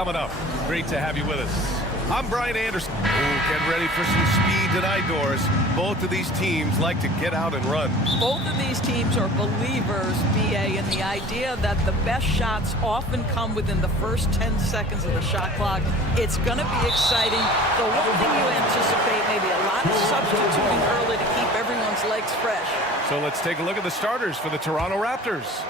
Coming up, great to have you with us. I'm Brian Anderson. Ooh, get ready for some speed tonight, Doris. Both of these teams like to get out and run. Both of these teams are believers, BA, in the idea that the best shots often come within the first 10 seconds of the shot clock. It's going to be exciting. The one thing you anticipate, maybe a lot of substituting early to keep everyone's legs fresh. So let's take a look at the starters for the Toronto Raptors.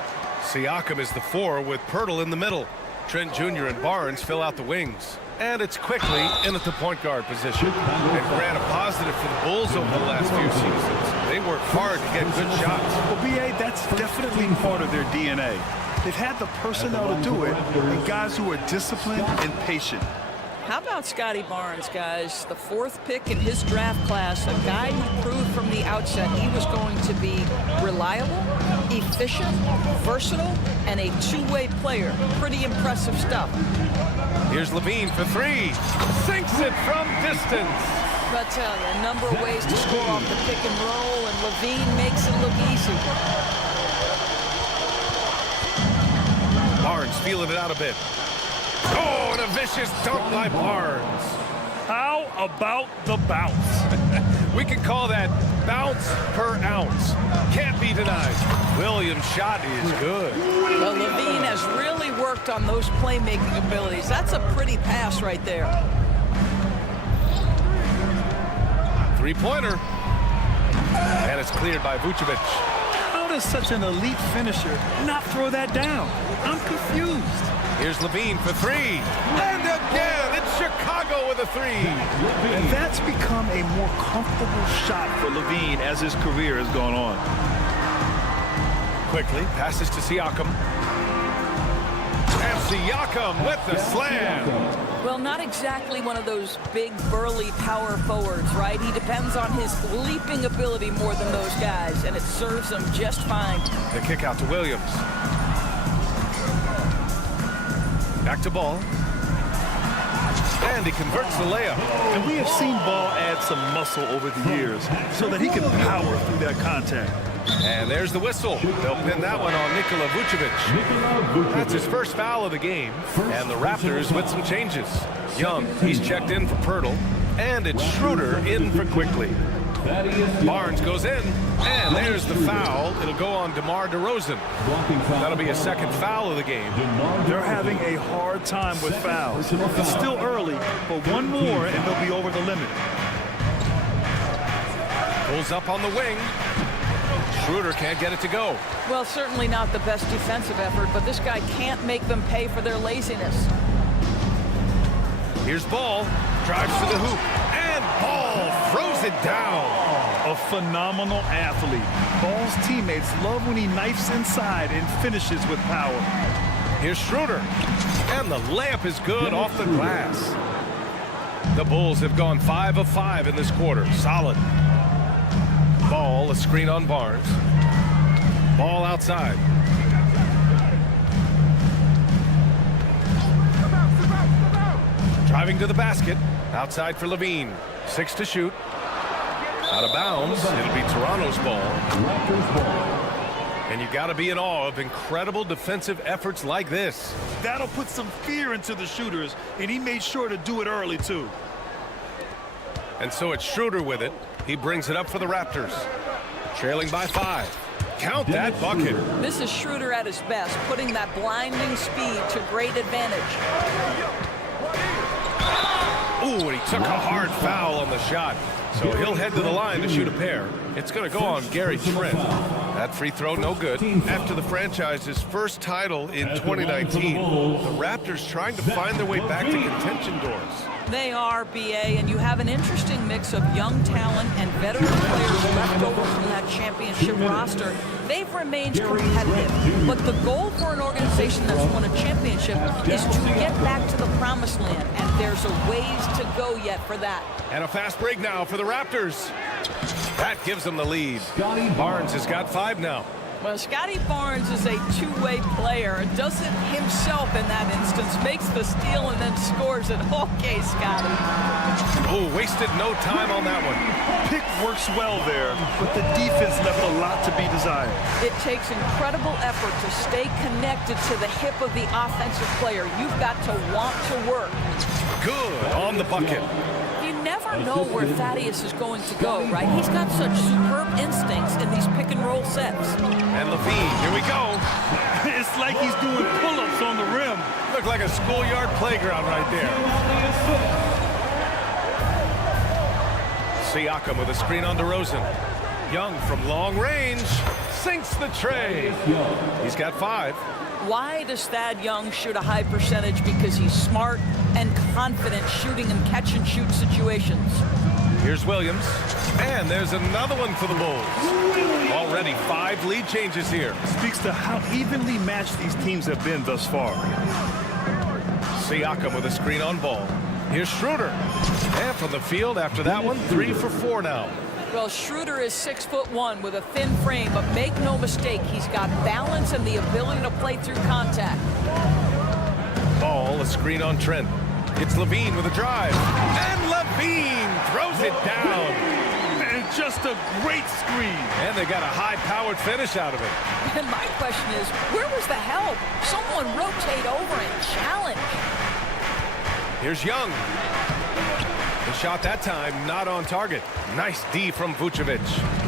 Siakam is the 4 with Pirtle in the middle. Trent Jr. and Barnes fill out the wings. And it's quickly in at the point guard position. And Grant, a positive for the Bulls over the last few seasons. They work hard to get good shots. Well, BA, that's definitely part of their DNA. They've had the personnel to do it, and guys who are disciplined and patient. How about Scotty Barnes, guys? The 4th pick in his draft class, a guy who proved from the outset he was going to be reliable, efficient, versatile, and a two-way player. Pretty impressive stuff. Here's Levine for 3. Sinks it from distance. But I tell you, a number of ways to score off the pick and roll, and Levine makes it look easy. Barnes feeling it out a bit. Oh, and a vicious dunk by Barnes. How about the bounce? We can call that bounce per ounce. Can't be denied. Williams' shot is good. Well, Levine has really worked on those playmaking abilities. That's a pretty pass right there. Three-pointer. And it's cleared by Vucevic. How does such an elite finisher not throw that down? I'm confused. Here's Levine for 3. And again, it's Chicago with a 3. And that's become a more comfortable shot for Levine as his career has gone on. Quickly, passes to Siakam. And Siakam with the slam. Well, not exactly one of those big, burly power forwards, right? He depends on his leaping ability more than those guys, and it serves him just fine. The kick out to Williams. Back to Ball. And he converts the layup. And we have seen Ball add some muscle over the years so that he can power through that contact. And there's the whistle. They'll pin that one on Nikola Vucevic. That's his first foul of the game. And the Raptors with some changes. Young, he's checked in for Pirtle. And it's Schroeder in for Quickly. Barnes goes in, and there's the foul. It'll go on DeMar DeRozan. That'll be a second foul of the game. They're having a hard time with fouls. It's still early, but one more and they'll be over the limit. Pulls up on the wing. Schroeder can't get it to go. Well, certainly not the best defensive effort, but this guy can't make them pay for their laziness. Here's Ball. Drives to the hoop. And Ball throws it down. A phenomenal athlete. Ball's teammates love when he knifes inside and finishes with power. Here's Schroeder. And the layup is good off the glass. The Bulls have gone 5 of 5 in this quarter. Solid. Ball, a screen on Barnes. Ball outside. Driving to the basket. Outside for Levine. 6 to shoot. Out of bounds. It'll be Toronto's ball. And you got to be in awe of incredible defensive efforts like this. That'll put some fear into the shooters, and he made sure to do it early, too. And so it's Schroeder with it. He brings it up for the Raptors. Trailing by 5. Count that bucket. This is Schroeder at his best, putting that blinding speed to great advantage. Ooh, and he took a hard foul on the shot. So he'll head to the line to shoot a pair. It's going to go on Gary Trent. That free throw no good. After the franchise's first title in 2019, the Raptors trying to find their way back to contention, Doors. They are, BA, and you have an interesting mix of young talent and veteran players left over from that championship roster. They've remained competitive, but the goal for an organization that's won a championship is to get back to the promised land, and there's a ways to go yet for that. And a fast break now for the Raptors. That gives them the lead. Barnes has got 5 now. Well, Scotty Barnes is a two-way player. Does it himself in that instance. Makes the steal and then scores it. Okay, Scotty. Oh, wasted no time on that one. Pick works well there, but the defense left a lot to be desired. It takes incredible effort to stay connected to the hip of the offensive player. You've got to want to work. Good on the bucket. You never know where Thaddeus is going to go, right? He's got such superb instincts in these pick-and-roll sets. And Levine, here we go. It's like he's doing pull-ups on the rim. Looked like a schoolyard playground right there. Siakam with a screen on DeRozan. Young from long range sinks the tray. He's got 5. Why does Thad Young shoot a high percentage? Because he's smart and confident shooting in catch-and-shoot situations. Here's Williams. And there's another one for the Bulls. Already 5 lead changes here. Speaks to how evenly matched these teams have been thus far. Siakam with a screen on Ball. Here's Schroeder. And from the field after that one, 3 for 4 now. Well, Schroeder is 6'1" with a thin frame, but make no mistake, he's got balance and the ability to play through contact. Ball, a screen on Trent. It's Levine with a drive. And Levine throws it down. And just a great screen. And they got a high-powered finish out of it. And my question is, where was the help? Someone rotate over and challenge. Here's Young. The shot that time not on target. Nice D from Vucevic.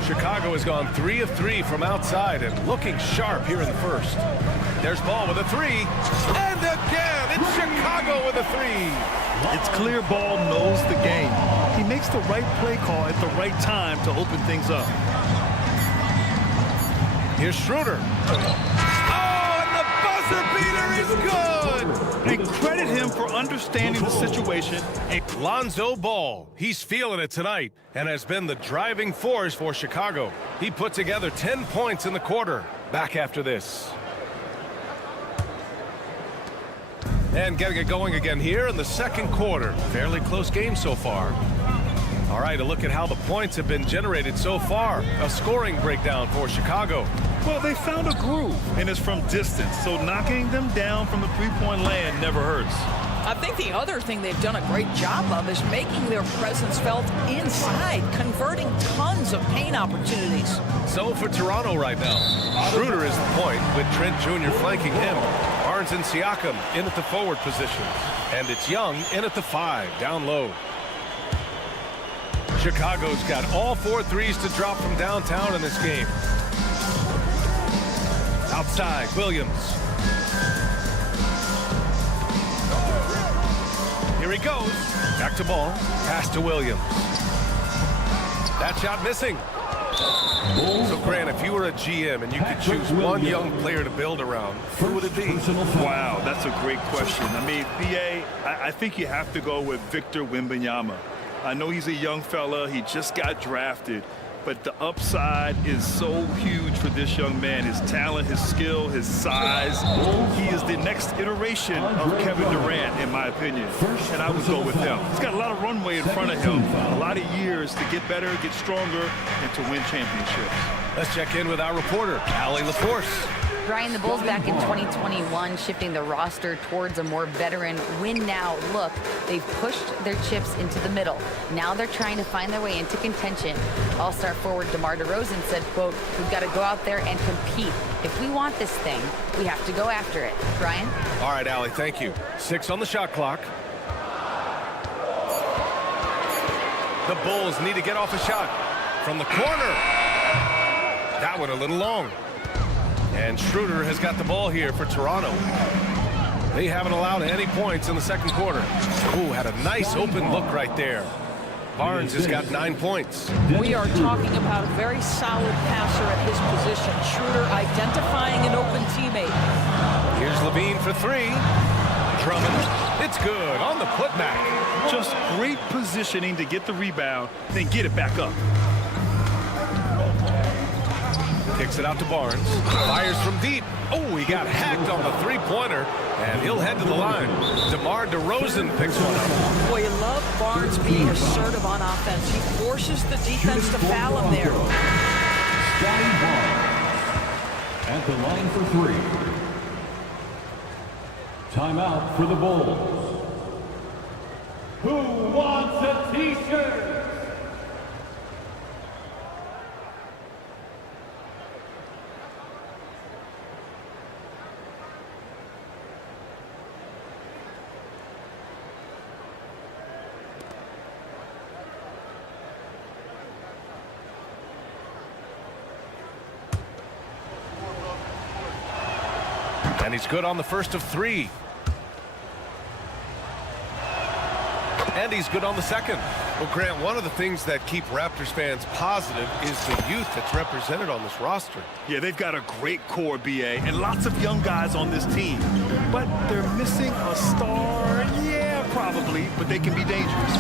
Chicago has gone 3 of 3 from outside and looking sharp here in the first. There's Ball with a 3. And again, it's Chicago with a 3. It's clear Ball knows the game. He makes the right play call at the right time to open things up. Here's Schroeder. Oh, and the buzzer beater is good. And credit him for understanding the situation. Lonzo Ball, he's feeling it tonight and has been the driving force for Chicago. He put together 10 points in the quarter. Back after this. And getting it going again here in the second quarter. Fairly close game so far. All right, a look at how the points have been generated so far. A scoring breakdown for Chicago. Well, they found a groove, and it's from distance, so knocking them down from the three-point land never hurts. I think the other thing they've done a great job of is making their presence felt inside, converting tons of paint opportunities. So for Toronto right now, Schroeder is the point with Trent Jr. flanking him. Barnes and Siakam in at the forward position. And it's Young in at the 5, down low. Chicago's got all 4 threes to drop from downtown in this game. Outside, Williams. Here he goes. Back to Ball. Pass to Williams. That shot missing. So, Grant, if you were a GM and you could choose one young player to build around, who would it be? Wow, that's a great question. I mean, BA, I think you have to go with Victor Wembanyama. I know he's a young fella. He just got drafted. But the upside is so huge for this young man. His talent, his skill, his size. He is the next iteration of Kevin Durant, in my opinion. And I would go with him. He's got a lot of runway in front of him. A lot of years to get better, get stronger, and to win championships. Let's check in with our reporter, Allie LaForce. Brian, the Bulls back in 2021, shifting the roster towards a more veteran win-now look. They've pushed their chips into the middle. Now they're trying to find their way into contention. All-star forward DeMar DeRozan said, quote, "We've got to go out there and compete. If we want this thing, we have to go after it." Brian? All right, Allie, thank you. 6 on the shot clock. The Bulls need to get off a shot from the corner. That one a little long. And Schroeder has got the ball here for Toronto. They haven't allowed any points in the second quarter. Ooh, had a nice open look right there. Barnes has got 9 points. We are talking about a very solid passer at his position. Schroeder identifying an open teammate. Here's Levine for 3. Drummond, it's good on the putback. Just great positioning to get the rebound, then get it back up. Kicks it out to Barnes. Fires from deep. Oh, he got hacked on the three-pointer, and he'll head to the line. DeMar DeRozan picks one up. Boy, you love Barnes being assertive on offense. He forces the defense to foul him there. at the line for 3. Timeout for the Bulls. Who wants a t-shirt? And he's good on the first of 3. And he's good on the second. Well, Grant, one of the things that keep Raptors fans positive is the youth that's represented on this roster. Yeah, they've got a great core, BA, and lots of young guys on this team. But they're missing a star. Yeah, probably, but they can be dangerous.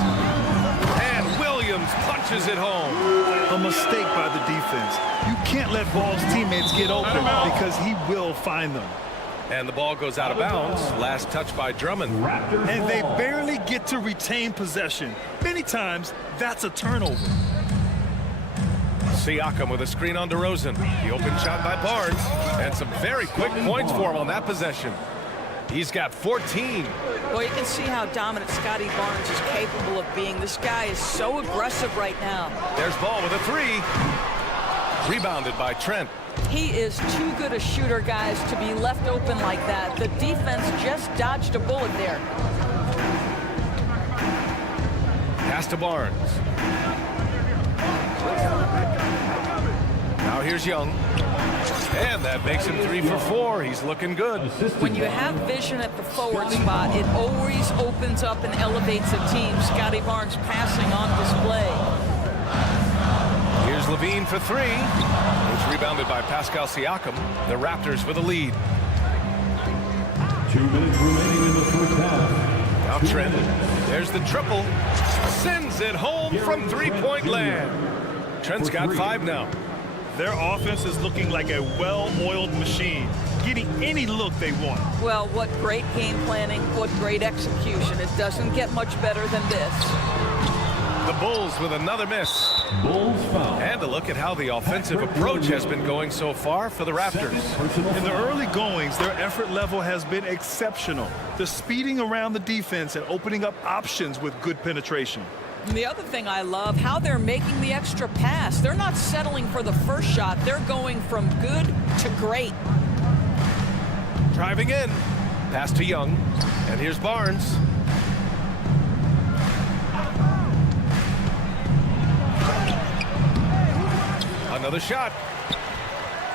And Williams punches it home. A mistake by the defense. You can't let Ball's teammates get open because he will find them. And the ball goes out of bounds. Last touch by Drummond. And they barely get to retain possession. Many times, that's a turnover. Siakam with a screen on DeRozan. The open shot by Barnes. And some very quick points for him on that possession. He's got 14. Well, you can see how dominant Scotty Barnes is capable of being. This guy is so aggressive right now. There's Ball with a 3. Rebounded by Trent. He is too good a shooter, guys, to be left open like that. The defense just dodged a bullet there. Pass to Barnes. Now here's Young. And that makes him 3 for 4. He's looking good. When you have vision at the forward spot, it always opens up and elevates a team. Scotty Barnes passing on display. Here's Levine for 3. It's rebounded by Pascal Siakam. The Raptors with a lead. 2 minutes remaining in the first half. Now Trent. There's the triple. Sends it home from three-point land. Trent's got 5 now. Their offense is looking like a well-oiled machine, getting any look they want. Well, what great game planning, what great execution. It doesn't get much better than this. The Bulls with another miss. Bulls foul. And a look at how the offensive approach has been going so far for the Raptors. In the early goings, their effort level has been exceptional. They're speeding around the defense and opening up options with good penetration. And the other thing I love, how they're making the extra pass. They're not settling for the first shot. They're going from good to great. Driving in. Pass to Young. And here's Barnes. Another shot.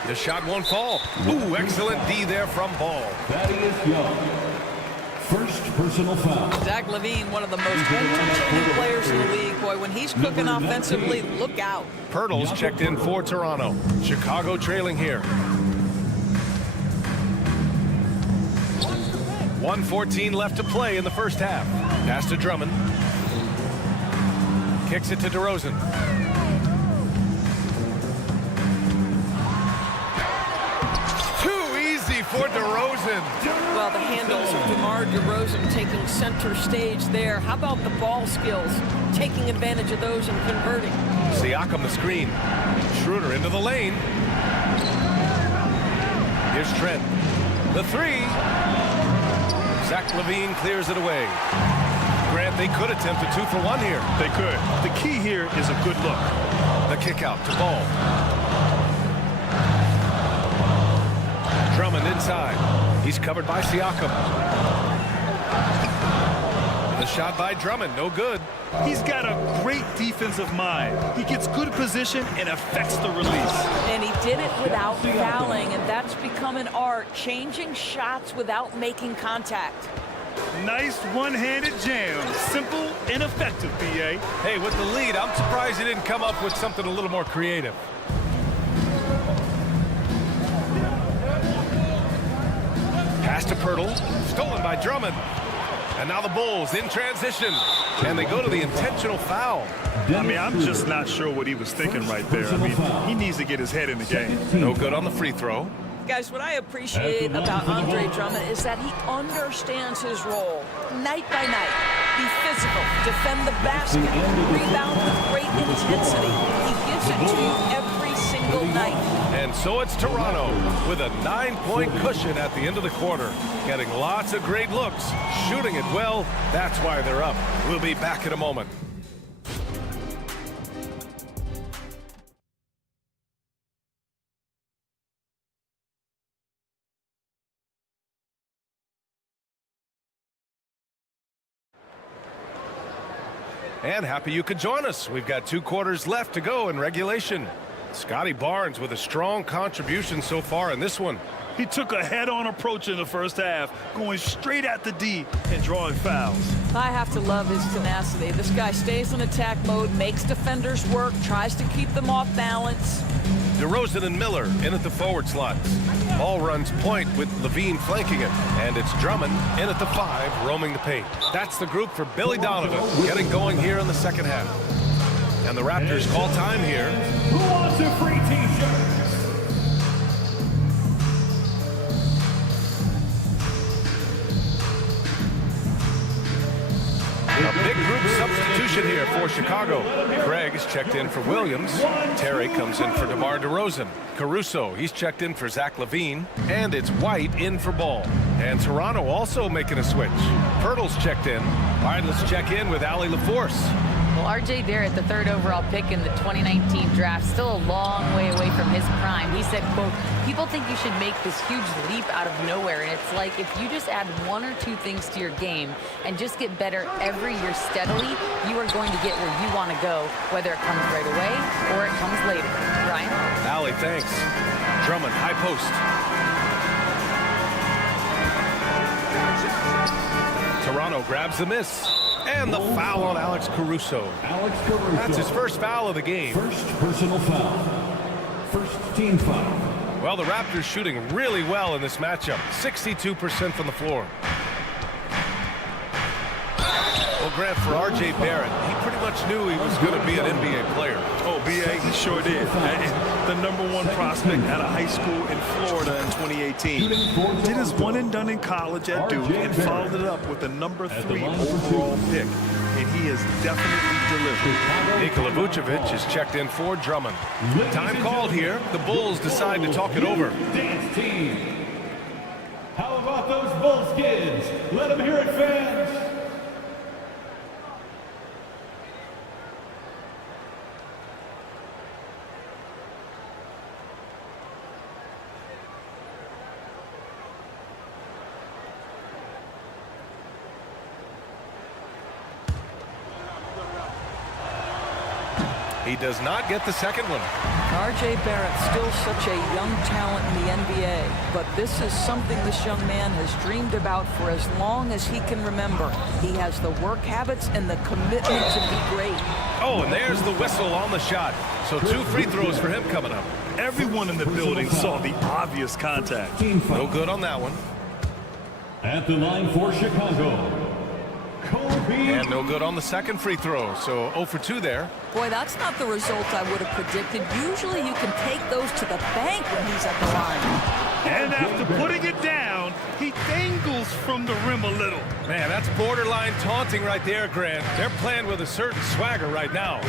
The shot won't fall. Ooh, excellent D there from Ball. Thaddeus Young. First personal foul. Zach LaVine, one of the most entertaining players in the league. Boy, when he's cooking offensively, look out. Pirtle's checked in for Toronto. Chicago trailing here. 1:14 left to play in the first half. Pass to Drummond. Kicks it to DeRozan. Too easy for DeRozan. Well, the handles of DeMar DeRozan taking center stage there. How about the ball skills? Taking advantage of those and converting. Siakam the screen. Schroeder into the lane. Here's Trent. The 3. Zach LaVine clears it away. Grant, they could attempt a 2 for 1 here. They could. The key here is a good look. The kick out to Ball. Drummond inside. He's covered by Siakam. The shot by Drummond, no good. He's got a great defensive mind. He gets good position and affects the release. And he did it without fouling, and that's become an art, changing shots without making contact. Nice one-handed jam. Simple and effective, BA. Hey, with the lead, I'm surprised he didn't come up with something a little more creative. Pass to Pirtle, stolen by Drummond. And now the Bulls in transition. And they go to the intentional foul. I mean, I'm just not sure what he was thinking right there. I mean, he needs to get his head in the game. No good on the free throw. Guys, what I appreciate about Andre Drummond is that he understands his role night by night. Be physical, defend the basket, rebound with great intensity. He gives it to you every single single night. And so it's Toronto with a 9-point cushion at the end of the quarter. Getting lots of great looks, shooting it well. That's why they're up. We'll be back in a moment. And happy you could join us. We've got 2 quarters left to go in regulation. Scotty Barnes with a strong contribution so far in this one. He took a head-on approach in the first half, going straight at the D and drawing fouls. I have to love his tenacity. This guy stays in attack mode, makes defenders work, tries to keep them off balance. DeRozan and Miller in at the forward slots. Ball runs point with Levine flanking it. And it's Drummond in at the 5, roaming the paint. That's the group for Billy Donovan, getting going here in the second half. And the Raptors call time here. Who wants a free t-shirt? A big group substitution here for Chicago. Craig is checked in for Williams. Terry comes in for DeMar DeRozan. Caruso, he's checked in for Zach LaVine. And it's White in for Ball. And Toronto also making a switch. Pirtle's checked in. All right, let's check in with Allie LaForce. Well, R.J. Barrett, the 3rd overall pick in the 2019 draft, still a long way away from his prime. He said, quote, "People think you should make this huge leap out of nowhere, and it's like if you just add 1 or 2 things to your game and just get better every year steadily, you are going to get where you want to go, whether it comes right away or it comes later." Ryan? Allie, thanks. Drummond, high post. Toronto grabs the miss. And the foul on Alex Caruso. That's his first foul of the game. First personal foul. First team foul. Well, the Raptors shooting really well in this matchup. 62% from the floor. Well, Grant, for R.J. Barrett, he pretty much knew he was going to be an NBA player. Oh, B.A., he sure did. The #1 prospect out of high school in Florida in 2018. Did his one and done in college at Duke and followed it up with the #3 overall pick. And he has definitely delivered. Nikola Vucevic is checked in for Drummond. Time called here. The Bulls decide to talk it over. Dance team. How about those Bulls kids? Let them hear it, fans. He does not get the second one. R.J. Barrett, still such a young talent in the NBA, but this is something this young man has dreamed about for as long as he can remember. He has the work habits and the commitment to be great. Oh, and there's the whistle on the shot. So 2 free throws for him coming up. Everyone in the building saw the obvious contact. No good on that one. At the line for Chicago, Kobe. And no good on the second free throw. So 0 for 2 there. Boy, that's not the result I would have predicted. Usually you can take those to the bank when he's at the line. And after putting it down, he dangles from the rim a little. Man, that's borderline taunting right there, Grant. They're playing with a certain swagger right now.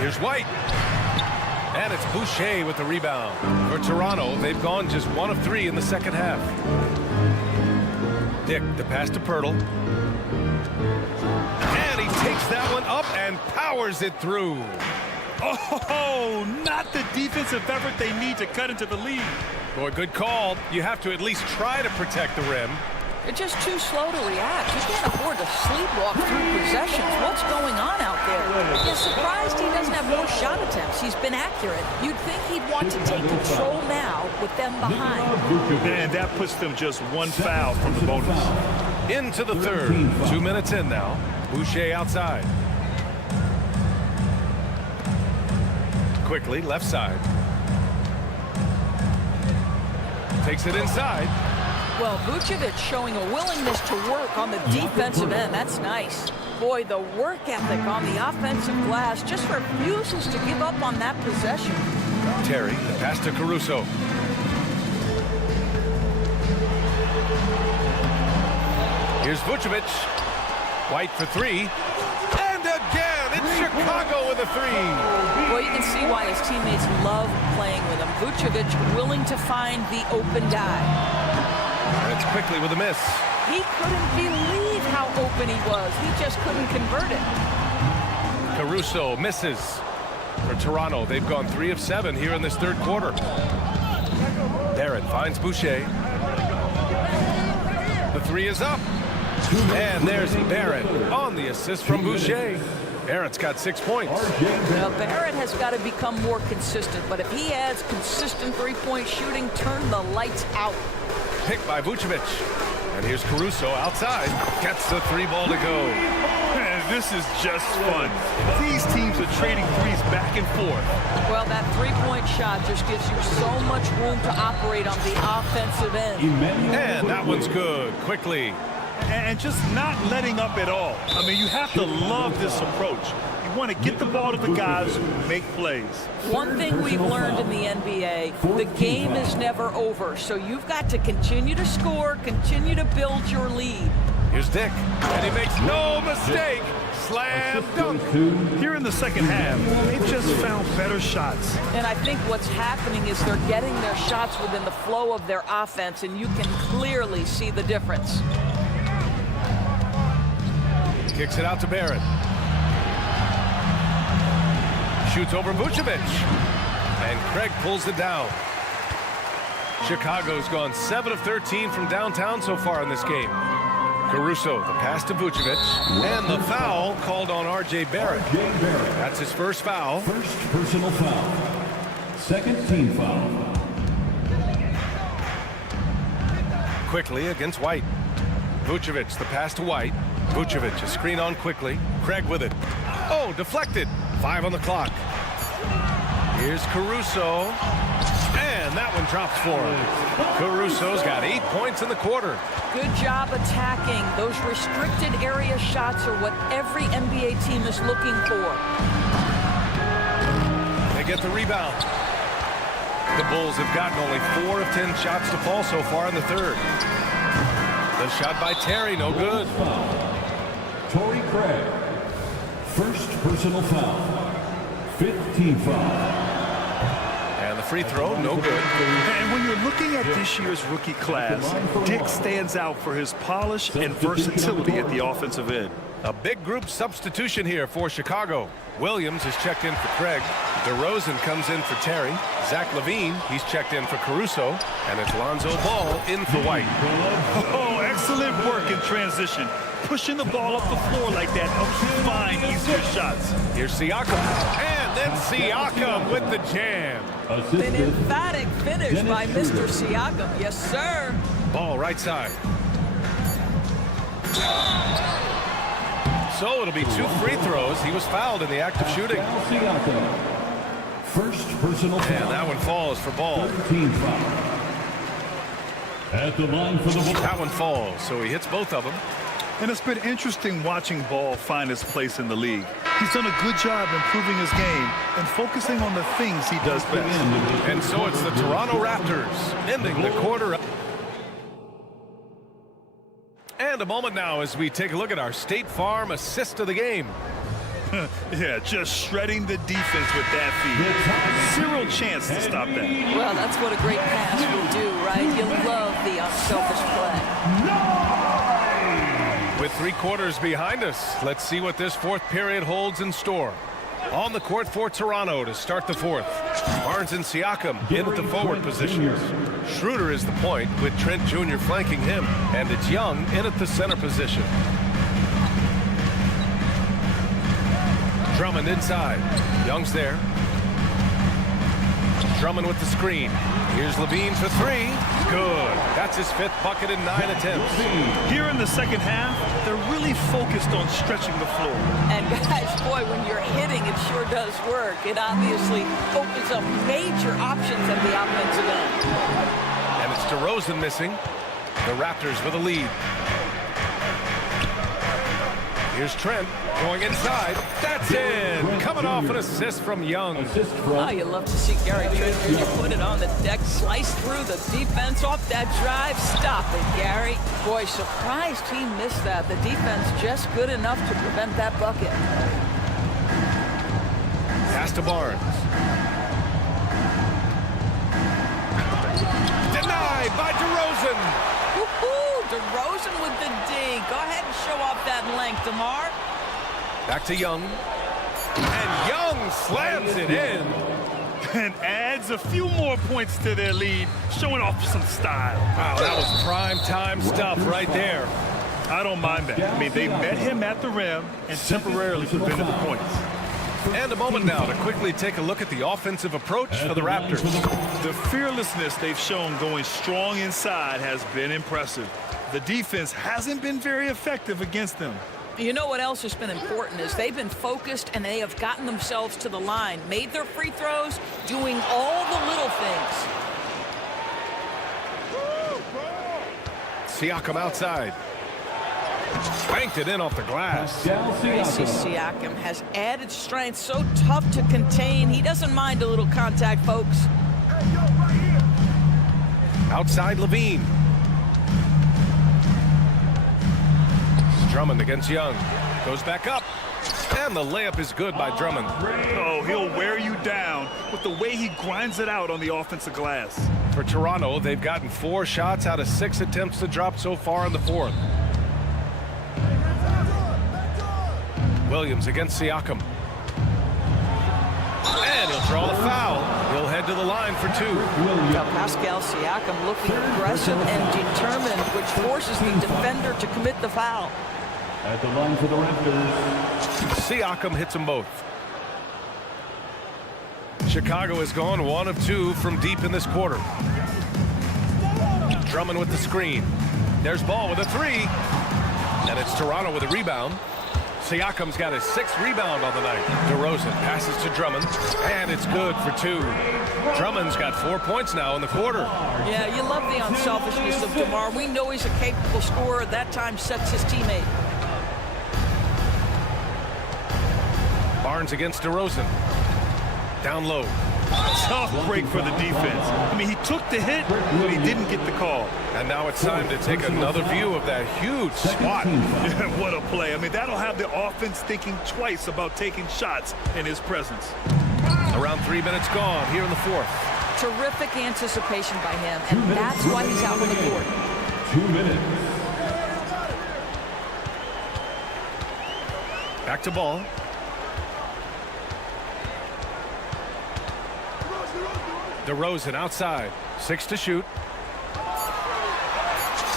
Here's White. And it's Boucher with the rebound. For Toronto, they've gone just 1 of 3 in the second half. Dick, the pass to Pirtle. And he takes that one up and powers it through. Oh, not the defensive effort they need to cut into the lead. Boy, good call. You have to at least try to protect the rim. They're just too slow to react. You can't afford to sleepwalk through possessions. What's going on out there? You're surprised he doesn't have more shot attempts. He's been accurate. You'd think he'd want to take control now with them behind. And that puts them just 1 foul from the bonus. Into the third. 2 minutes in now. Boucher outside. Quickly, left side. Takes it inside. Well, Vucevic showing a willingness to work on the defensive end. That's nice. Boy, the work ethic on the offensive glass just refuses to give up on that possession. Terry, the pass to Caruso. Here's Vucevic. White for 3. And again, it's Chicago with a three. Well, you can see why his teammates love playing with him. Vucevic willing to find the open guy. And it's quickly with a miss. He couldn't believe how open he was. He just couldn't convert it. Caruso misses for Toronto. They've gone 3 of 7 here in this third quarter. Barrett finds Boucher. The three is up. And there's Barrett on the assist from Boucher. Barrett's got 6 points. Well, Barrett has got to become more consistent, but if he adds consistent three-point shooting, turn the lights out. Picked by Vucevic. And here's Caruso outside. Gets the three ball to go. Man, this is just fun. These teams are trading threes back and forth. Well, that three-point shot just gives you so much room to operate on the offensive end. And that one's good. Quickly. And just not letting up at all. I mean, you have to love this approach. You want to get the ball to the guys who make plays. One thing we've learned in the NBA, the game is never over. So you've got to continue to score, continue to build your lead. Here's Dick. And he makes no mistake. Slam dunk. Here in the second half, they've just found better shots. And I think what's happening is they're getting their shots within the flow of their offense, and you can clearly see the difference. Kicks it out to Barrett. Shoots over Vucevic. And Craig pulls it down. Chicago's gone 7 of 13 from downtown so far in this game. Caruso, the pass to Vucevic. And the foul called on R.J. Barrett. That's his first foul. First personal foul. Second team foul. Quickly against White. Vucevic, the pass to White. Vucevic, a screen on quickly. Craig with it. Oh, deflected. 5 on the clock. Here's Caruso. And that one drops for him. Caruso's got 8 points in the quarter. Good job attacking. Those restricted area shots are what every NBA team is looking for. They get the rebound. The Bulls have gotten only 4 of 10 shots to fall so far in the third. The shot by Terry, no good. Torrey Craig. First personal foul. 15 foul. And the free throw, no good. And when you're looking at this year's rookie class, Dick stands out for his polish and versatility at the offensive end. A big group substitution here for Chicago. Williams has checked in for Craig. DeRozan comes in for Terry. Zach LaVine, he's checked in for Caruso. And it's Lonzo Ball in for White. Oh, excellent work in transition. Pushing the ball up the floor like that helps you find easier shots. Here's Siakam. And then Siakam with the jam. An emphatic finish by Mr. Siakam. Yes, sir. Ball right side. So it'll be 2 free throws. He was fouled in the act of shooting. First personal foul. And that one falls for Ball. 13 foul. At the line for the Bulls. That one falls, so he hits both of them. And it's been interesting watching Ball find his place in the league. He's done a good job improving his game and focusing on the things he does best. And so it's the Toronto Raptors ending the quarter. And a moment now as we take a look at our State Farm assist of the game. Yeah, just shredding the defense with that feed. Zero chance to stop that. Well, that's what a great pass will do, right? You love the unselfish play. With 3 quarters behind us, let's see what this fourth period holds in store. On the court for Toronto to start the fourth. Barnes and Siakam in at the forward positions. Schroeder is the point with Trent Jr. flanking him. And it's Young in at the center position. Drummond inside. Young's there. Drummond with the screen. Here's LaVine for 3. Good. That's his 5th bucket in 9 attempts. Here in the second half, they're really focused on stretching the floor. And guys, boy, when you're hitting, it sure does work. It obviously opens up major options at the offensive end. And it's DeRozan missing. The Raptors with a lead. Here's Trent going inside. That's in. Coming off an assist from Young. Oh, you love to see Gary Trent Jr. put it on the deck, slice through the defense off that drive. Stop it, Gary. Boy, surprised he missed that. The defense just good enough to prevent that bucket. Pass to Barnes. Denied by DeRozan. Woohoo! DeRozan with the D. Go ahead and show off that length, DeMar. Back to Young. And Young slams it in. And adds a few more points to their lead, showing off some style. Wow, that was prime time stuff right there. I don't mind that. I mean, they met him at the rim and temporarily prevented the points. And a moment now to quickly take a look at the offensive approach for the Raptors. The fearlessness they've shown going strong inside has been impressive. The defense hasn't been very effective against them. You know what else has been important is they've been focused and they have gotten themselves to the line, made their free throws, doing all the little things. Siakam outside. Banked it in off the glass. Siakam has added strength, so tough to contain. He doesn't mind a little contact, folks. Outside Levine. Drummond against Young. Goes back up. And the layup is good by Drummond. Oh, he'll wear you down with the way he grinds it out on the offensive glass. For Toronto, they've gotten 4 shots out of 6 attempts to drop so far in the fourth. Williams against Siakam. And he'll draw the foul. He'll head to the line for 2. Now Pascal Siakam looking aggressive and determined, which forces the defender to commit the foul. At the line for the Raptors. Siakam hits them both. Chicago has gone 1 of 2 from deep in this quarter. Drummond with the screen. There's Ball with a 3. And it's Toronto with a rebound. Siakam's got his 6th rebound on the night. DeRozan passes to Drummond, and it's good for 2. Drummond's got 4 points now in the quarter. Yeah, you love the unselfishness of DeMar. We know he's a capable scorer. That time sets his teammate. Barnes against DeRozan. Down low. Tough break for the defense. I mean, he took the hit, but he didn't get the call. And now it's time to take another view of that huge swat. Yeah, what a play. I mean, that'll have the offense thinking twice about taking shots in his presence. Around 3 minutes gone here in the fourth. Terrific anticipation by him, and that's why he's out on the court. 2 minutes. Back to Ball. DeRozan outside. 6 to shoot.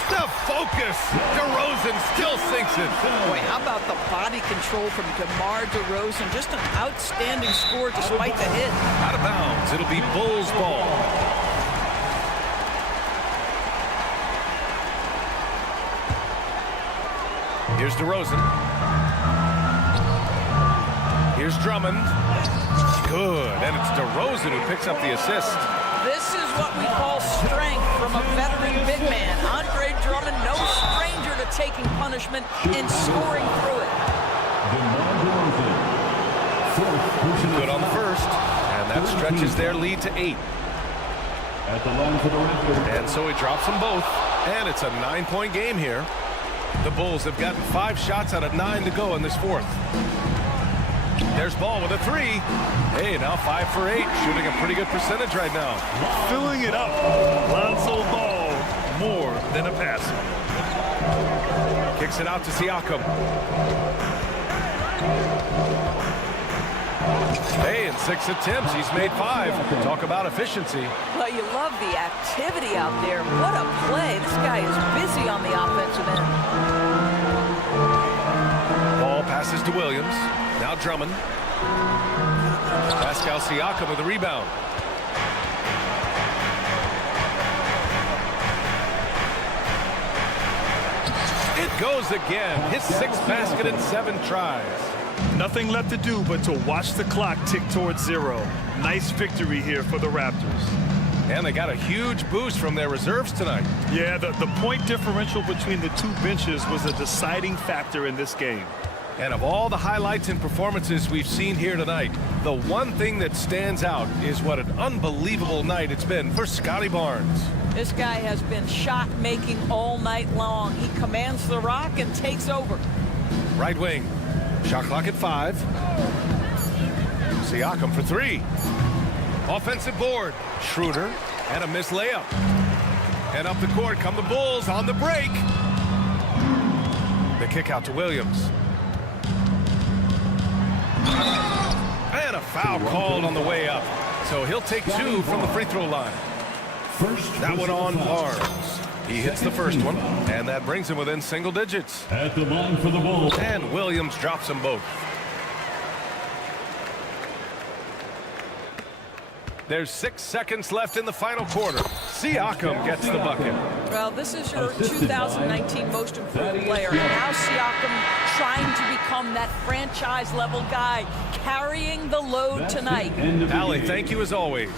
The focus. DeRozan still sinks it. Boy, how about the body control from DeMar DeRozan? Just an outstanding score despite the hit. Out of bounds. It'll be Bulls ball. Here's DeRozan. Here's Drummond. Good. And it's DeRozan who picks up the assist. This is what we call strength from a veteran big man. Andre Drummond, no stranger to taking punishment and scoring through it. Good on the first. And that stretches their lead to 8. At the line for the Raptors. And so he drops them both. And it's a 9-point game here. The Bulls have gotten 5 shots out of 9 to go in this fourth. There's Ball with a 3. Hey, now 5 for 8. Shooting a pretty good percentage right now. Filling it up. Lonzo Ball, more than a passer. Kicks it out to Siakam. Hey, in 6 attempts, he's made 5. Talk about efficiency. Well, you love the activity out there. What a play. This guy is busy on the offensive end. Ball passes to Williams. Now Drummond. Pascal Siakam with the rebound. It goes again. His 6th basket in 7 tries. Nothing left to do but to watch the clock tick towards 0. Nice victory here for the Raptors. And they got a huge boost from their reserves tonight. Yeah, the point differential between the 2 benches was a deciding factor in this game. And of all the highlights and performances we've seen here tonight, the one thing that stands out is what an unbelievable night it's been for Scotty Barnes. This guy has been shot-making all night long. He commands the rock and takes over. Right wing. Shot clock at 5. Siakam for three. Offensive board. Schroeder and a missed layup. And up the court come the Bulls on the break. The kick out to Williams. And a foul called on the way up. So he'll take two from the free throw line. That one on Barnes. He hits the first one, and that brings him within single digits. At the line for the Bulls. And Williams drops them both. There's 6 seconds left in the final quarter. Siakam gets the bucket. Well, this is your 2019 most improved player. Now Siakam trying to become that franchise-level guy, carrying the load tonight. Allie, thank you as always.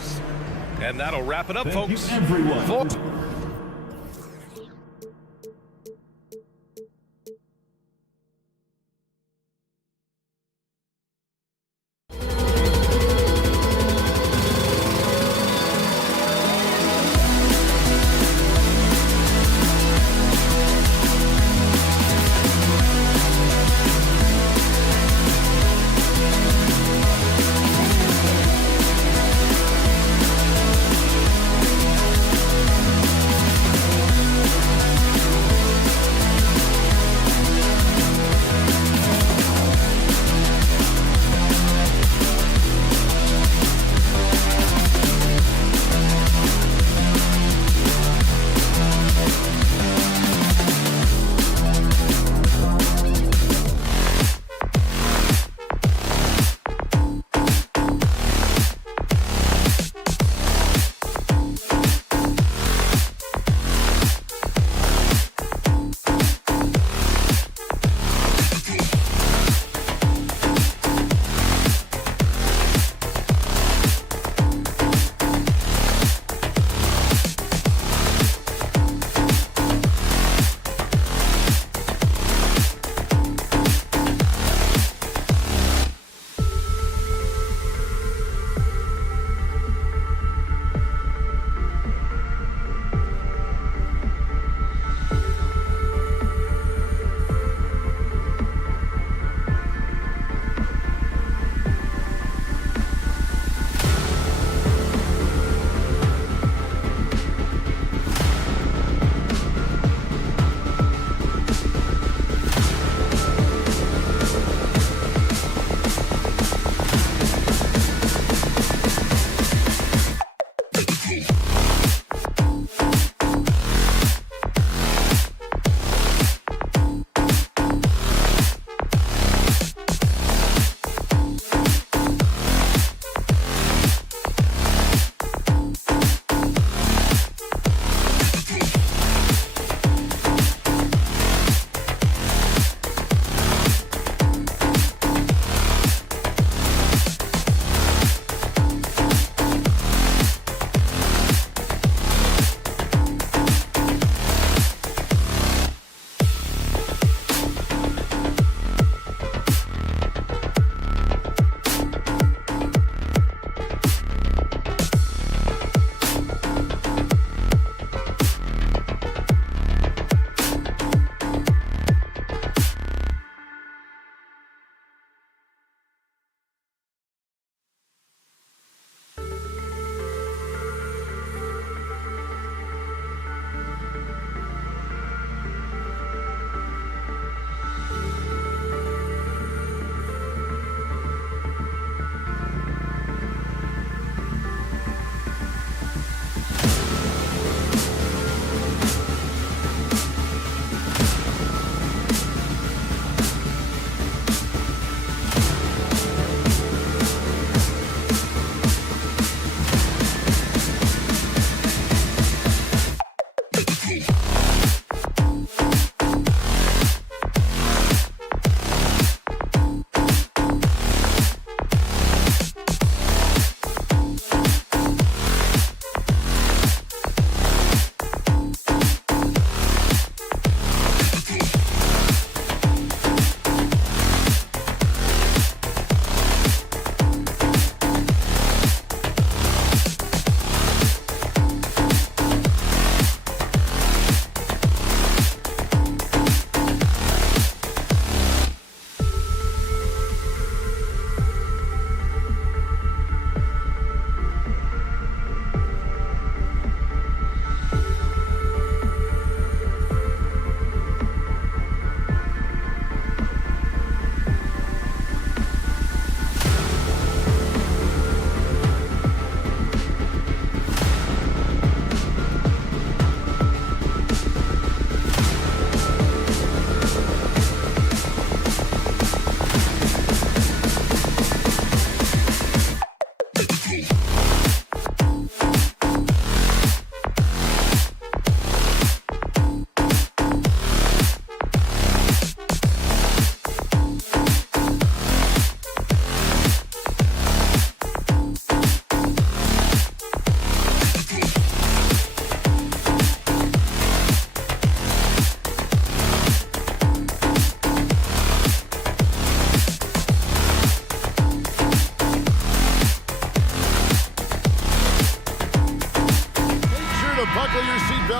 And that'll wrap it up, Thank you, folks. everyone.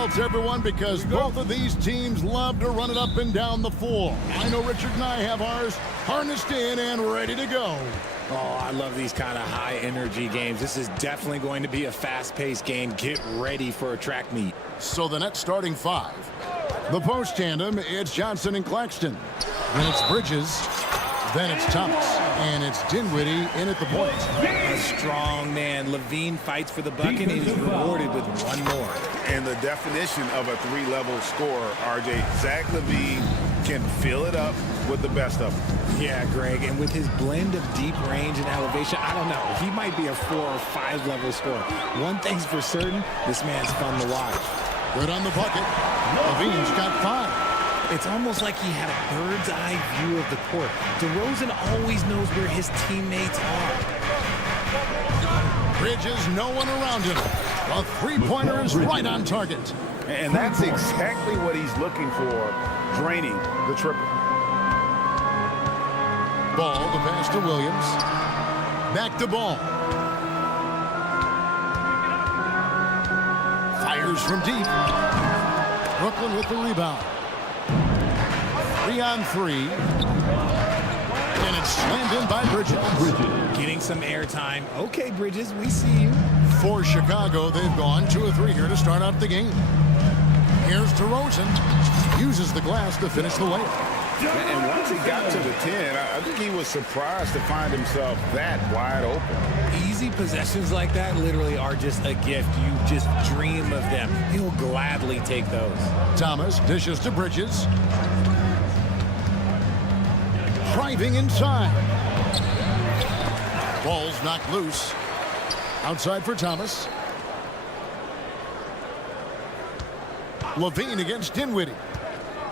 seatbelts, everyone, because both of these teams love to run it up and down the floor. I know Richard and I have ours harnessed in and ready to go. Oh, I love these kind of high-energy games. This is definitely going to be a fast-paced game. Get ready for a track meet. So the net starting five. The post tandem, it's Johnson and Claxton. Then it's Bridges. Then it's Thomas. And it's Dinwiddie in at the point. A strong man. Levine fights for the bucket and is rewarded with one more. And the definition of a three-level scorer, RJ, Zach LaVine can fill it up with the best of them. Yeah, Greg, and with his blend of deep range and elevation, I don't know. He might be a 4 or 5 level scorer. One thing's for certain, this man's fun to watch. Good on the bucket. Levine's got 5. It's almost like he had a bird's eye view of the court. DeRozan always knows where his teammates are. Bridges, no one around him. A three-pointer is right on target. And that's exactly what he's looking for, draining the triple. Ball, the pass to Williams. Back to Ball. Fires from deep. Brooklyn with the rebound. 3 on 3. And it's slammed in by Bridges. Getting some airtime. Okay, Bridges, we see you. For Chicago, they've gone 2 of 3 here to start out the game. Here's DeRozan. Uses the glass to finish the layup. And once he got to the 10, I think he was surprised to find himself that wide open. Easy possessions like that literally are just a gift. You just dream of them. He'll gladly take those. Thomas dishes to Bridges. Driving inside. Ball's knocked loose. Outside for Thomas. Levine against Dinwiddie.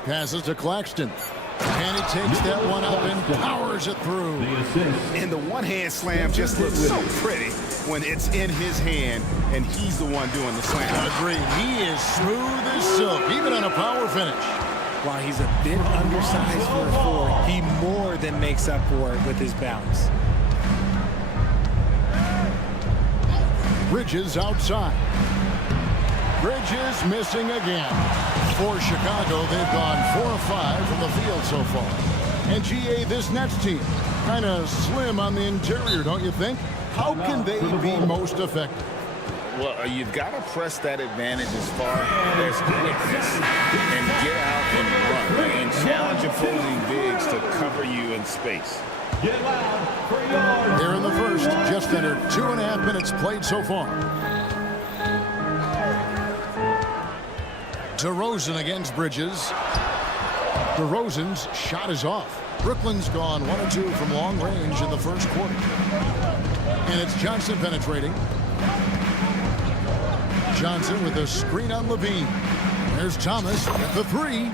Passes to Claxton. And he takes that one up and powers it through. And the one-hand slam just looks so pretty when it's in his hand and he's the one doing the slam. Agreed. He is smooth as silk, even on a power finish. While he's a bit undersized for a 4, he more than makes up for it with his bounce. Bridges outside. Bridges missing again. For Chicago, they've gone 4 of 5 from the field so far. And GA, this Nets team, kind of slim on the interior, don't you think? How can they be most effective? Well, you've got to press that advantage as far as quickness and get out and run and challenge opposing bigs to cover you in space. Get loud. Here in the first, just under 2.5 minutes played so far. DeRozan against Bridges. DeRozan's shot is off. Brooklyn's gone 1 of 2 from long range in the first quarter. And it's Johnson penetrating. Johnson with a screen on Levine. There's Thomas with the 3.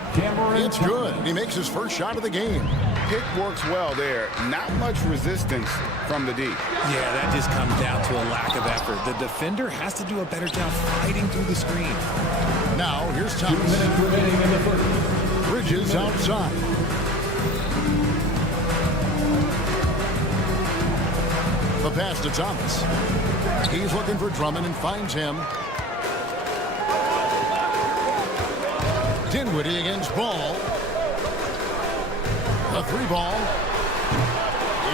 It's good. He makes his first shot of the game. Pick works well there. Not much resistance from the D. Yeah, that just comes down to a lack of effort. The defender has to do a better job fighting through the screen. Now, here's Thomas. 2 minutes remaining in the first. Bridges outside. The pass to Thomas. He's looking for Drummond and finds him. Dinwiddie against Ball. A 3 ball.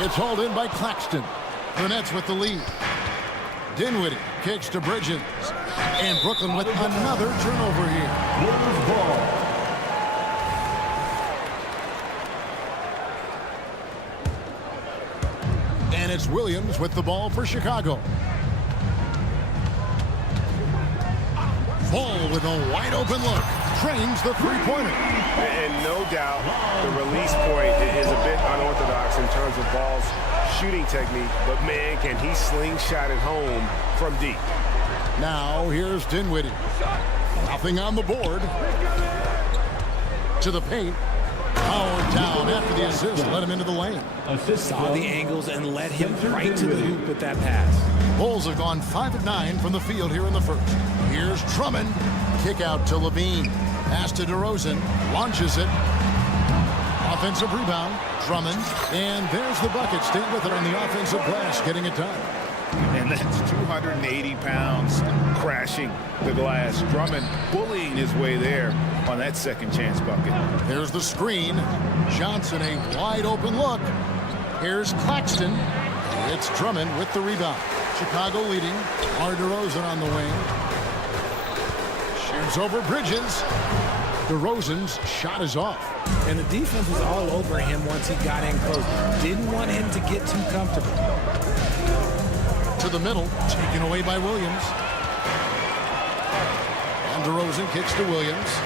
It's hauled in by Claxton. The Nets with the lead. Dinwiddie kicks to Bridges. And Brooklyn with another turnover here. Ball. And it's Williams with the ball for Chicago. Ball with a wide open look. Trains the three-pointer. And no doubt the release point is a bit unorthodox in terms of Ball's shooting technique, but man, can he slingshot it home from deep. Now here's Dinwiddie. Nothing on the board. To the paint. Powered down after the assist. Let him into the lane. Saw the angles and led him right to the hoop with that pass. Bulls have gone 5 of 9 from the field here in the first. Here's Drummond. Kick out to Levine. Pass to DeRozan. Launches it. Offensive rebound. Drummond. And there's the bucket. Stay with it on the offensive glass. Getting it done. And that's 280 pounds crashing the glass. Drummond bullying his way there on that second chance bucket. Here's the screen. Johnson, a wide open look. Here's Claxton. It's Drummond with the rebound. Chicago leading. DeRozan on the wing. Shoots over Bridges. DeRozan's shot is off. And the defense was all over him once he got in close. Didn't want him to get too comfortable. To the middle, taken away by Williams. And DeRozan kicks to Williams.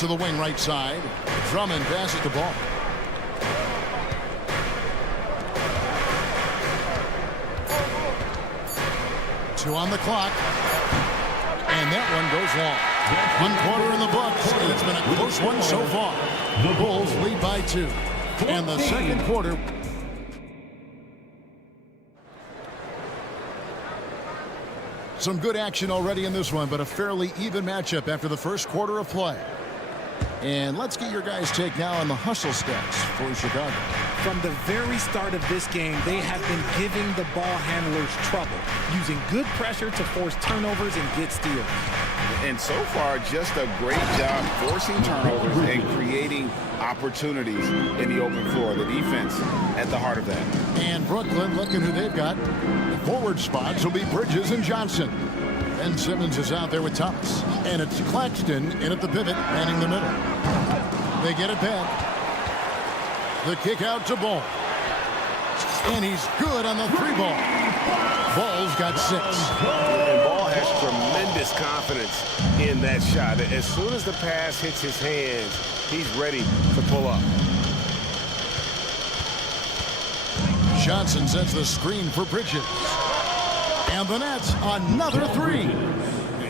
To the wing right side. Drummond passes the ball. Two on the clock. And that one goes long. 1 quarter in the books, and it's been a close one so far. The Bulls lead by 2. And the second quarter. Some good action already in this one, but a fairly even matchup after the first quarter of play. And let's get your guys' take now on the hustle stats for Chicago. From the very start of this game, they have been giving the ball handlers trouble, using good pressure to force turnovers and get steals. And so far, just a great job forcing turnovers and creating opportunities in the open floor. The defense at the heart of that. And Brooklyn, looking who they've got. The forward spots will be Bridges and Johnson. Ben Simmons is out there with Thomas. And it's Claxton in at the pivot, manning the middle. They get it back. The kick out to Ball. And he's good on the 3-ball. Ball's got 6. And Ball has tremendous confidence in that shot. As soon as the pass hits his hands, he's ready to pull up. Johnson sets the screen for Bridges. And the Nets, another 3.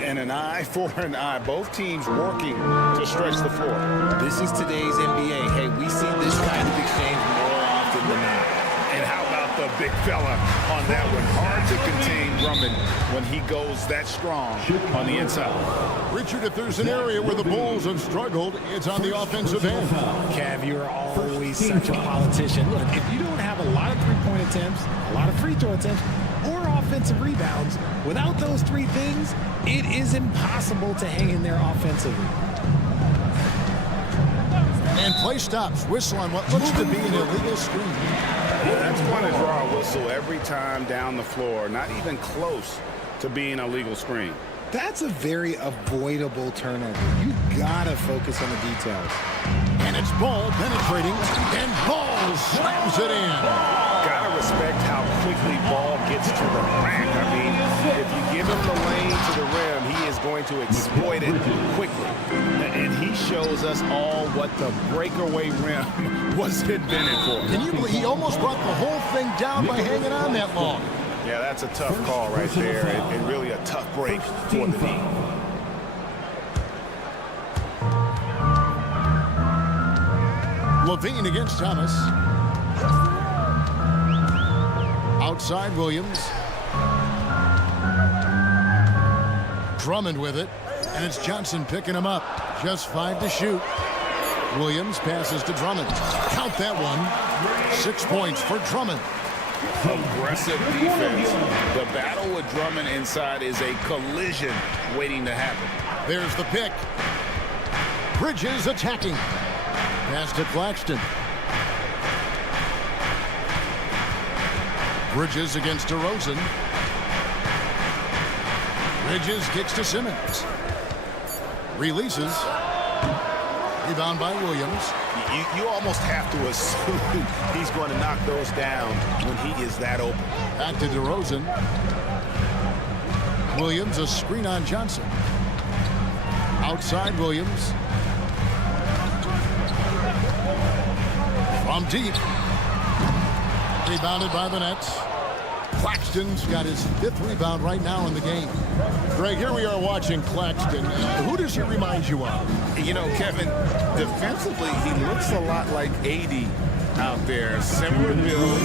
And an eye for an eye. Both teams working to stretch the floor. This is today's NBA. Hey, we see this kind of exchange more often than not. And how about the big fella on that one? Hard to contain Drummond when he goes that strong on the inside. Richard, if there's an area where the Bulls have struggled, it's on the offensive end. Cav, you're always such a politician. Look, if you don't have a lot of three-point attempts, a lot of free throw attempts, or offensive rebounds, without those 3 things, it is impossible to hang in there offensively. And play stops. Whistle on what looks to be an illegal screen. That's going to draw a whistle every time down the floor. Not even close to being a legal screen. That's a very avoidable turnover. You gotta focus on the details. And it's Ball penetrating, and Ball slams it in. Gotta respect how quickly Ball gets to the rack. I mean, if you give him the lane to the rim, he is going to exploit it quickly. And he shows us all what the breakaway rim was invented for. Can you believe he almost brought the whole thing down by hanging on that long? Yeah, that's a tough call right there, and really a tough break for the team. Levine against Thomas. Outside Williams. Drummond with it, and it's Johnson picking him up. Just 5 to shoot. Williams passes to Drummond. Count that one. 6 points for Drummond. Aggressive defense. The battle with Drummond inside is a collision waiting to happen. There's the pick. Bridges attacking. Pass to Claxton. Bridges against DeRozan. Bridges kicks to Simmons. Releases. Rebound by Williams. You almost have to assume he's going to knock those down when he is that open. Back to DeRozan. Williams, a screen on Johnson. Outside Williams. From deep. Rebounded by the Nets. Claxton's got his 5th rebound right now in the game. Greg, here we are watching Claxton. Who does he remind you of? You know, Kevin, defensively, he looks a lot like AD out there. Similar build,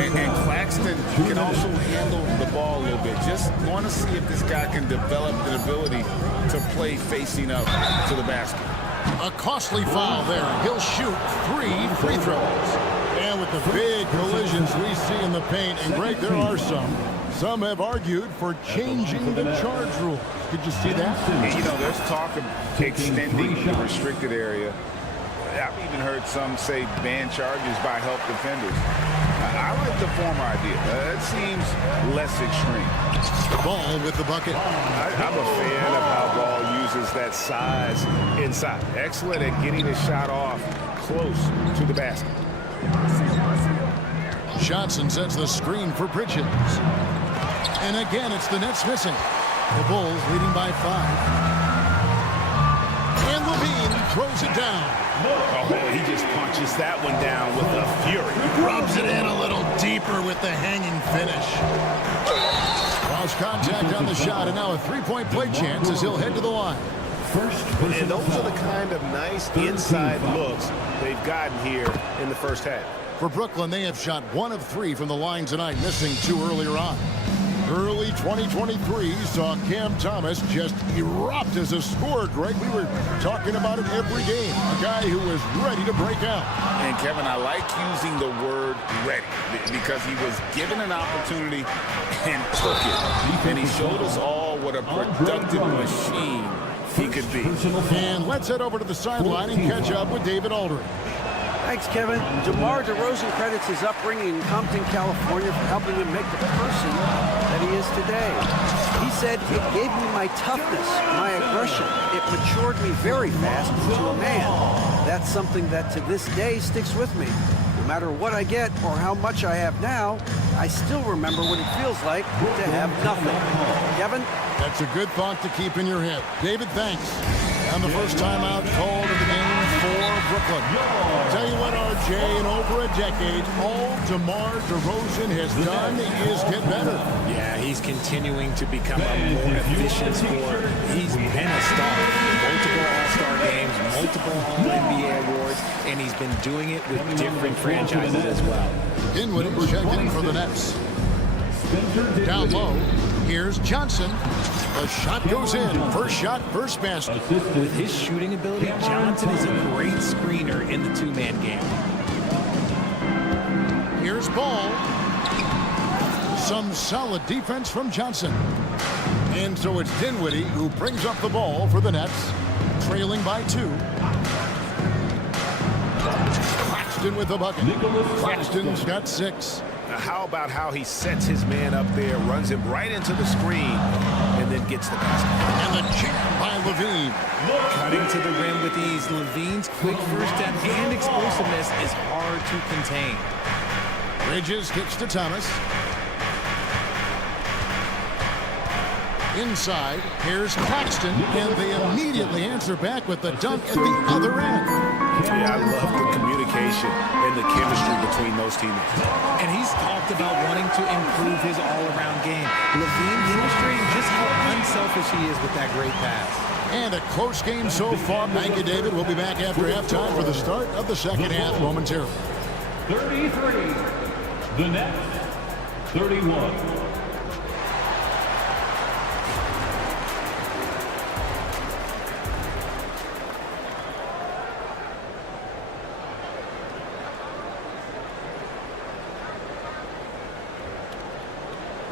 and Claxton can also handle the ball a little bit. Just want to see if this guy can develop the ability to play facing up to the basket. A costly foul there. He'll shoot 3 free throws. And with with the big collisions we see in the paint. And Greg, there are some. Some have argued for changing the charge rule. Did you see that? You know, there's talk of extending the restricted area. I've even heard some say ban charges by help defenders. I like the former idea. It seems less extreme. Ball with the bucket. I'm a fan of how Ball uses that size inside. Excellent at getting his shot off close to the basket. Johnson sets the screen for Bridges. And again, it's the Nets missing. The Bulls leading by 5. And Levine throws it down. Oh, he just punches that one down with a fury. Rubs it in a little deeper with the hanging finish. Lost contact on the shot, and now a three-point play chance as he'll head to the line. And those are the kind of nice inside looks they've gotten here in the first half. For Brooklyn, they have shot 1 of 3 from the line tonight, missing 2 earlier on. Early 2023 saw Cam Thomas just erupt as a scorer, Greg. We were talking about it every game. A guy who was ready to break out. And Kevin, I like using the word ready because he was given an opportunity and took it. And he showed us all what a productive machine he could be. And let's head over to the sideline and catch up with David Aldridge. Thanks, Kevin. DeMar DeRozan credits his upbringing in Compton, California for helping him make the person that he is today. He said, "It gave me my toughness, my aggression. It matured me very fast into a man. That's something that to this day sticks with me. No matter what I get or how much I have now, I still remember what it feels like to have nothing." Kevin? That's a good thought to keep in your head. David, thanks. And the first time out called of the game for Brooklyn. Tell you what, RJ, in over a decade, all DeMar DeRozan has done is get better. Yeah, he's continuing to become a more efficient scorer. He's been a star. Multiple All-Star games, multiple All-NBA awards, and he's been doing it with different franchises as well. Dinwiddie checked in for the Nets. Down low, here's Johnson. The shot goes in. First shot, first basket. With his shooting ability, Johnson is a great screener in the two-man game. Here's Ball. Some solid defense from Johnson. And so it's Dinwiddie who brings up the ball for the Nets, trailing by 2. Claxton with the bucket. Claxton's got 6. How about how he sets his man up there, runs him right into the screen, and then gets the basket. And the jam by Levine. Cutting to the rim with ease. Levine's quick first step and explosiveness is hard to contain. Bridges kicks to Thomas. Inside, here's Claxton, and they immediately answer back with the dunk at the other end. Yeah, I love the communication and the chemistry between those teammates. And he's talked about wanting to improve his all-around game. Levine demonstrating just how unselfish he is with that great pass. And a close game so far. Thank you, David. We'll be back after halftime for the start of the second half momentarily. 33. The Nets, 31.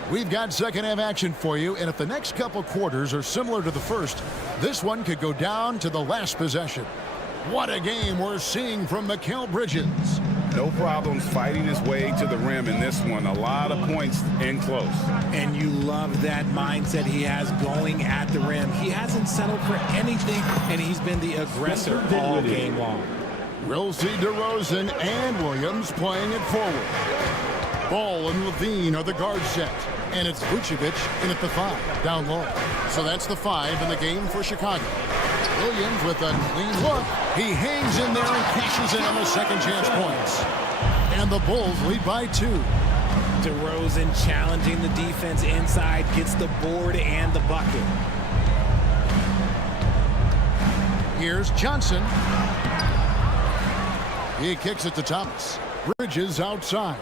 We've got second half action for you, and if the next couple quarters are similar to the first, this one could go down to the last possession. What a game we're seeing from Mikal Bridges. No problems fighting his way to the rim in this one. A lot of points in close. And you love that mindset he has going at the rim. He hasn't settled for anything, and he's been the aggressor all game long. We'll see DeRozan and Williams playing it forward. Ball and Levine are the guard set. And it's Vucevic in at the 5, down low. So that's the 5 in the game for Chicago. Williams with a clean look. He hangs in there and cashes in on the second chance points. And the Bulls lead by 2. DeRozan challenging the defense inside, gets the board and the bucket. Here's Johnson. He kicks it to Thomas. Bridges outside.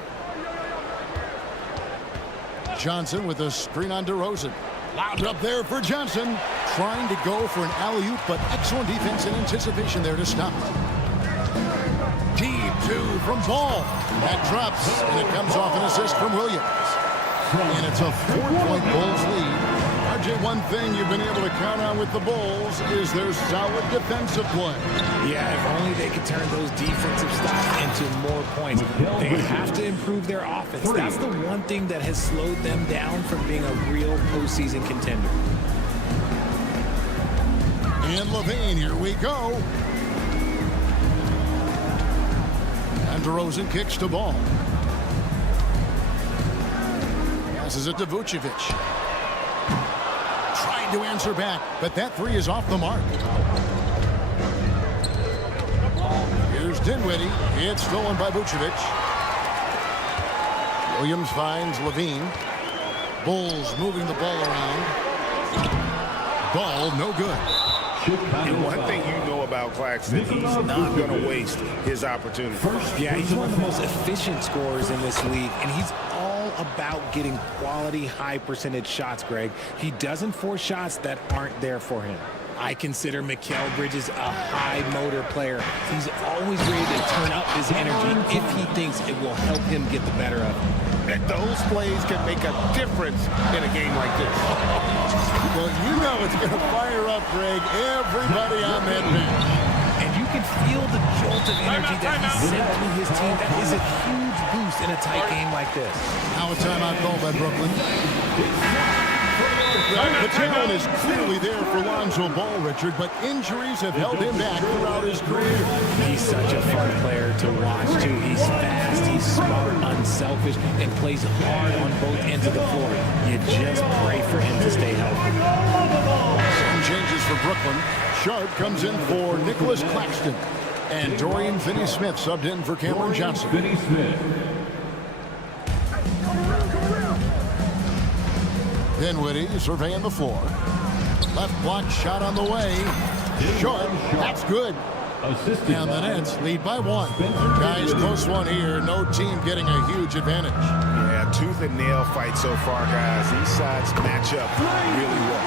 Johnson with a screen on DeRozan. Lobbed up there for Johnson. Trying to go for an alley-oop, but excellent defense and anticipation there to stop. Deep 2 from Ball. That drops, and it comes off an assist from Williams. And it's a 4-point Bulls lead. RJ, one thing you've been able to count on with the Bulls is their solid defensive play. Yeah, if only they could turn those defensive stops into more points. They have to improve their offense. That's the one thing that has slowed them down from being a real postseason contender. And Levine, here we go. And DeRozan kicks to Ball. Passes it to Vucevic. Tried to answer back, but that three is off the mark. Here's Dinwiddie. It's stolen by Vucevic. Williams finds Levine. Bulls moving the ball around. Ball no good. And one thing you know about Claxton, he's not going to waste his opportunity. Yeah, he's one of the most efficient scorers in this league, and he's all about getting quality, high percentage shots, Greg. He doesn't force shots that aren't there for him. I consider Mikal Bridges a high motor player. He's always ready to turn up his energy if he thinks it will help him get the better of him. And those plays can make a difference in a game like this. Well, you know it's going to fire up, Greg, everybody on that bench. And you can feel the jolt of energy that he sent to his team. That is a huge boost in a tight game like this. Now a timeout call by Brooklyn. The talent is clearly there for Lonzo Ball, Richard, but injuries have held him back throughout his career. He's such a fun player to watch, too. He's fast, he's smart, unselfish, and plays hard on both ends of the floor. You just pray for him to stay healthy. Some changes for Brooklyn. Sharp comes in for Nicholas Claxton. And Dorian Finney-Smith subbed in for Cameron Johnson. Dinwiddie surveying the floor. Left block shot on the way. Short. That's good. And the Nets lead by 1. Guys, close one here. No team getting a huge advantage. Yeah, tooth and nail fight so far, guys. These sides match up really well.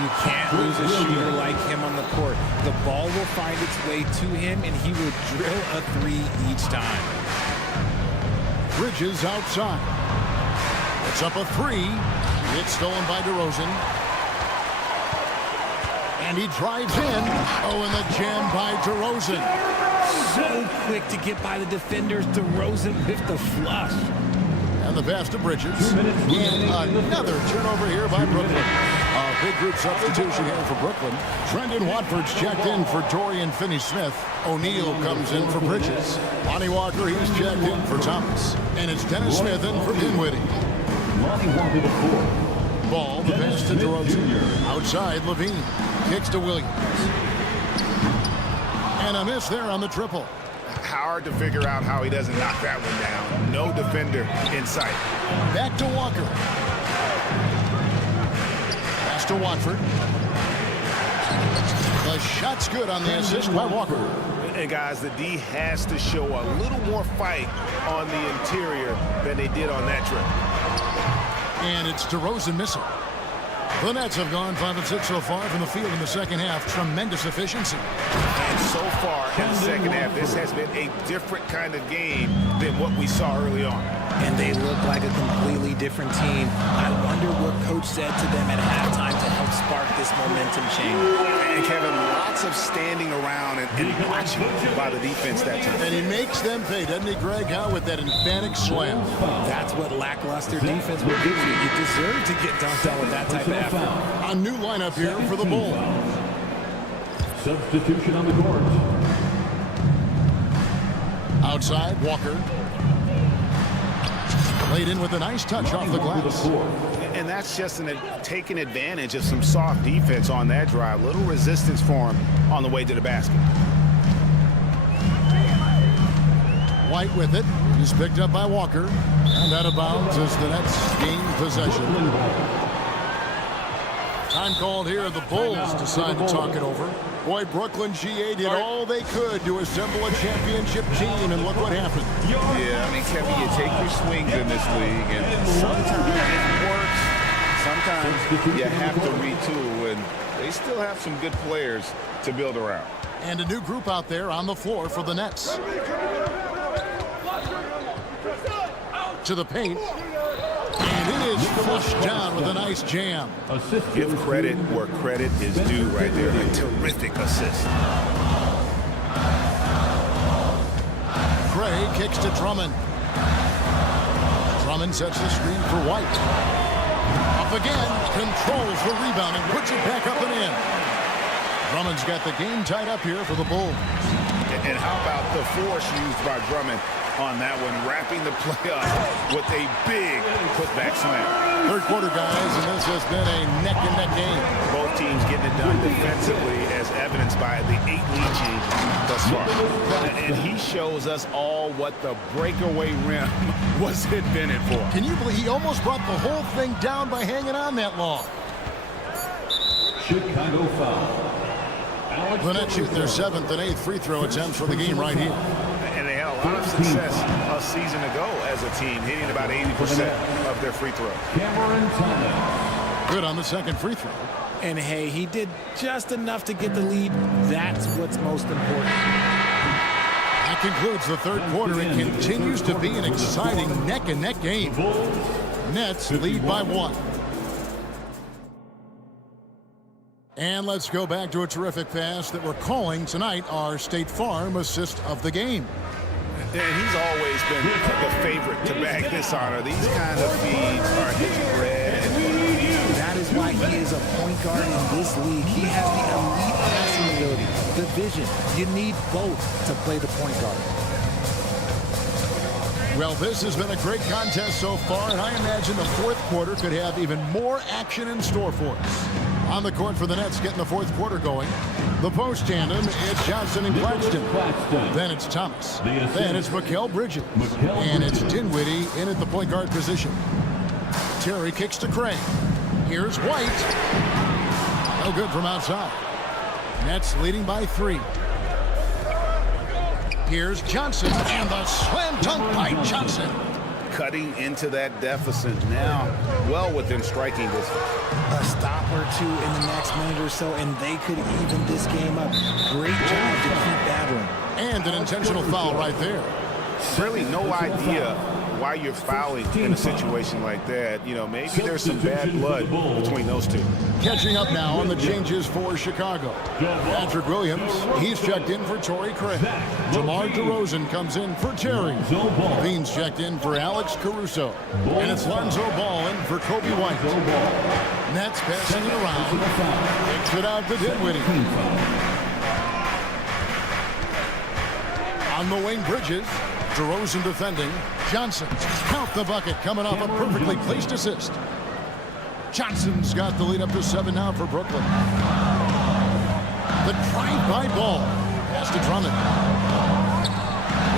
You can't lose a shooter like him on the court. The ball will find its way to him, and he will drill a three each time. Bridges outside. It's up a 3. It's stolen by DeRozan. And he drives in. Oh, and the jam by DeRozan. So quick to get by the defenders. DeRozan with the flush. And the pass to Bridges. And another turnover here by Brooklyn. A big group substitution here for Brooklyn. Trendon Watford's checked in for Dorian Finney-Smith. O'Neal comes in for Bridges. Lonnie Walker, he's checked in for Thomas. And it's Dennis Smith in for Dinwiddie. Ball, the pass to DeRozan. Outside, Levine. Kicks to Williams. And a miss there on the triple. Hard to figure out how he doesn't knock that one down. No defender in sight. Back to Walker. Pass to Watford. The shot's good on the assist by Walker. And guys, the D has to show a little more fight on the interior than they did on that trip. And it's DeRozan missing. The Nets have gone 5 of 6 so far from the field in the second half. Tremendous efficiency. And so far in the second half, this has been a different kind of game than what we saw early on. And they look like a completely different team. I wonder what coach said to them at halftime to help spark this momentum change. And Kevin, lots of standing around and watching by the defense that time. And he makes them pay, doesn't he, Greg, with that emphatic slam. That's what lackluster defense will give you. You deserve to get dunked on with that type of effort. A new lineup here for the Bulls. Substitution on the court. Outside, Walker. Laid in with a nice touch off the glass. And that's just taking advantage of some soft defense on that drive. Little resistance for him on the way to the basket. White with it. He's picked up by Walker. And out of bounds as the Nets gain possession. Time called here. The Bulls decide to talk it over. Boy, Brooklyn GA did all they could to assemble a championship team, and look what happened. Yeah, I mean, Kevin, you take your swings in this league, and sometimes it works. Sometimes you have to retool, and they still have some good players to build around. And a new group out there on the floor for the Nets. to the paint. And it is flushed down with a nice jam. Give credit where credit is due right there. A terrific assist. Gray kicks to Drummond. Drummond sets the screen for White. Up again, controls the rebound and puts it back up and in. Drummond's got the game tied up here for the Bulls. And how about the force used by Drummond on that one, wrapping the play up with a big putback slam. Third quarter, guys, and this has been a neck-and-neck game. Both teams getting it done defensively, as evidenced by the 8 lead change thus far. And he shows us all what the breakaway rim was invented for. Can you believe he almost brought the whole thing down by hanging on that long? Chicago foul. The Nets shoot their 7th and 8th free throw attempts for the game right here. And they had a lot of success a season ago as a team, hitting about 80% of their free throw. Cameron Thomas. Good on the second free throw. And hey, he did just enough to get the lead. That's what's most important. That concludes the third quarter. It continues to be an exciting neck-and-neck game. Nets lead by 1. And let's go back to a terrific pass that we're calling tonight our State Farm assist of the game. And he's always been the favorite to bag this honor. These kind of feeds are his bread and butter. That is why he is a point guard in this league. He has the elite passing ability, the vision. You need both to play the point guard. Well, this has been a great contest so far, and I imagine the fourth quarter could have even more action in store for us. On the court for the Nets getting the fourth quarter going. The post tandem, it's Johnson and Claxton. Then it's Thomas. Then it's Mikal Bridges. And it's Dinwiddie in at the point guard position. Terry kicks to Craig. Here's White. No good from outside. Nets leading by 3. Here's Johnson, and the slam dunk by Johnson. Cutting into that deficit now, well within striking distance. A stop or two in the next minute or so, and they could even this game up. Great job to keep battling. And an intentional foul right there. Really no idea why you're fouling in a situation like that. You know, maybe there's some bad blood between those two. Catching up now on the changes for Chicago. Patrick Williams, he's checked in for Torrey Craig. DeMar DeRozan comes in for Terry. Bean's checked in for Alex Caruso. And it's Lonzo Ball in for Kobe White. Nets passing it around. Kicks it out to Dinwiddie. On the wing, Bridges. DeRozan defending. Johnson, count the bucket, coming off a perfectly placed assist. Johnson's got the lead up to 7 now for Brooklyn. The drive-by ball. Pass to Drummond.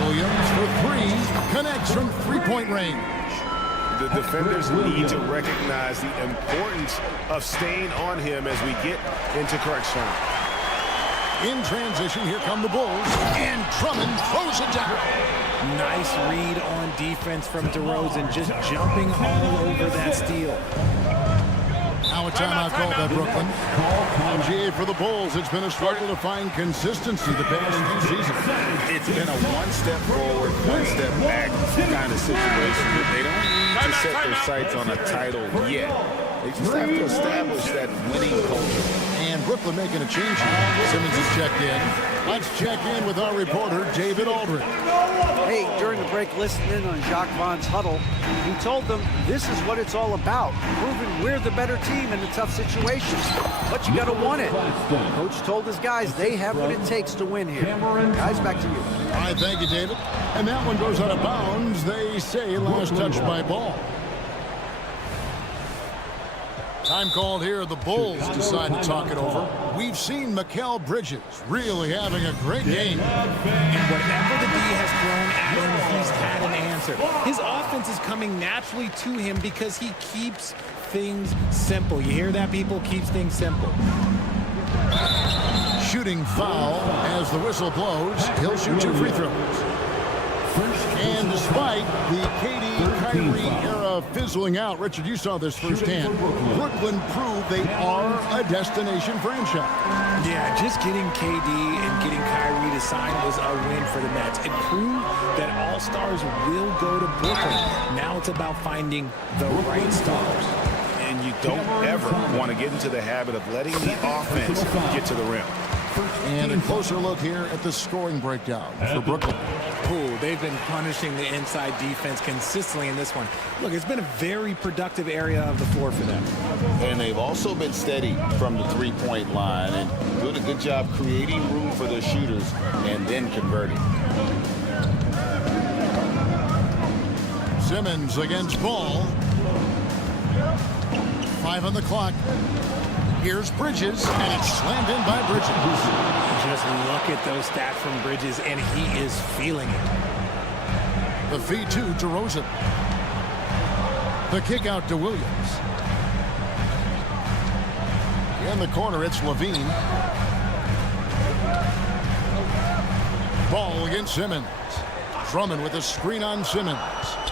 Williams for 3. Connects from three-point range. The defenders need to recognize the importance of staying on him as we get into correction. In transition, here come the Bulls. And Drummond throws it down. Nice read on defense from DeRozan, just jumping all over that steal. Now a timeout called by Brooklyn. GA for the Bulls. It's been a struggle to find consistency the past few seasons. It's been a one-step forward, one-step back kind of situation. They don't need to set their sights on a title yet. They just have to establish that winning culture. And Brooklyn making a change here. Simmons is checked in. Let's check in with our reporter, David Aldridge. Hey, during the break, listening in on Jacques Vaughn's huddle, he told them this is what it's all about, proving we're the better team in the tough situations. But you got to want it. Coach told his guys they have what it takes to win here. Guys, back to you. All right, thank you, David. And that one goes out of bounds. They say last touch by Ball. Time called here. The Bulls decide to talk it over. We've seen Mikal Bridges really having a great game. And whatever the D has thrown at him, he's had an answer. His offense is coming naturally to him because he keeps things simple. You hear that, people? Keeps things simple. Shooting foul as the whistle blows. He'll shoot 2 free throws. And despite the KD Kyrie era of fizzling out. Richard, you saw this firsthand. Brooklyn proved they are a destination franchise. Yeah, just getting KD and getting Kyrie to sign was a win for the Nets. It proved that all stars will go to Brooklyn. Now it's about finding the right stars. And you don't ever want to get into the habit of letting the offense get to the rim. And a closer look here at the scoring breakdown for Brooklyn. Ooh, they've been punishing the inside defense consistently in this one. Look, it's been a very productive area of the floor for them. And they've also been steady from the three-point line and doing a good job creating room for their shooters and then converting. Simmons against Ball. 5 on the clock. Here's Bridges, and it's slammed in by Bridges. Just look at those stats from Bridges, and he is feeling it. The feed to DeRozan. The kick out to Williams. In the corner, it's Levine. Ball against Simmons. Drummond with a screen on Simmons.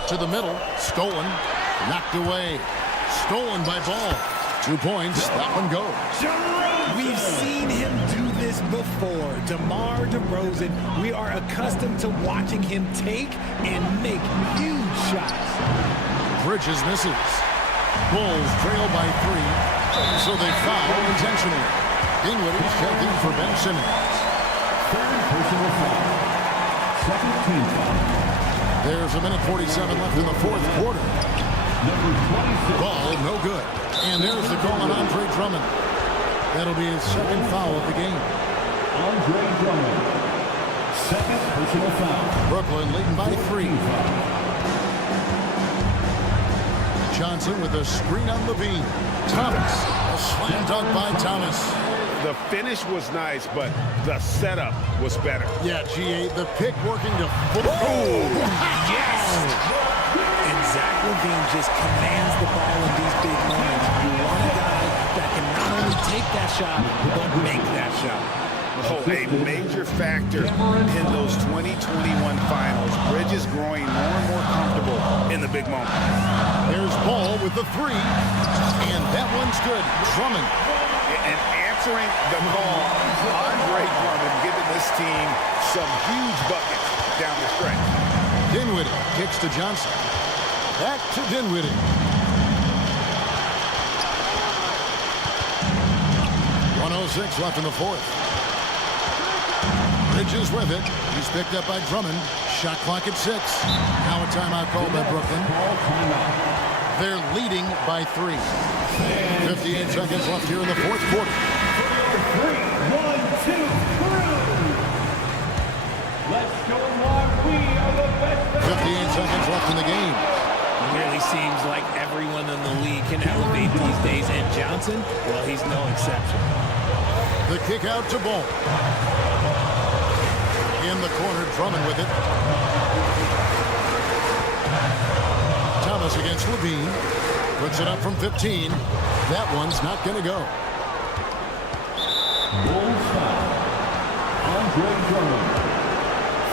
To the middle, stolen, knocked away. Stolen by Ball. 2 points, that one goes. We've seen him do this before. DeMar DeRozan, we are accustomed to watching him take and make huge shots. Bridges misses. Bulls trail by 3, so they foul intentionally. Dinwiddie checked in for Ben Simmons. Third personal foul. Second team foul. There's a minute 47 left in the fourth quarter. Number 26. Ball, no good. And there's the call on Andre Drummond. That'll be his second foul of the game. Andre Drummond. Second personal foul. Brooklyn leading by 3. Johnson with a screen on Levine. Thomas. A slam dunk by Thomas. The finish was nice, but the setup was better. Yeah, GA, the pick working to... Oh, Yes! And Zach LaVine just commands the ball in these big moments. You want a guy that can not only take that shot, but make that shot. Oh, a major factor in those 2021 finals. Bridges growing more and more comfortable in the big moment. There's Ball with the 3. And that one's good. Drummond. And answering the call, Andre Drummond giving this team some huge buckets down the stretch. Dinwiddie kicks to Johnson. Back to Dinwiddie. .106 left in the fourth. Bridges with it. He's picked up by Drummond. Shot clock at 6. Now a timeout called by Brooklyn. They're leading by 3. 58 seconds left here in the fourth quarter. 3, 1, 2, 3. Let's go live. We are the best. 58 seconds left in the game. It really seems like everyone in the league can elevate these days, and Johnson, well, he's no exception. The kick out to Ball. In the corner, Drummond with it. Thomas against Levine. Puts it up from 15. That one's not going to go. Bulls foul. Andre Drummond.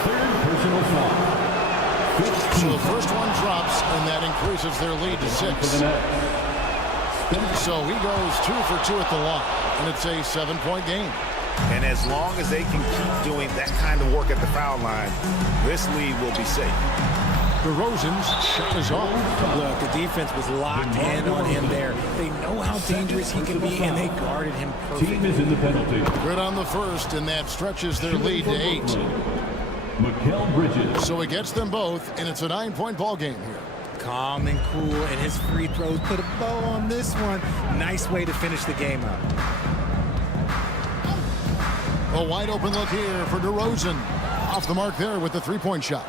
Third personal foul. So the first one drops, and that increases their lead to 6. So he goes 2 for 2 at the line, and it's a 7-point game. And as long as they can keep doing that kind of work at the foul line, this lead will be safe. DeRozan's shot is off. Look, the defense was locked in on him there. They know how dangerous he can be, and they guarded him perfectly. Team is in the penalty. Good on the first, and that stretches their lead to 8. Mikal Bridges. So it gets them both, and it's a 9-point ball game here. Calm and cool, and his free throws put a bow on this one. Nice way to finish the game up. A wide open look here for DeRozan. Off the mark there with the 3-point shot.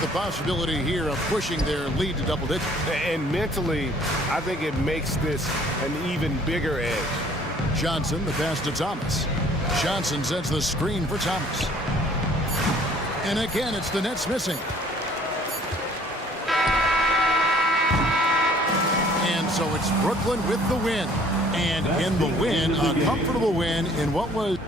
The possibility here of pushing their lead to double digits. And mentally, I think it makes this an even bigger edge. Johnson, the pass to Thomas. Johnson sets the screen for Thomas. And again, it's the Nets missing. And so it's Brooklyn with the win. And in the win, a comfortable win in what was...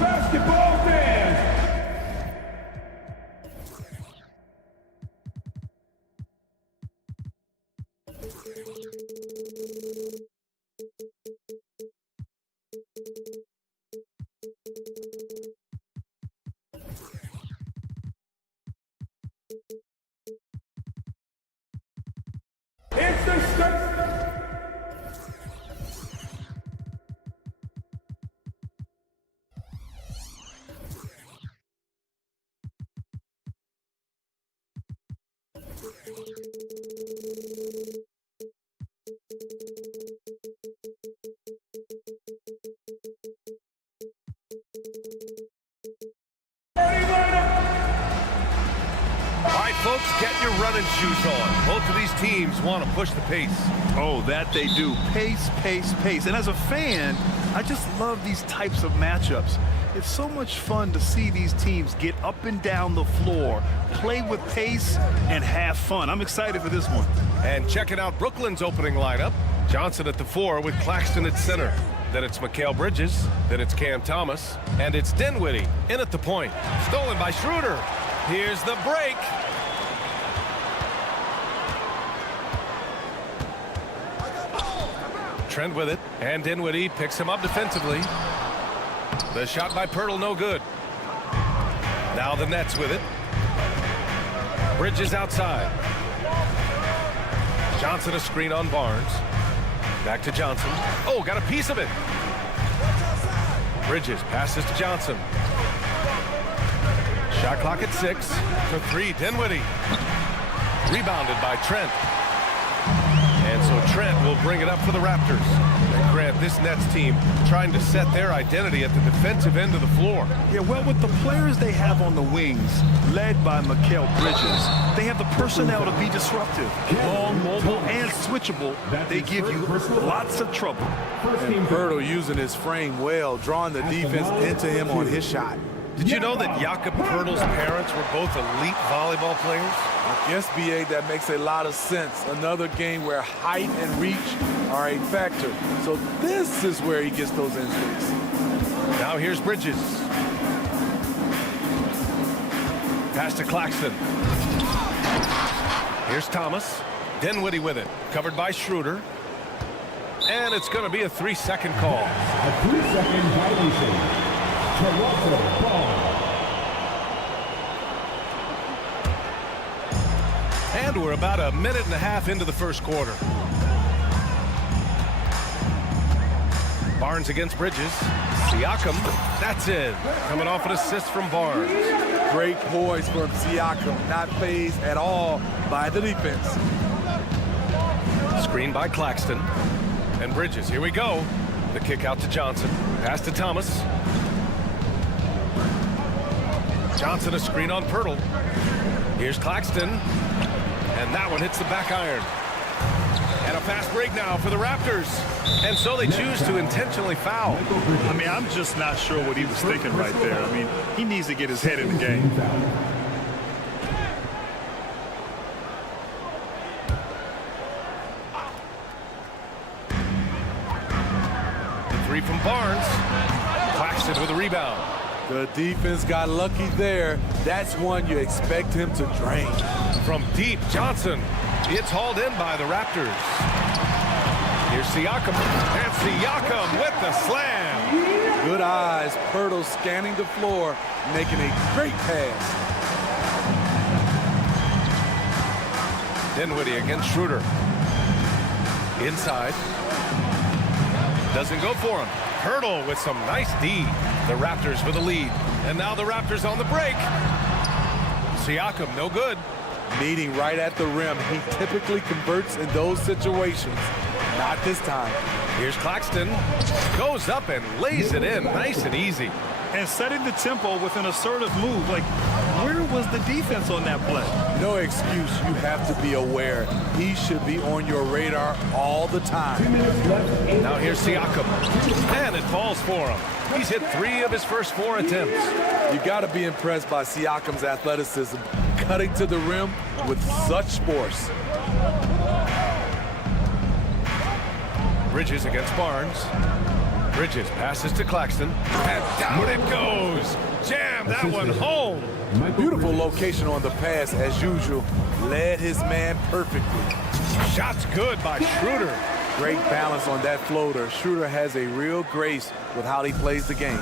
Basketball fans. It's the start. All right, folks, get your running shoes on. Both of these teams want to push the pace. Oh, that they do. Pace, pace, pace. And as a fan, I just love these types of matchups. It's so much fun to see these teams get up and down the floor, play with pace, and have fun. I'm excited for this one. And checking out Brooklyn's opening lineup. Johnson at the 4 with Claxton at center. Then it's Mikal Bridges. Then it's Cam Thomas. And it's Dinwiddie in at the point. Stolen by Schroeder. Here's the break. Trent with it. And Dinwiddie picks him up defensively. The shot by Pirtle, no good. Now the Nets with it. Bridges outside. Johnson a screen on Barnes. Back to Johnson. Oh, got a piece of it. Bridges passes to Johnson. Shot clock at 6. For 3, Dinwiddie. Rebounded by Trent. And so Trent will bring it up for the Raptors. And Grant, this Nets team trying to set their identity at the defensive end of the floor. Yeah, well, with the players they have on the wings, led by Mikal Bridges, they have the personnel to be disruptive. Long, mobile, and switchable. They give you lots of trouble. And Pirtle using his frame well, drawing the defense into him on his shot. Did you know that Jakob Pirtle's parents were both elite volleyball players? Yes, B.A., that makes a lot of sense. Another game where height and reach are a factor. So this is where he gets those instincts. Now here's Bridges. Pass to Claxton. Here's Thomas. Dinwiddie with it. Covered by Schroeder. And it's going to be a 3-second call. A 3-second violation. Toronto ball. And we're about a minute and a half into the first quarter. Barnes against Bridges. Siakam, that's in. Coming off an assist from Barnes. Great poise from Siakam, not fazed at all by the defense. Screen by Claxton. And Bridges, here we go. The kick out to Johnson. Pass to Thomas. Johnson a screen on Pirtle. Here's Claxton. And that one hits the back iron. And a fast break now for the Raptors. And so they choose to intentionally foul. I mean, I'm just not sure what he was thinking right there. I mean, he needs to get his head in the game. The 3 from Barnes. Claxton with a rebound. The defense got lucky there. That's one you expect him to drain. From deep, Johnson. It's hauled in by the Raptors. Here's Siakam. And Siakam with the slam. Good eyes. Pirtle scanning the floor, making a great pass. Dinwiddie against Schroeder. Inside. Doesn't go for him. Pirtle with some nice D. The Raptors with a lead. And now the Raptors on the break. Siakam, no good. Meeting right at the rim. He typically converts in those situations. Not this time. Here's Claxton. Goes up and lays it in. Nice and easy. and setting the tempo with an assertive move. Like, where was the defense on that play? No excuse. You have to be aware. He should be on your radar all the time. Now here's Siakam, and it falls for him. He's hit 3 of his first 4 attempts. You got to be impressed by Siakam's athleticism, cutting to the rim with such force. Bridges against Barnes. Bridges passes to Claxton, and down it goes. Jam that one home. Beautiful location on the pass, as usual. Led his man perfectly. Shot's good by Schroeder. Great balance on that floater. Schroeder has a real grace with how he plays the game.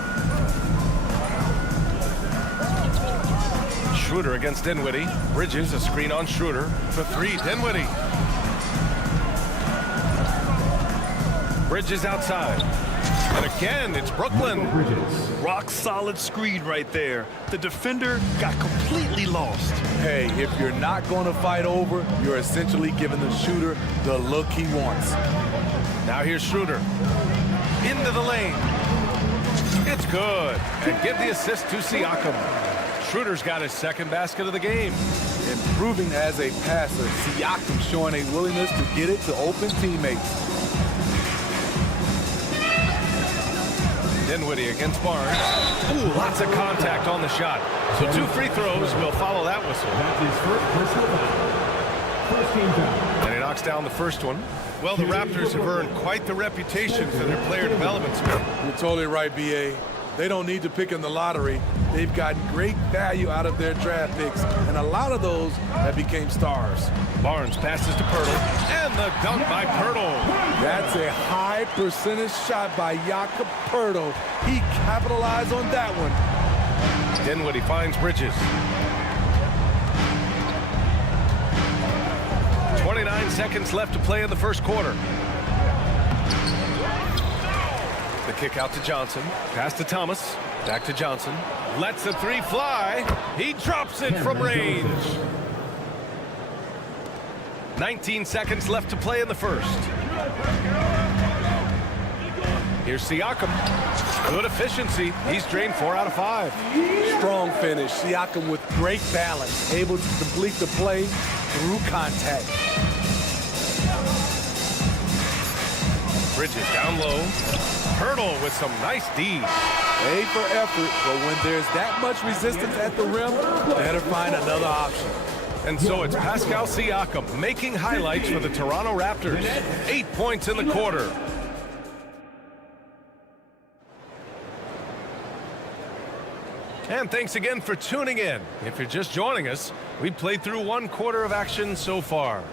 Schroeder against Dinwiddie. Bridges, a screen on Schroeder for 3. Dinwiddie. Bridges outside. And again, it's Brooklyn. Rock solid screen right there. The defender got completely lost. Hey, if you're not going to fight over, you're essentially giving the shooter the look he wants. Now here's Schroeder. Into the lane. It's good. And give the assist to Siakam. Schroeder's got his 2nd basket of the game. Improving as a passer, Siakam showing a willingness to get it to open teammates. Dinwiddie against Barnes. Ooh, lots of contact on the shot. So 2 free throws will follow that whistle. That's his first personal foul. First team foul. And he knocks down the first one. Well, the Raptors have earned quite the reputation for their player development spirit. You're totally right, B.A. They don't need to pick in the lottery. They've gotten great value out of their draft picks, and a lot of those have become stars. Barnes passes to Pirtle, and the dunk by Pirtle. That's a high percentage shot by Jakob Pirtle. He capitalized on that one. Dinwiddie finds Bridges. 29 seconds left to play in the first quarter. The kick out to Johnson. Pass to Thomas. Back to Johnson. Lets the 3 fly. He drops it from range. 19 seconds left to play in the first. Here's Siakam. Good efficiency. He's drained 4 out of 5. Strong finish. Siakam with great balance. Able to complete the play through contact. Bridges down low. Pirtle with some nice D. A for effort, but when there's that much resistance at the rim, better find another option. And so it's Pascal Siakam making highlights for the Toronto Raptors. 8 points in the quarter. And thanks again for tuning in. If you're just joining us, we played through 1 quarter of action so far.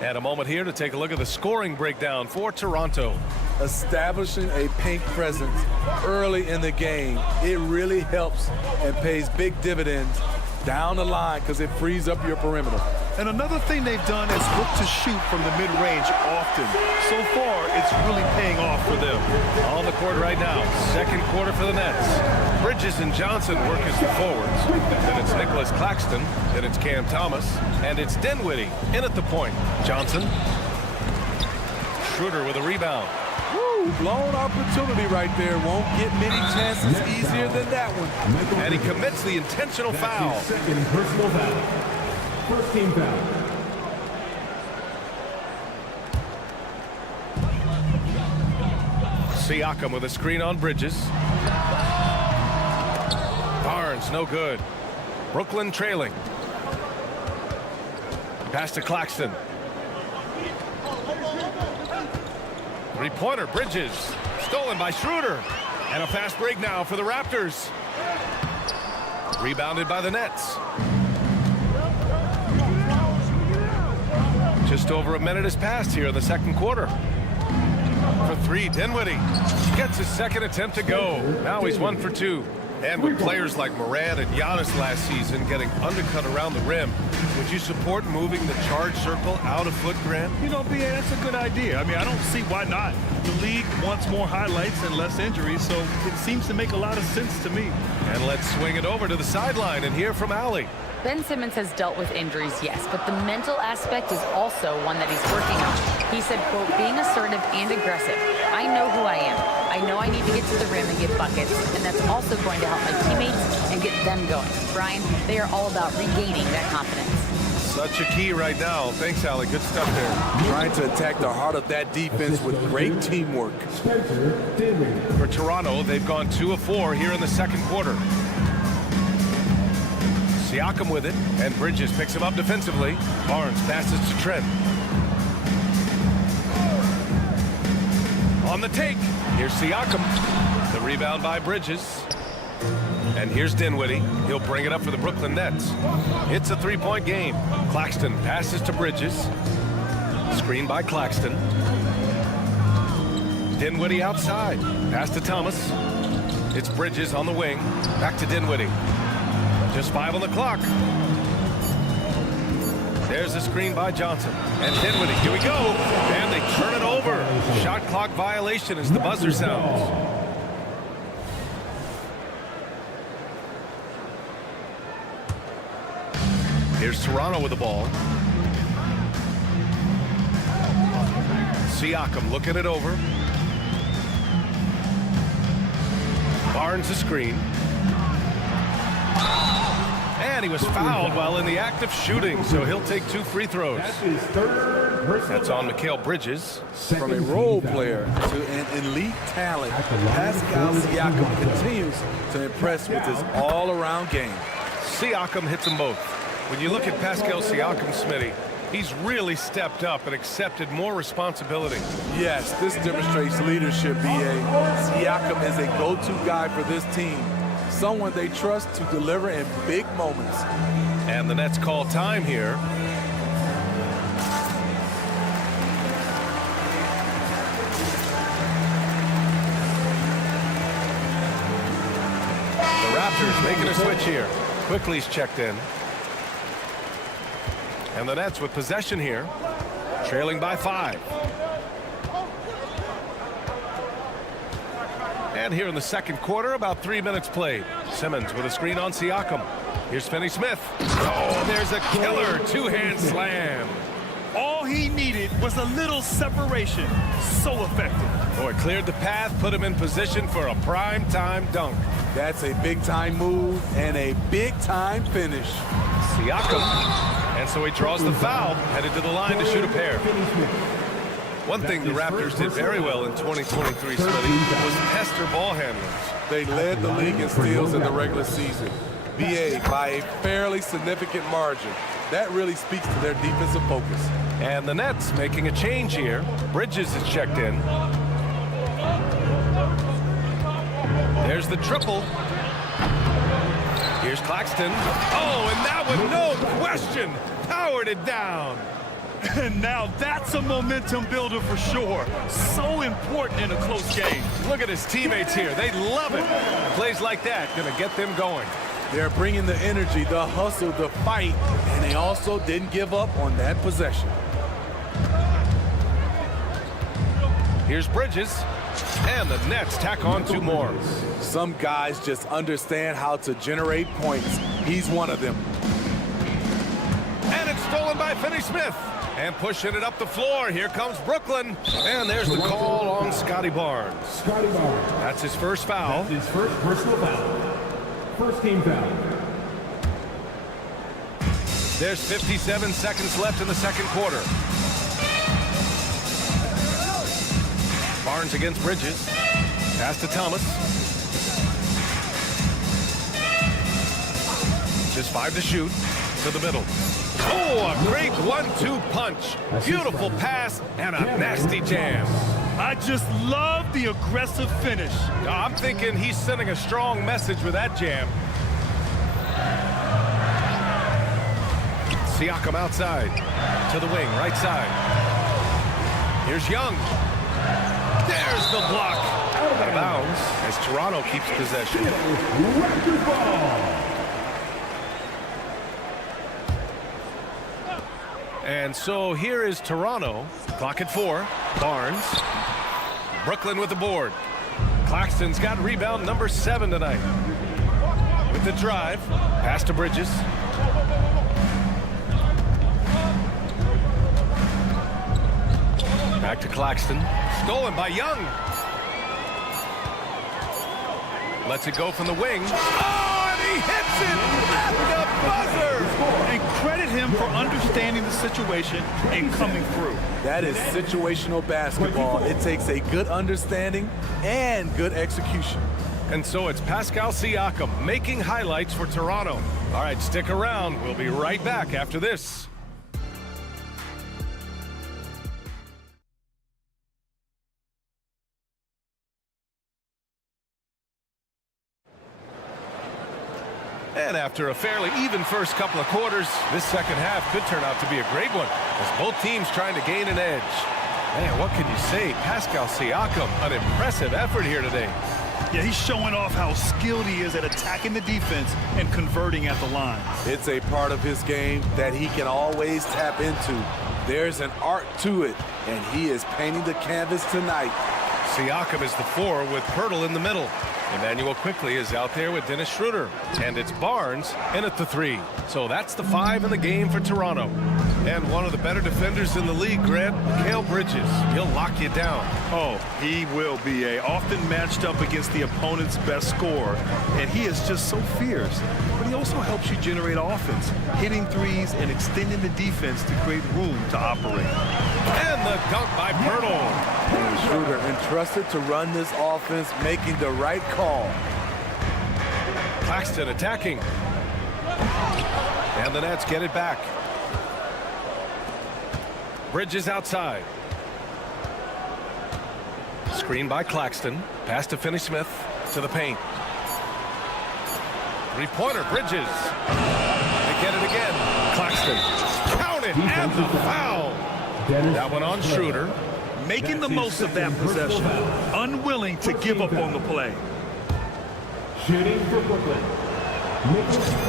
And a moment here to take a look at the scoring breakdown for Toronto. Establishing a paint presence early in the game, it really helps and pays big dividends down the line because it frees up your perimeter. And another thing they've done is look to shoot from the mid-range often. So far, it's really paying off for them. On the court right now, second quarter for the Nets. Bridges and Johnson work as the forwards. Then it's Nicholas Claxton. Then it's Cam Thomas. And it's Dinwiddie in at the point. Johnson. Schroeder with a rebound. Woo, blown opportunity right there. Won't get many chances easier than that one. And he commits the intentional foul. Second personal foul. First team foul. Siakam with a screen on Bridges. Barnes, no good. Brooklyn trailing. Pass to Claxton. Three-pointer, Bridges. Stolen by Schroeder. And a fast break now for the Raptors. Rebounded by the Nets. Just over a minute has passed here in the second quarter. For 3, Dinwiddie gets his second attempt to go. Now he's 1 for 2. And with players like Morant and Giannis last season getting undercut around the rim, would you support moving the charge circle out a foot, Grant? You know, BA, that's a good idea. I mean, I don't see why not. The league wants more highlights and less injuries, so it seems to make a lot of sense to me. And let's swing it over to the sideline and hear from Allie. Ben Simmons has dealt with injuries, yes, but the mental aspect is also one that he's working on. He said, quote, being assertive and aggressive. I know who I am. I know I need to get to the rim and get buckets, and that's also going to help my teammates and get them going. Brian, they are all about regaining that confidence. Such a key right now. Thanks, Allie. Good stuff there. Trying to attack the heart of that defense with great teamwork. For Toronto, they've gone 2 of 4 here in the second quarter. Siakam with it, and Bridges picks him up defensively. Barnes passes to Trent. On the take, here's Siakam. The rebound by Bridges. And here's Dinwiddie. He'll bring it up for the Brooklyn Nets. It's a 3-point game. Claxton passes to Bridges. Screen by Claxton. Dinwiddie outside. Pass to Thomas. It's Bridges on the wing. Back to Dinwiddie. Just 5 on the clock. There's a screen by Johnson. And Dinwiddie, here we go. And they turn it over. Shot clock violation as the buzzer sounds. Here's Toronto with the ball. Siakam looking it over. Barnes a screen. And he was fouled while in the act of shooting, so he'll take 2 free throws. That's on Mikal Bridges. From a role player to an elite talent, Pascal Siakam continues to impress with his all-around game. Siakam hits them both. When you look at Pascal Siakam, Smitty, he's really stepped up and accepted more responsibility. Yes, this demonstrates leadership, B.A. Siakam is a go-to guy for this team. Someone they trust to deliver in big moments. And the Nets call time here. The Raptors making a switch here. Quickly's checked in. And the Nets with possession here, trailing by 5. And here in the second quarter, about 3 minutes played. Simmons with a screen on Siakam. Here's Finney-Smith. Oh, there's a killer 2-hand slam. All he needed was a little separation. So effective. Boy, cleared the path, put him in position for a prime-time dunk. That's a big-time move and a big-time finish. Siakam. And so he draws the foul, headed to the line to shoot a pair. One thing the Raptors did very well in 2023, Smitty, was pester ball handlers. They led the league in steals in the regular season. BA by a fairly significant margin. That really speaks to their defensive focus. And the Nets making a change here. Bridges is checked in. There's the triple. Here's Claxton. Oh, and that one, no question, powered it down. And now that's a momentum builder for sure. So important in a close game. Look at his teammates here. They love it. Plays like that going to get them going. They're bringing the energy, the hustle, the fight, and they also didn't give up on that possession. Here's Bridges, and the Nets tack on 2 more. Some guys just understand how to generate points. He's one of them. And it's stolen by Finney-Smith. And pushing it up the floor. Here comes Brooklyn. And there's the call on Scotty Barnes. That's his first foul. That's his first personal foul. First team foul. There's 57 seconds left in the second quarter. Barnes against Bridges. Pass to Thomas. Just 5 to shoot. To the middle. Oh, a great 1-2 punch. Beautiful pass and a nasty jam. I just love the aggressive finish. I'm thinking he's sending a strong message with that jam. Siakam outside. To the wing, right side. Here's Young. There's the block. Out of bounds as Toronto keeps possession. Raptors ball. And so here is Toronto. Clock at 4. Barnes. Brooklyn with the board. Claxton's got rebound number 7 tonight. With the drive. Pass to Bridges. Back to Claxton. Stolen by Young. Lets it go from the wing. Oh, and he hits it at the buzzer! And credit him for understanding the situation and coming through. That is situational basketball. It takes a good understanding and good execution. And so it's Pascal Siakam making highlights for Toronto. All right, stick around. We'll be right back after this. And after a fairly even first couple of quarters, this second half could turn out to be a great one as both teams trying to gain an edge. Man, what can you say? Pascal Siakam, an impressive effort here today. Yeah, he's showing off how skilled he is at attacking the defense and converting at the line. It's a part of his game that he can always tap into. There's an art to it, and he is painting the canvas tonight. Siakam is the 4 with Pirtle in the middle. Emmanuel quickly is out there with Dennis Schroeder. And it's Barnes in at the 3. So that's the 5 in the game for Toronto. And one of the better defenders in the league, Grant, Mikal Bridges. He'll lock you down. Oh, he will be often matched up against the opponent's best scorer. And he is just so fierce. But he also helps you generate offense, hitting threes and extending the defense to create room to operate. And the dunk by Pirtle. Schroeder entrusted to run this offense, making the right call. Claxton attacking. And the Nets get it back. Bridges outside. Screen by Claxton. Pass to Finney-Smith to the paint. Three-pointer, Bridges. They get it again. Claxton. Count it, and the foul. That one on Schroeder. Making the most of that possession. Unwilling to give up on the play. Shooting for Brooklyn.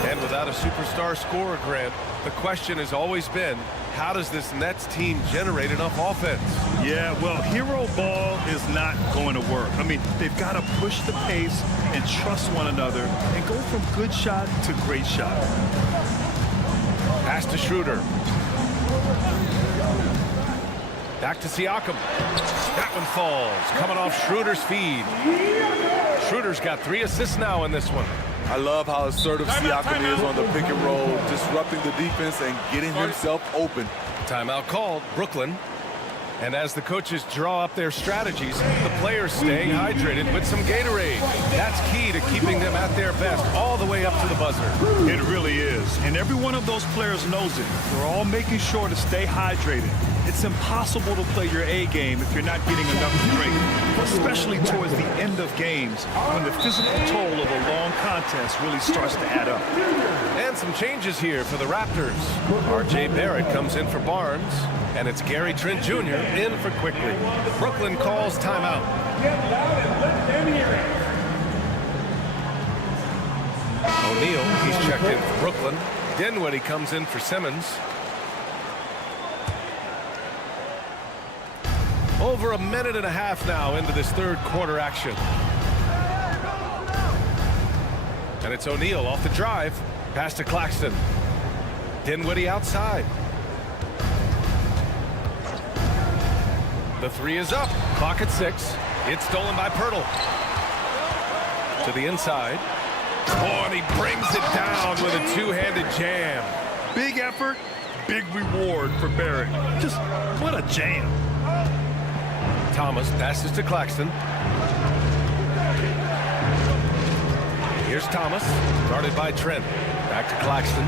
And without a superstar scorer, Grant, the question has always been, how does this Nets team generate enough offense? Yeah, well, hero ball is not going to work. I mean, they've got to push the pace and trust one another and go from good shot to great shot. Pass to Schroeder. Back to Siakam. That one falls, coming off Schroeder's feed. Schroeder's got 3 assists now in this one. I love how assertive Siakam is on the pick and roll, disrupting the defense and getting himself open. Timeout called, Brooklyn. And as the coaches draw up their strategies, the players staying hydrated with some Gatorade. That's key to keeping them at their best all the way up to the buzzer. It really is. And every one of those players knows it. They're all making sure to stay hydrated. It's impossible to play your A game if you're not getting enough to drink, especially towards the end of games when the physical toll of a long contest really starts to add up. And some changes here for the Raptors. R.J. Barrett comes in for Barnes, and it's Gary Trent Jr. in for Quickly. Brooklyn calls timeout. Get loud and let them hear it. O'Neal, he's checked in for Brooklyn. Dinwiddie comes in for Simmons. Over a minute and a half now into this third quarter action. And it's O'Neal off the drive. Pass to Claxton. Dinwiddie outside. The 3 is up. Clock at 6. It's stolen by Pirtle. To the inside. Oh, and he brings it down with a two-handed jam. Big effort, big reward for Barrett. Just what a jam. Thomas passes to Claxton. Here's Thomas, guarded by Trent. Back to Claxton.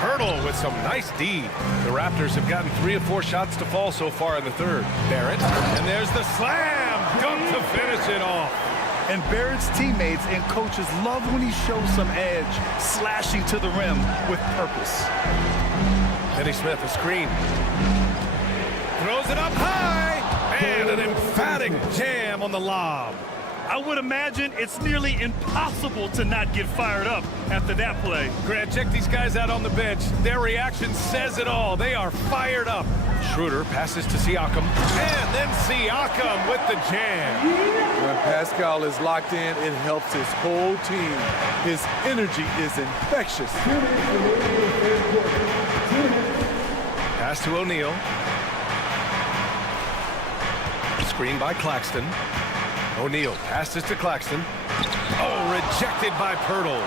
Pirtle with some nice D. The Raptors have gotten 3 of 4 shots to fall so far in the third. Barrett, and there's the slam dunk to finish it off. And Barrett's teammates and coaches love when he shows some edge, slashing to the rim with purpose. Finney-Smith, a screen. Throws it up high. And an emphatic jam on the lob. I would imagine it's nearly impossible to not get fired up after that play. Grant, check these guys out on the bench. Their reaction says it all. They are fired up. Schroeder passes to Siakam. And then Siakam with the jam. When Pascal is locked in, it helps his whole team. His energy is infectious. Pass to O'Neal. Screen by Claxton. O'Neal passes to Claxton. Oh, rejected by Pirtle.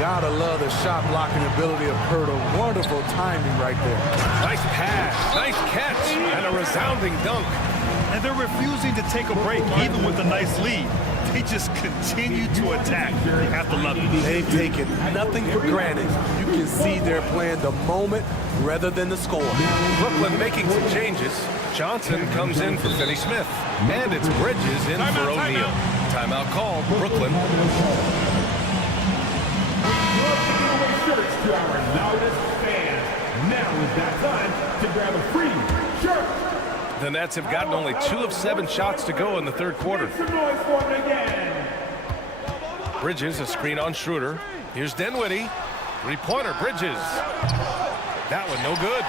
Gotta love the shot blocking ability of Pirtle. Wonderful timing right there. Nice pass, nice catch, and a resounding dunk. And they're refusing to take a break, even with a nice lead. They just continue to attack. You have to love it. They've taken nothing for granted. You can see they're playing the moment rather than the score. Brooklyn making some changes. Johnson comes in for Finney Smith. And it's Bridges in for O'Neal. Timeout called, Brooklyn. Shirts to our loudest fans. Now is that time to grab a free shirt. The Nets have gotten only 2 of 7 shots to go in the third quarter. Make some noise for them again. Bridges, a screen on Schroeder. Here's Dinwiddie. Three-pointer, Bridges. That one no good.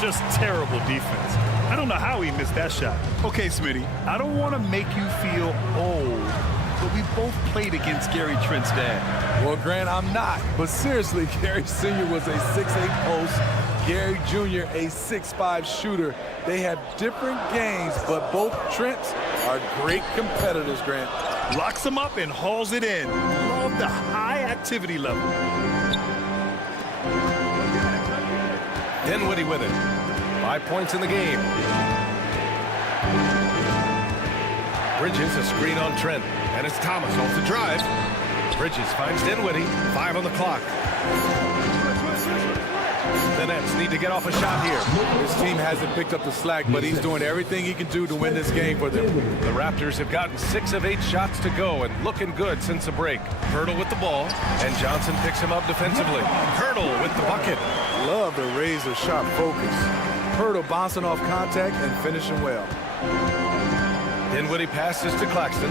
Just terrible defense. I don't know how he missed that shot. Okay, Smitty, I don't want to make you feel old, but we both played against Gary Trent's dad. Well, Grant, I'm not. But seriously, Gary Sr. was a 6'8" post. Gary Jr., a 6'5" shooter. They have different games, but both Trents are great competitors, Grant. Locks him up and hauls it in. Love the high activity level. Dinwiddie with it. 5 points in the game. Bridges, a screen on Trent. And it's Thomas off the drive. Bridges finds Dinwiddie. 5 on the clock. The Nets need to get off a shot here. His team hasn't picked up the slack, but he's doing everything he can do to win this game for them. The Raptors have gotten 6 of 8 shots to go and looking good since the break. Pirtle with the ball, and Johnson picks him up defensively. Pirtle with the bucket. Love the razor sharp focus. Pirtle bouncing off contact and finishing well. Dinwiddie passes to Claxton.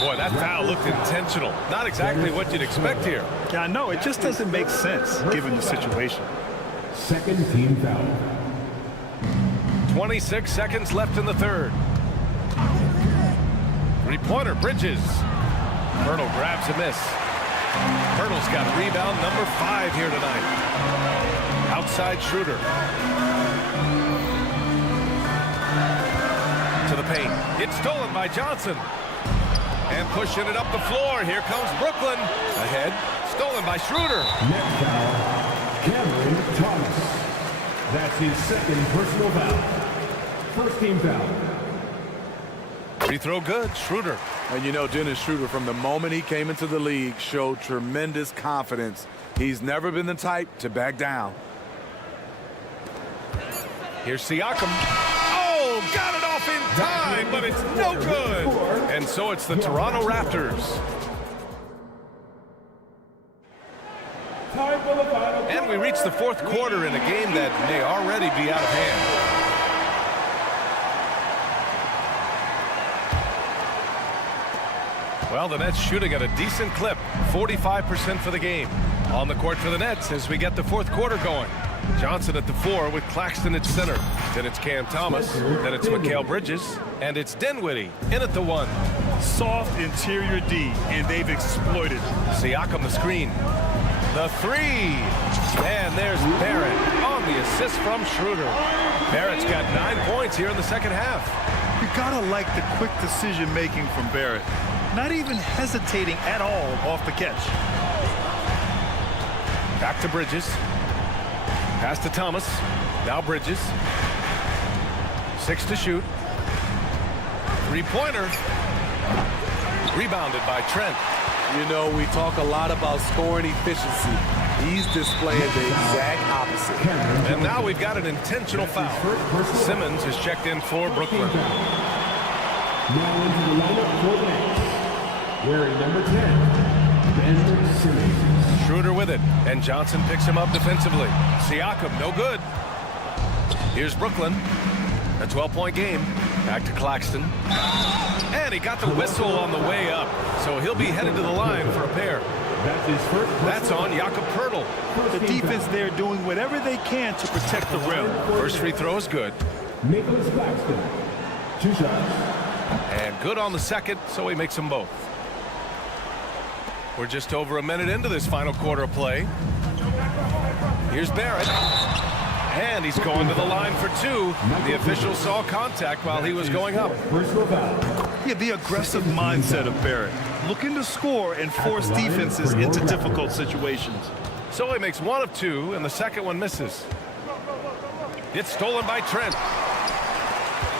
Boy, that foul looked intentional. Not exactly what you'd expect here. Yeah, I know. It just doesn't make sense given the situation. Second team foul. 26 seconds left in the third. Three-pointer, Bridges. Pirtle grabs a miss. Pirtle's got rebound number 5 here tonight. Outside Schroeder. To the paint. It's stolen by Johnson. And pushing it up the floor. Here comes Brooklyn. Ahead. Stolen by Schroeder. Next foul, Cameron Thomas. That's his second personal foul. First team foul. Free throw good. Schroeder. And you know, Dennis Schroeder, from the moment he came into the league, showed tremendous confidence. He's never been the type to back down. Here's Siakam. Oh, got it off in time, but it's no good. And so it's the Toronto Raptors. Time for the final. And we reach the fourth quarter in a game that may already be out of hand. Well, the Nets shooting at a decent clip, 45% for the game. On the court for the Nets as we get the fourth quarter going. Johnson at the 4 with Claxton at center. Then it's Cam Thomas. Then it's Mikal Bridges. And it's Dinwiddie in at the 1. Soft interior D, and they've exploited. Siakam the screen. The 3. And there's Barrett on the assist from Schroeder. Barrett's got 9 points here in the second half. You gotta like the quick decision making from Barrett. Not even hesitating at all off the catch. Back to Bridges. Pass to Thomas. Now Bridges. 6 to shoot. Three-pointer. Rebounded by Trent. You know, we talk a lot about scoring efficiency. He's displaying the exact opposite. And now we've got an intentional foul. Simmons has checked in for Brooklyn. Now into the lineup for the Nets. Wearing number 10, Ben Simmons. Schroeder with it, and Johnson picks him up defensively. Siakam, no good. Here's Brooklyn. A 12-point game. Back to Claxton. And he got the whistle on the way up, so he'll be headed to the line for a pair. That's his first. That's on Jakob Pirtle. The defense there doing whatever they can to protect the rim. First free throw is good. Nicholas Claxton. 2 shots. And good on the second, so he makes them both. We're just over a minute into this final quarter of play. Here's Barrett. And he's going to the line for two. The official saw contact while he was going up. Yeah, the aggressive mindset of Barrett. Looking to score and force defenses into difficult situations. So he makes one of two, and the second one misses. It's stolen by Trent.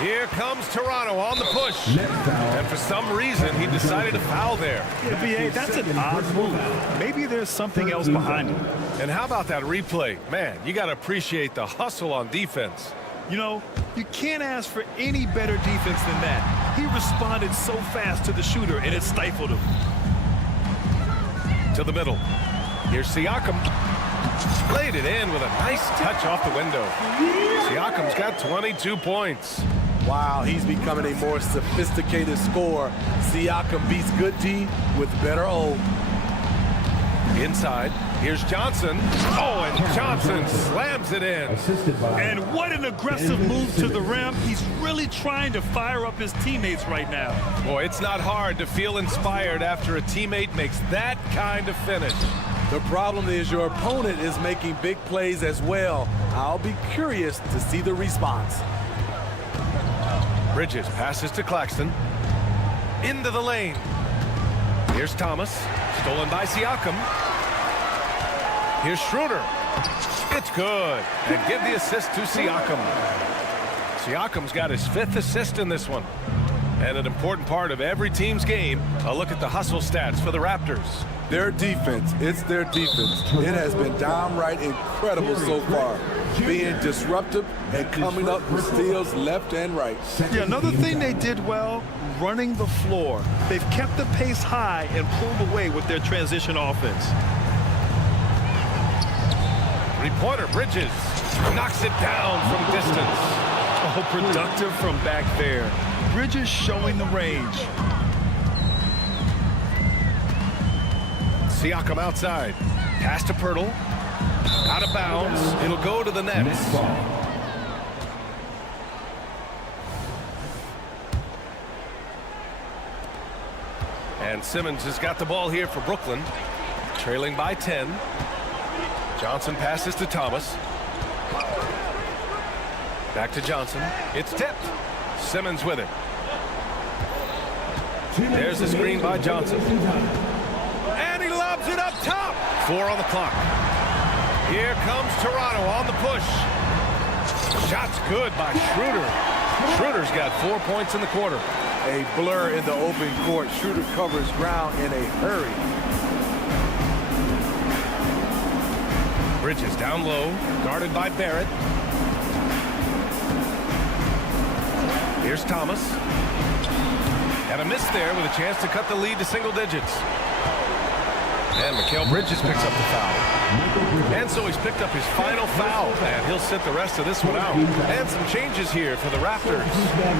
Here comes Toronto on the push. And for some reason, he decided to foul there. Yeah, BA, that's an odd move. Maybe there's something else behind it. And how about that replay? Man, you got to appreciate the hustle on defense. You know, you can't ask for any better defense than that. He responded so fast to the shooter, and it stifled him. To the middle. Here's Siakam. Laid it in with a nice touch off the window. Siakam's got 22 points. Wow, he's becoming a more sophisticated scorer. Siakam beats good D with better O. Inside, here's Johnson. Oh, and Johnson slams it in. And what an aggressive move to the rim. He's really trying to fire up his teammates right now. Boy, it's not hard to feel inspired after a teammate makes that kind of finish. The problem is your opponent is making big plays as well. I'll be curious to see the response. Bridges passes to Claxton. Into the lane. Here's Thomas. Stolen by Siakam. Here's Schroeder. It's good. And give the assist to Siakam. Siakam's got his 5th assist in this one. And an important part of every team's game, a look at the hustle stats for the Raptors. Their defense, it's their defense. It has been downright incredible so far. Being disruptive and coming up with steals left and right. Yeah, another thing they did well, running the floor. They've kept the pace high and pulled away with their transition offense. Three-pointer, Bridges knocks it down from distance. Oh, productive from back there. Bridges showing the range. Siakam outside. Pass to Pirtle. Out of bounds. It'll go to the Nets. And Simmons has got the ball here for Brooklyn. Trailing by 10. Johnson passes to Thomas. Back to Johnson. It's tipped. Simmons with it. There's the screen by Johnson. And he lobs it up top. 4 on the clock. Here comes Toronto on the push. Shot's good by Schroeder. Schroeder's got 4 points in the quarter. A blur in the open court. Schroeder covers ground in a hurry. Bridges down low, guarded by Barrett. Here's Thomas. And a miss there with a chance to cut the lead to single digits. And Mikal Bridges picks up the foul. And so he's picked up his final foul, and he'll sit the rest of this one out. And some changes here for the Raptors.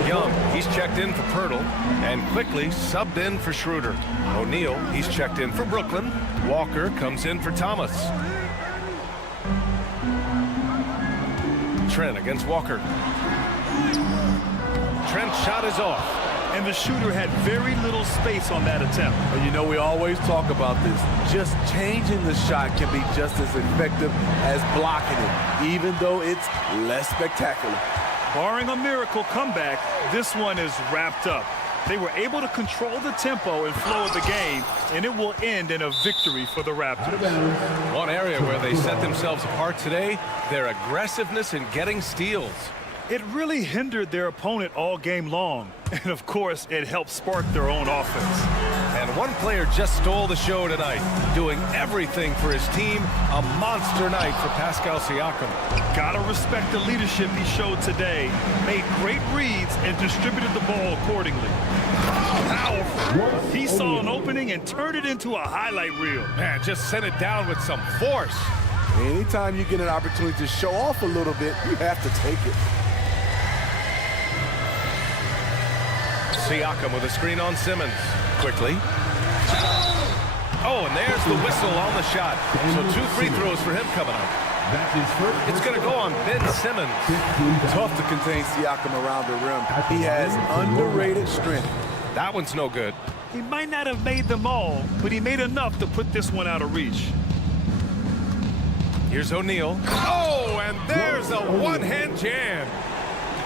Young, he's checked in for Pirtle, and quickly subbed in for Schroeder. O'Neal, he's checked in for Brooklyn. Walker comes in for Thomas. Trent against Walker. Trent's shot is off. And the shooter had very little space on that attempt. And you know, we always talk about this. Just changing the shot can be just as effective as blocking it, even though it's less spectacular. Barring a miracle comeback, this one is wrapped up. They were able to control the tempo and flow of the game, and it will end in a victory for the Raptors. One area where they set themselves apart today, their aggressiveness in getting steals. It really hindered their opponent all game long. And, of course, it helped spark their own offense. And one player just stole the show tonight, doing everything for his team. A monster night for Pascal Siakam. Gotta respect the leadership he showed today. Made great reads and distributed the ball accordingly. Powerful. He saw an opening and turned it into a highlight reel. Man, just sent it down with some force. Anytime you get an opportunity to show off a little bit, you have to take it. Siakam with a screen on Simmons. Quickly. Oh, and there's the whistle on the shot. So 2 free throws for him coming up. It's going to go on Ben Simmons. Tough to contain Siakam around the rim. He has underrated strength. That one's no good. He might not have made them all, but he made enough to put this one out of reach. Here's O'Neal. Oh, and there's a one-hand jam.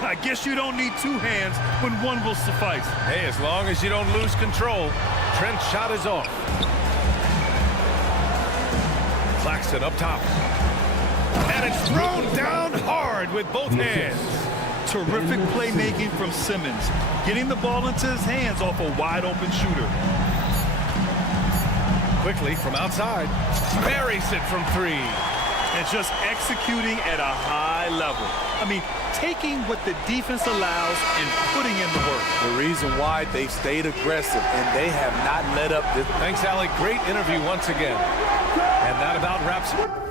I guess you don't need two hands when one will suffice. Hey, as long as you don't lose control. Trent's shot is off. Claxton up top. And it's thrown down hard with both hands. Terrific playmaking from Simmons, getting the ball into his hands off a wide-open shooter. Quickly from outside. Buries it from three. And just executing at a high level. I mean, taking what the defense allows and putting in the work. The reason why they've stayed aggressive and they have not let up. Thanks, Allie. Great interview once again. And that about wraps it.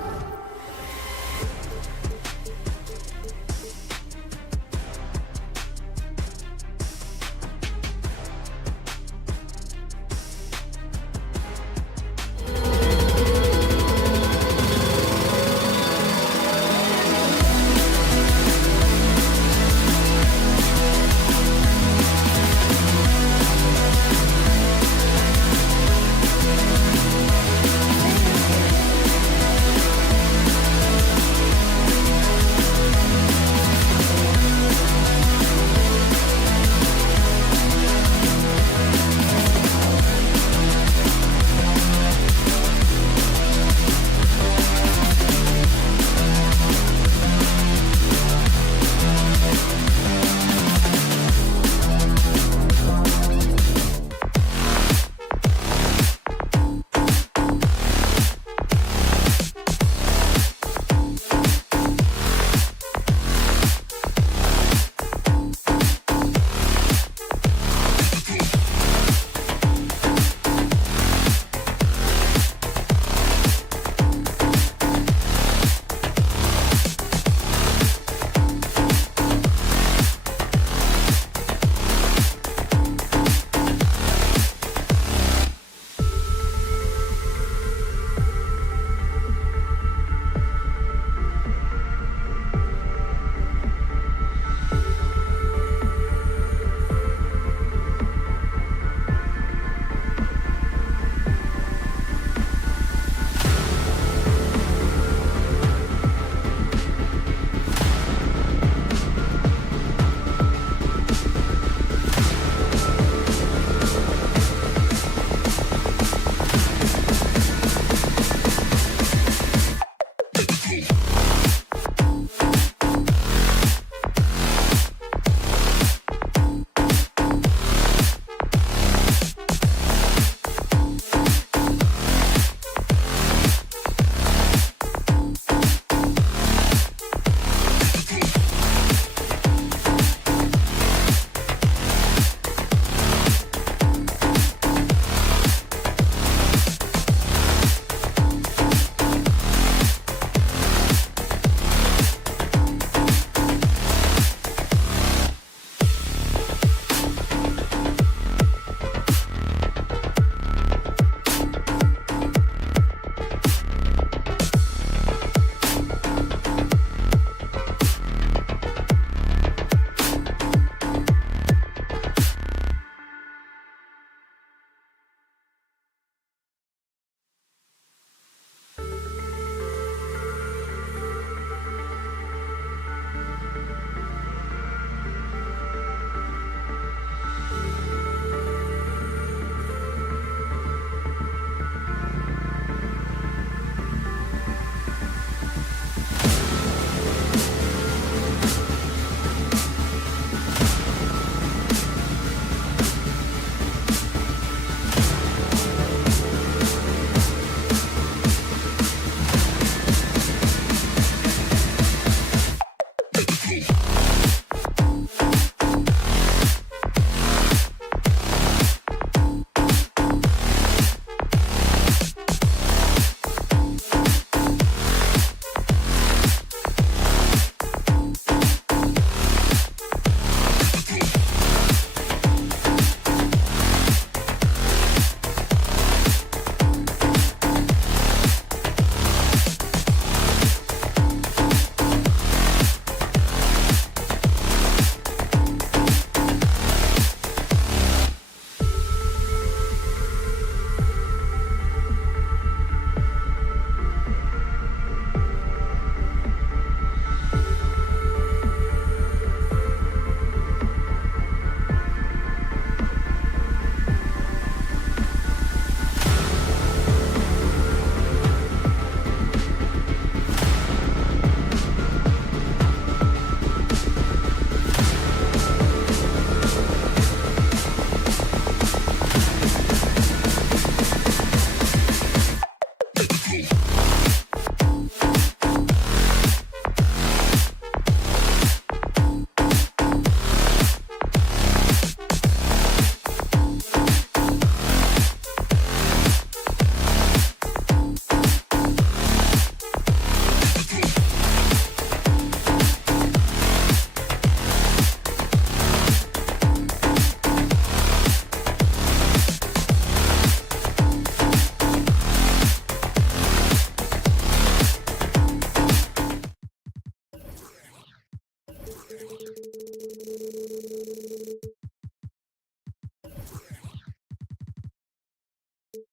This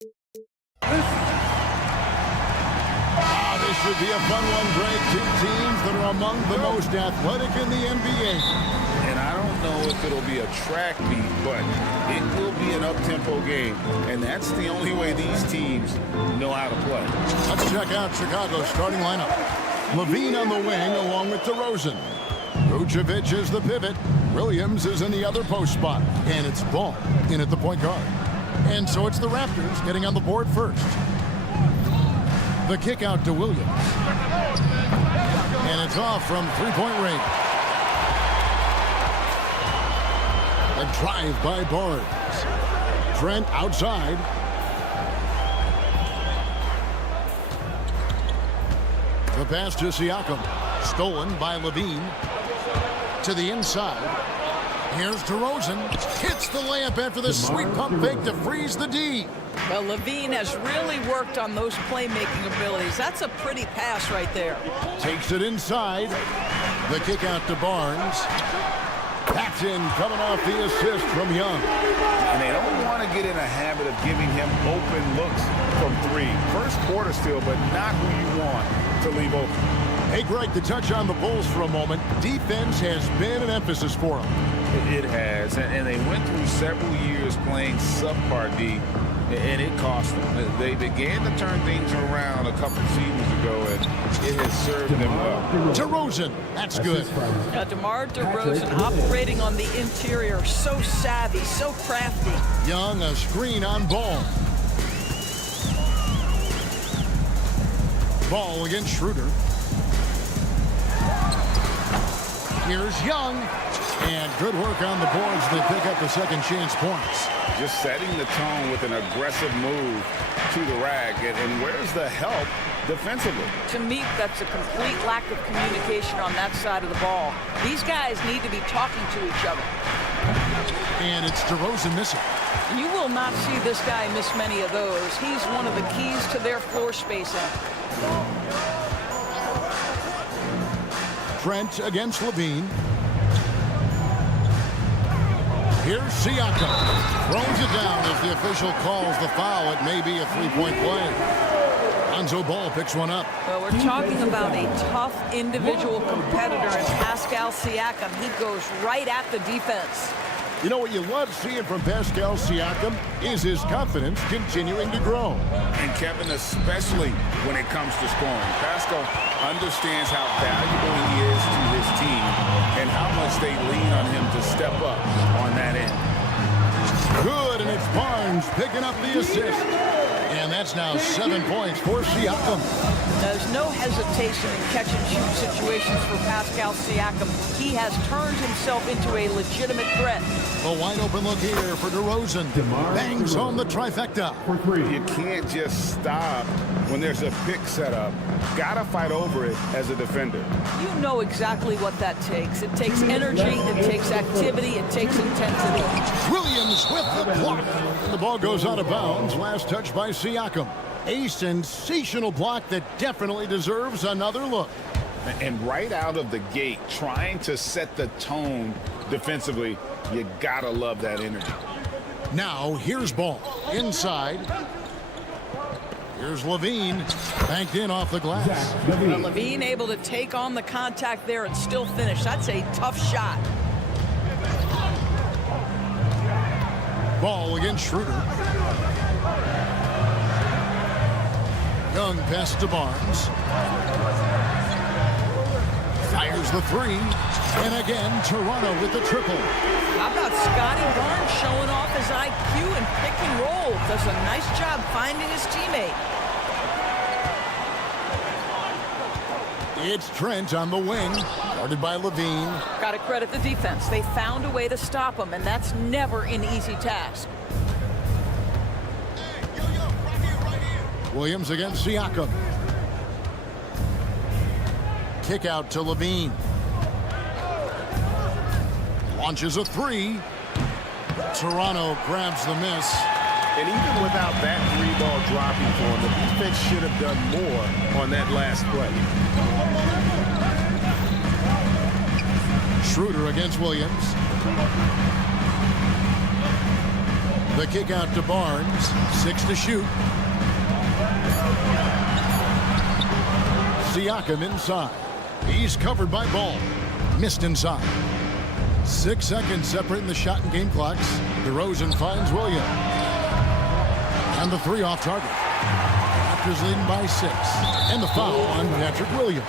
should be a fun one, Greg. Two teams that are among the most athletic in the NBA. And I don't know if it'll be a track meet, but it will be an up-tempo game. And that's the only way these teams know how to play. Let's check out Chicago's starting lineup. Levine on the wing along with DeRozan. Vucevic is the pivot. Williams is in the other post spot. And it's Ball in at the point guard. And so it's the Raptors getting on the board first. The kick out to Williams. And it's off from three-point range. A drive by Barnes. Trent outside. The pass to Siakam. Stolen by Levine. To the inside. Here's DeRozan. Hits the layup after the sweet pump fake to freeze the D. Well, Levine has really worked on those playmaking abilities. That's a pretty pass right there. Takes it inside. The kick out to Barnes. That's in, coming off the assist from Young. And they don't want to get in a habit of giving him open looks from three. First quarter still, but not who you want to leave open. Hey, Greg, to touch on the Bulls for a moment, defense has been an emphasis for them. It has, and they went through several years playing subpar D, and it cost them. They began to turn things around a couple seasons ago, and it has served them well. DeRozan, that's good. DeMar DeRozan operating on the interior, so savvy, so crafty. Young, a screen on Ball. Ball against Schroeder. Here's Young. And good work on the boards. They pick up the second chance points. Just setting the tone with an aggressive move to the rack. And where's the help defensively? To me, that's a complete lack of communication on that side of the ball. These guys need to be talking to each other. And it's DeRozan missing. You will not see this guy miss many of those. He's one of the keys to their floor spacing. Trent against Levine. Here's Siakam. Throws it down as the official calls the foul. It may be a three-point play. Lonzo Ball picks one up. Well, we're talking about a tough individual competitor in Pascal Siakam. He goes right at the defense. You know what you love seeing from Pascal Siakam is his confidence continuing to grow. And Kevin, especially when it comes to scoring. Pascal understands how valuable he is to his team and how much they lean on him to step up on that end. Good, and it's Barnes picking up the assist. And that's now 7 points for Siakam. There's no hesitation in catch-and-shoot situations for Pascal Siakam. He has turned himself into a legitimate threat. A wide-open look here for DeRozan. Bangs home the trifecta. You can't just stop when there's a pick set up. Gotta fight over it as a defender. You know exactly what that takes. It takes energy, it takes activity, it takes intensity. Williams with the block. The ball goes out of bounds. Last touch by Siakam. A sensational block that definitely deserves another look. And right out of the gate, trying to set the tone defensively, you gotta love that energy. Now, here's Ball. Inside. Here's Levine. Banked in off the glass. Well, Levine able to take on the contact there and still finish. That's a tough shot. Ball against Schroeder. Young pass to Barnes. Fires the three. And again, Toronto with the triple. How about Scotty Barnes showing off his IQ and pick and roll? Does a nice job finding his teammate. It's Trent on the wing, guarded by Levine. Got to credit the defense. They found a way to stop him, and that's never an easy task. Williams against Siakam. Kick out to Levine. Launches a three. Toronto grabs the miss. And even without that three ball dropping for him, the defense should have done more on that last play. Schroeder against Williams. The kick out to Barnes. 6 to shoot. Siakam inside. He's covered by Ball. Missed inside. 6 seconds separating the shot and game clocks. DeRozan finds Williams. And the 3 off target. Raptors leading by 6. And the foul on Patrick Williams.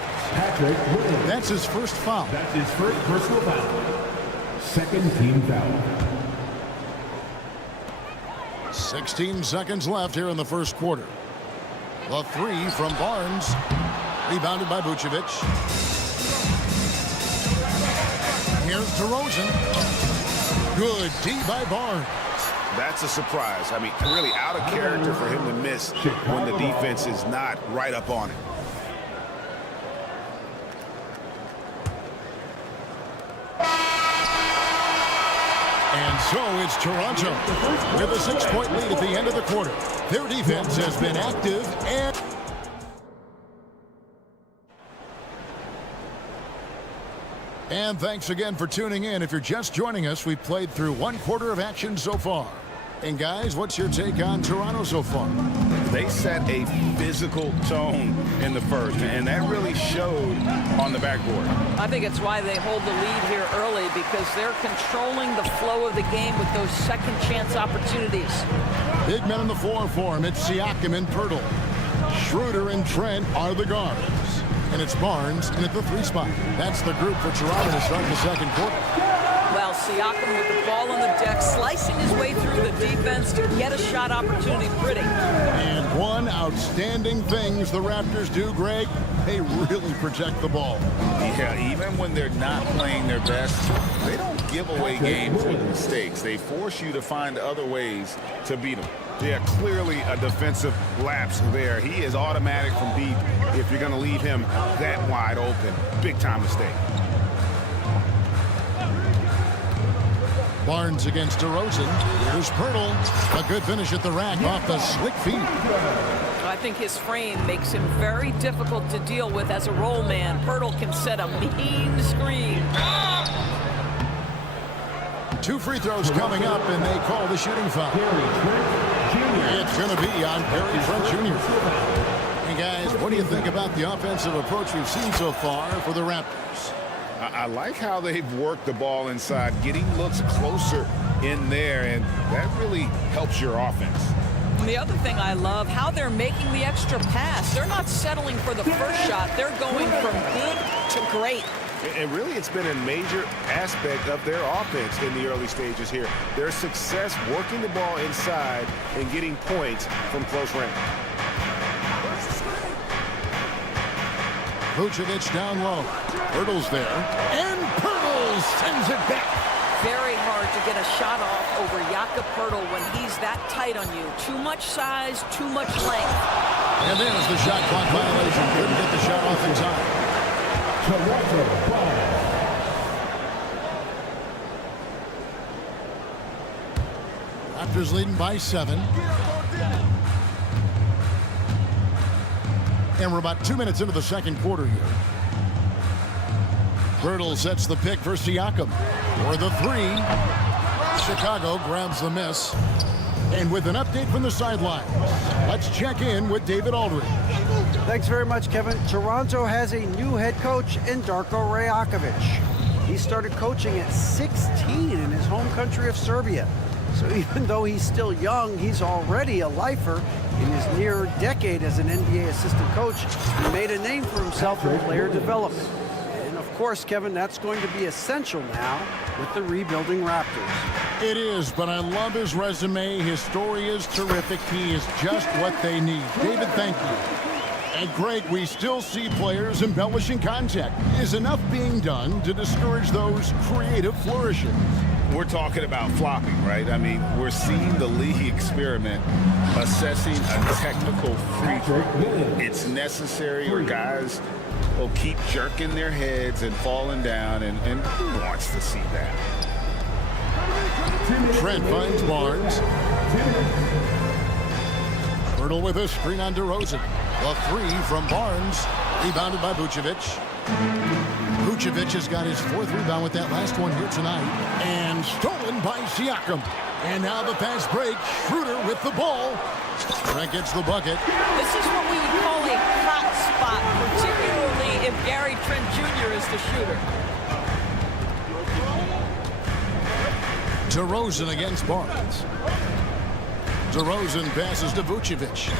That's his first foul. That's his first personal foul. Second team foul. 16 seconds left here in the first quarter. The 3 from Barnes. Rebounded by Vucevic. Here's DeRozan. Good D by Barnes. That's a surprise. I mean, really out of character for him to miss when the defense is not right up on it. And so it's Toronto with a 6-point lead at the end of the quarter. Their defense has been active and thanks again for tuning in. If you're just joining us, we've played through 1 quarter of action so far. And guys, what's your take on Toronto so far? They set a physical tone in the first, and that really showed on the backboard. I think it's why they hold the lead here early, because they're controlling the flow of the game with those second chance opportunities. Big men in the floor for him. It's Siakam and Pirtle. Schroeder and Trent are the guards. And it's Barnes in at the 3 spot. That's the group for Toronto to start the second quarter. Well, Siakam with the ball on the deck, slicing his way through the defense to get a shot opportunity pretty. And one outstanding things the Raptors do, Greg, they really protect the ball. Yeah, even when they're not playing their best, they don't give away games with mistakes. They force you to find other ways to beat them. Yeah, clearly a defensive lapse there. He is automatic from deep if you're going to leave him that wide open. Big time mistake. Barnes against DeRozan. Here's Pirtle. A good finish at the rack off the slick feed. I think his frame makes him very difficult to deal with as a roll man. Pirtle can set a mean screen. 2 free throws coming up, and they call the shooting foul. It's going to be on Gary Trent Jr. Hey, guys, what do you think about the offensive approach we've seen so far for the Raptors? I like how they've worked the ball inside, getting looks closer in there, and that really helps your offense. The other thing I love, how they're making the extra pass. They're not settling for the first shot. They're going from good to great. And really, it's been a major aspect of their offense in the early stages here. Their success working the ball inside and getting points from close range. Vucevic down low. Pirtle's there. And Pirtle sends it back. Very hard to get a shot off over Jakob Pirtle when he's that tight on you. Too much size, too much length. And there's the shot clock violation. Couldn't get the shot off in time. Raptors leading by 7. And we're about 2 minutes into the second quarter here. Pirtle sets the pick for Siakam. For the 3. Chicago grabs the miss. And with an update from the sidelines, let's check in with David Aldridge. Thanks very much, Kevin. Toronto has a new head coach in Darko Rajakovic. He started coaching at 16 in his home country of Serbia. So even though he's still young, he's already a lifer. In his near decade as an NBA assistant coach, he made a name for himself in player development. And of course, Kevin, that's going to be essential now with the rebuilding Raptors. It is, but I love his resume. His story is terrific. He is just what they need. David, thank you. And Greg, we still see players embellishing contact. Is enough being done to discourage those creative flourishes? We're talking about flopping, right? I mean, we're seeing the league experiment assessing a technical free throw. It's necessary, or guys will keep jerking their heads and falling down, and who wants to see that? Trent finds Barnes. Pirtle with a screen on DeRozan. The 3 from Barnes, rebounded by Vucevic. Vucevic has got his 4th rebound with that last one here tonight. And stolen by Siakam. And now the fast break. Schroeder with the ball. Trent gets the bucket. This is what we would call a hot spot, particularly if Gary Trent Jr. is the shooter. DeRozan against Barnes. DeRozan passes to Vucevic.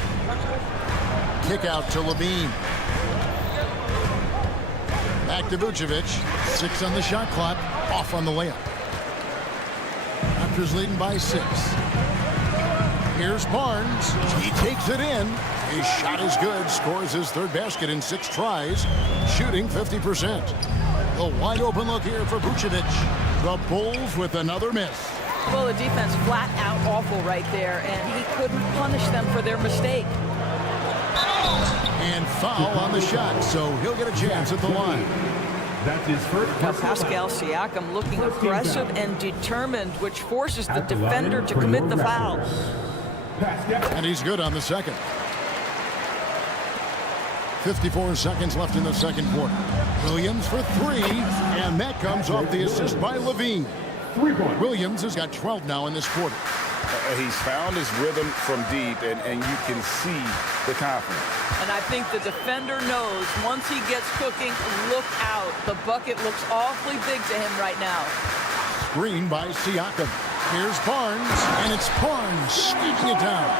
Kick out to Levine. Back to Vucevic. 6 on the shot clock. Off on the layup. Raptors leading by 6. Here's Barnes. He takes it in. His shot is good. Scores his 3rd basket in 6 tries. Shooting 50%. A wide open look here for Vucevic. The Bulls with another miss. Well, the defense flat out awful right there, and he couldn't punish them for their mistake. And foul on the shot, so he'll get a chance at the line. That's his first Now Pascal Siakam looking aggressive and determined, which forces the defender to commit the foul. And he's good on the second. 54 seconds left in the second quarter. Williams for 3, and that comes off the assist by Levine. Williams has got 12 now in this quarter. He's found his rhythm from deep, and you can see the confidence. And I think the defender knows once he gets cooking, look out. The bucket looks awfully big to him right now. Screen by Siakam. Here's Barnes, and it's Barnes sneaking it down.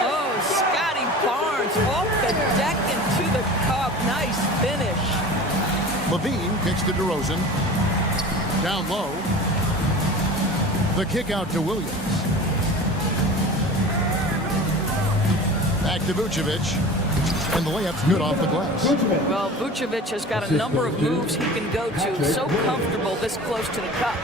Oh, Scotty Barnes off the deck into the cup. Nice finish. Levine kicks to DeRozan. Down low. The kick out to Williams. Back to Vucevic. And the layup's good off the glass. Well, Vucevic has got a number of moves he can go to. So comfortable this close to the cup.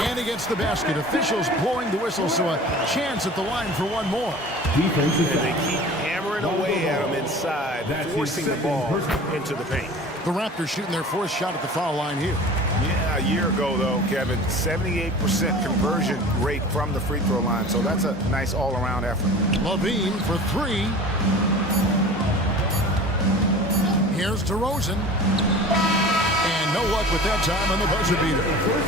And he gets the basket. Officials blowing the whistle, so a chance at the line for one more. And they keep hammering away at him inside, forcing the ball into the paint. The Raptors shooting their 4th shot at the foul line here. Yeah, a year ago, though, Kevin, 78% conversion rate from the free throw line. So that's a nice all-around effort. Levine for 3. Here's DeRozan. And no luck with that time on the buzzer beater.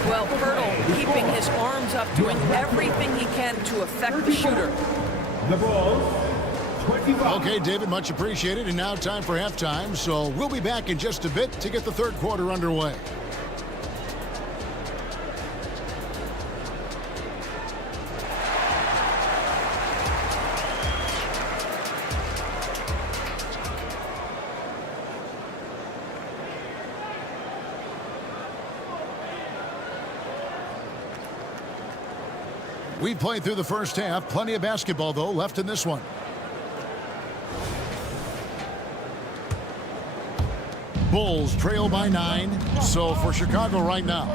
Well, Pirtle keeping his arms up, doing everything he can to affect the shooter. The Bulls. Okay, David, much appreciated. And now time for halftime. So we'll be back in just a bit to get the 3rd quarter underway. We played through the first half. Plenty of basketball, though, left in this one. Bulls trail by 9. So for Chicago right now,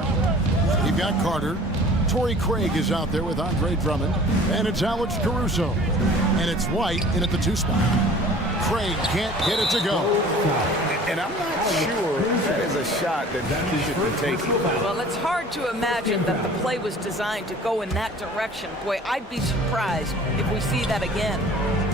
you've got Carter. Torrey Craig is out there with Andre Drummond. And it's Alex Caruso. And it's White in at the 2 spot. Craig can't get it to go. And I'm not sure that is a shot that he should be taking. Well, it's hard to imagine that the play was designed to go in that direction. Boy, I'd be surprised if we see that again.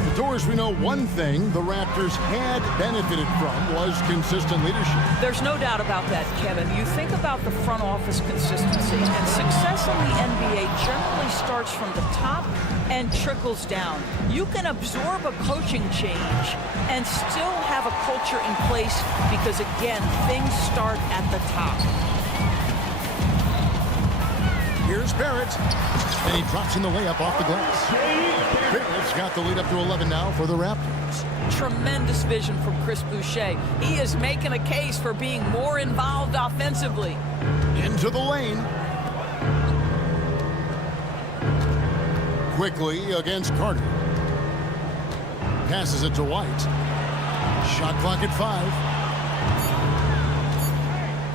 The Doors, we know one thing the Raptors had benefited from was consistent leadership. There's no doubt about that, Kevin. You think about the front office consistency, and success in the NBA generally starts from the top and trickles down. You can absorb a coaching change and still have a culture in place because, again, things start at the top. Here's Barrett, and he drops in the layup off the glass. Barrett's got the lead up to 11 now for the Raptors. Tremendous vision from Chris Boucher. He is making a case for being more involved offensively. Into the lane. Quickly against Carter. Passes it to White. Shot clock at 5.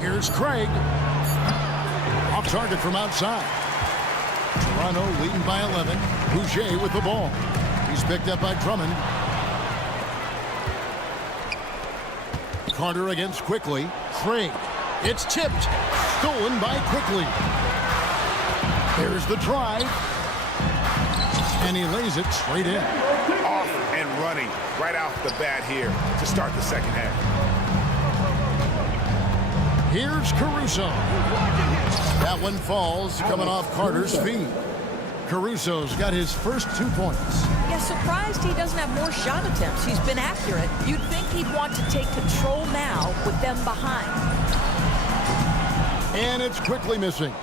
Here's Craig. Off target from outside. Toronto leading by 11. Boucher with the ball. He's picked up by Drummond. Carter against Quickly. Craig. It's tipped. Stolen by Quickly. There's the try. And he lays it straight in. Off and running right off the bat here to start the second half. Here's Caruso. That That one falls coming off Carter's feet. Caruso's got his first 2 points. Yeah, surprised he doesn't have more shot attempts. He's been accurate. You'd think he'd want to take control now with them behind. And it's quickly missing.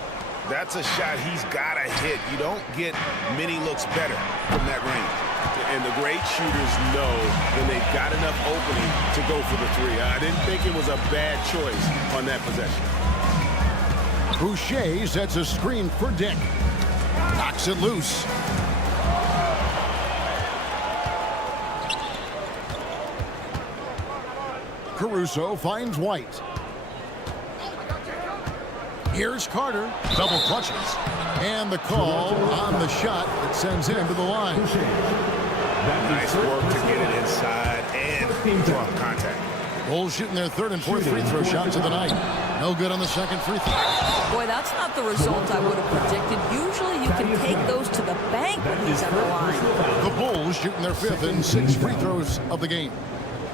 That's a shot he's got to hit. You don't get many looks better from that range. And the great shooters know when they've got enough opening to go for the three. I didn't think it was a bad choice on that possession. Boucher sets a screen for Dick. Knocks it loose. Caruso finds White. Here's Carter. Double clutches. And the call on the shot that sends him to the line. Nice work to get it inside and draw contact. Bulls shooting their third and fourth free throw shots of the night. No good on the second free throw. Boy, that's not the result I would have predicted. Usually you can take those to the bank when he's at the line. The Bulls shooting their fifth and sixth free throws of the game.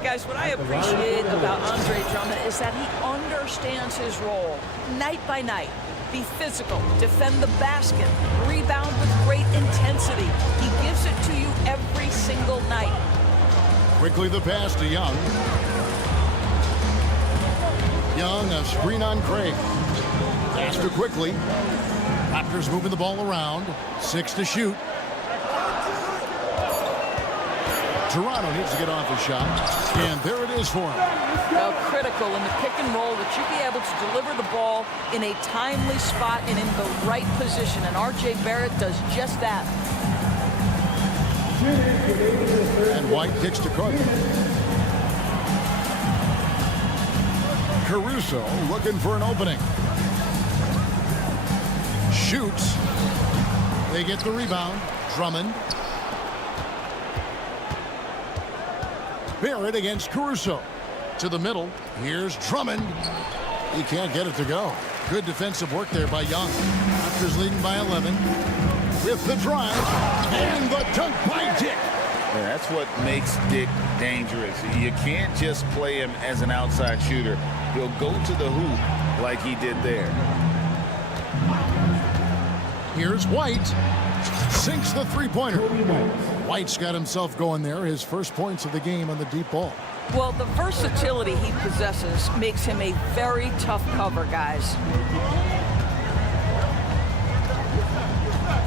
Guys, what I appreciate about Andre Drummond is that he understands his role night by night. Be physical, defend the basket, rebound with great intensity. He gives it to you every single night. Quickly the pass to Young. Young, a screen on Craig. Pass to quickly. Raptors moving the ball around. 6 to shoot. Toronto needs to get off a shot. And there it is for him. Well, critical in the pick and roll that you be able to deliver the ball in a timely spot and in the right position. And R.J. Barrett does just that. And White kicks to Carter. Caruso looking for an opening. Shoots. They get the rebound. Drummond. Barrett against Caruso. To the middle. Here's Drummond. He can't get it to go. Good defensive work there by Young. Raptors leading by 11. With the drive. And the dunk by Dick. Yeah, that's what makes Dick dangerous. You can't just play him as an outside shooter. He'll go to the hoop like he did there. Here's White. Sinks the three-pointer. White's got himself going there. His first points of the game on the deep ball. Well, the versatility he possesses makes him a very tough cover, guys.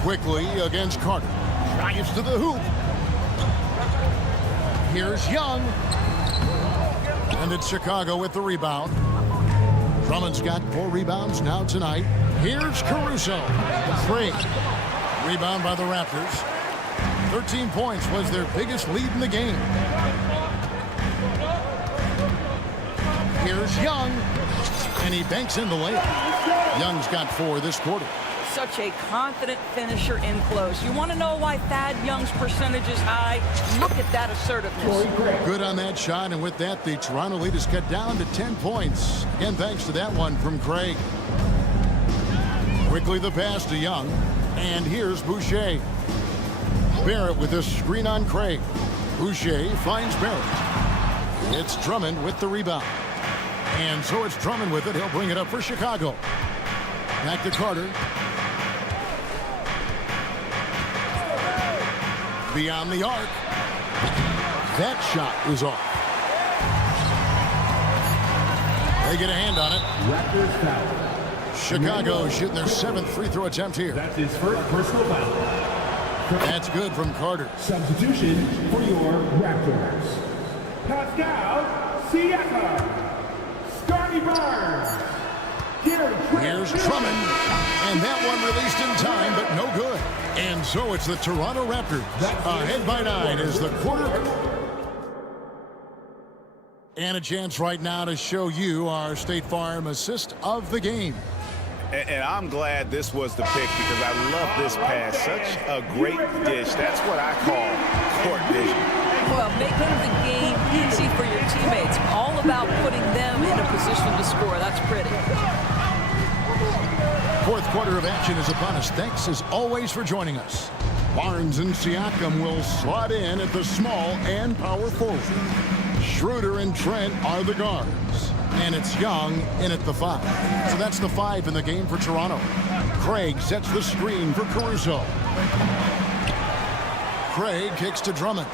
Quickly against Carter. Drives to the hoop. Here's Young. And it's Chicago with the rebound. Drummond's got 4 rebounds now tonight. Here's Caruso. Craig. Rebound by the Raptors. 13 points was their biggest lead in the game. Here's Young. And he banks in the layup. Young's got 4 this quarter. Such a confident finisher in close. You want to know why Thad Young's percentage is high? Look at that assertiveness. Good on that shot, and with that, the Toronto lead is cut down to 10 points. Again, thanks to that one from Craig. Quickly the pass to Young, and here's Boucher. Barrett with a screen on Craig. Boucher finds Barrett. It's Drummond with the rebound. And so it's Drummond with it. He'll bring it up for Chicago. Back to Carter. Beyond the arc. That shot is off. They get a hand on it. Raptors foul. Chicago shooting their 7th free throw attempt here. That's his first personal foul. That's good from Carter. Substitution for your Raptors. Pascal Siakam. Scotty Barnes. Here's Drummond. And that one released in time, but no good. And so it's the Toronto Raptors ahead by 9 as the quarter. And a chance right now to show you our State Farm assist of the game. And I'm glad this was the pick because I love this pass. Such a great dish. That's what I call court vision. Well, making the game easy for your teammates. All about putting them in a position to score. That's pretty. Fourth quarter of action is upon us. Thanks as always for joining us. Barnes and Siakam will slot in at the small and power forward. Schroeder and Trent are the guards. And it's Young in at the 5. So that's the 5 in the game for Toronto. Craig sets the screen for Caruso. Craig kicks to Drummond.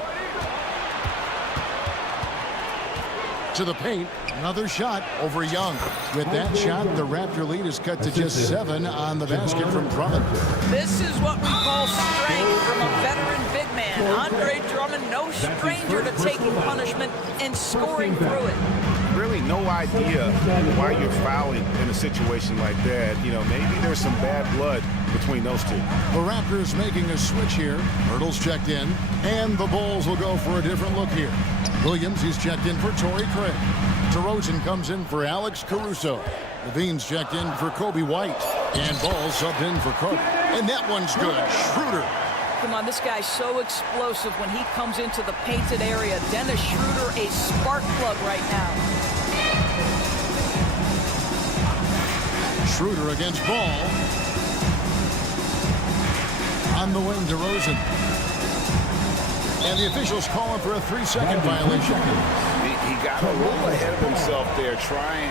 To the paint. Another shot over Young. With that shot, the Raptor lead is cut to just 7 on the basket from Drummond. This is what we call strength from a veteran big man. Andre Drummond, no stranger to taking punishment and scoring through it. Really no idea why you're fouling in a situation like that. You know, maybe there's some bad blood between those two. The Raptors making a switch here. Hurdle's checked in, and the Bulls will go for a different look here. Williams, he's checked in for Torrey Craig. DeRozan comes in for Alex Caruso. Levine's checked in for Kobe White. And Ball subbed in for Cook. And that one's good. Schroeder. Come on, this guy's so explosive when he comes into the painted area. Dennis Schroeder, a spark plug right now. Schroeder against Ball. On the wing, DeRozan. And the officials calling for a 3-second violation. He got a little ahead of himself there trying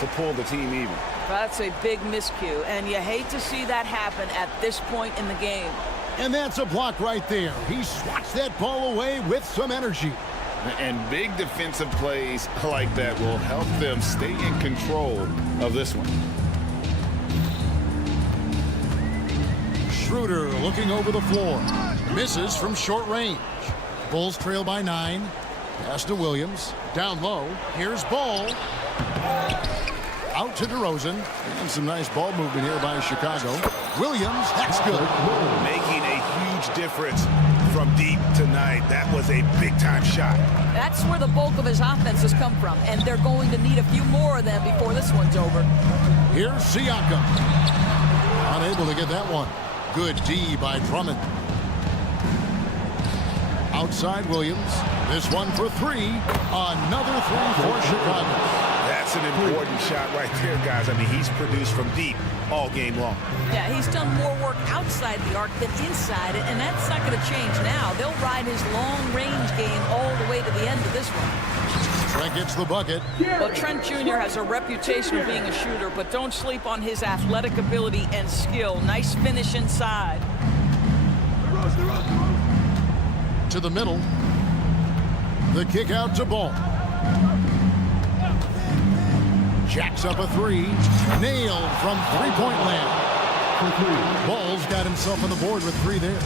to pull the team even. That's a big miscue, and you hate to see that happen at this point in the game. And that's a block right there. He swats that ball away with some energy. And big defensive plays like that will help them stay in control of this one. Schroeder looking over the floor. Misses from short range. Bulls trail by 9. Pass to Williams. Down low. Here's Ball. Out to DeRozan. And some nice ball movement here by Chicago. Williams, that's good. Making a huge difference from deep tonight. That was a big-time shot. That's where the bulk of his offense has come from, and they're going to need a few more of them before this one's over. Here's Siakam. Unable to get that one. Good D by Drummond. Outside Williams. This one for 3. Another 3 for Chicago. That's an important shot right there, guys. I mean, he's produced from deep all game long. Yeah, he's done more work outside the arc than inside it, and that's not going to change now. They'll ride his long-range game all the way to the end of this one. Trent gets the bucket. Well, Trent Jr. has a reputation of being a shooter, but don't sleep on his athletic ability and skill. Nice finish inside. To the middle. The kick out to Ball. Jacks up a 3. Nailed from three-point land. Ball's got himself on the board with 3 there.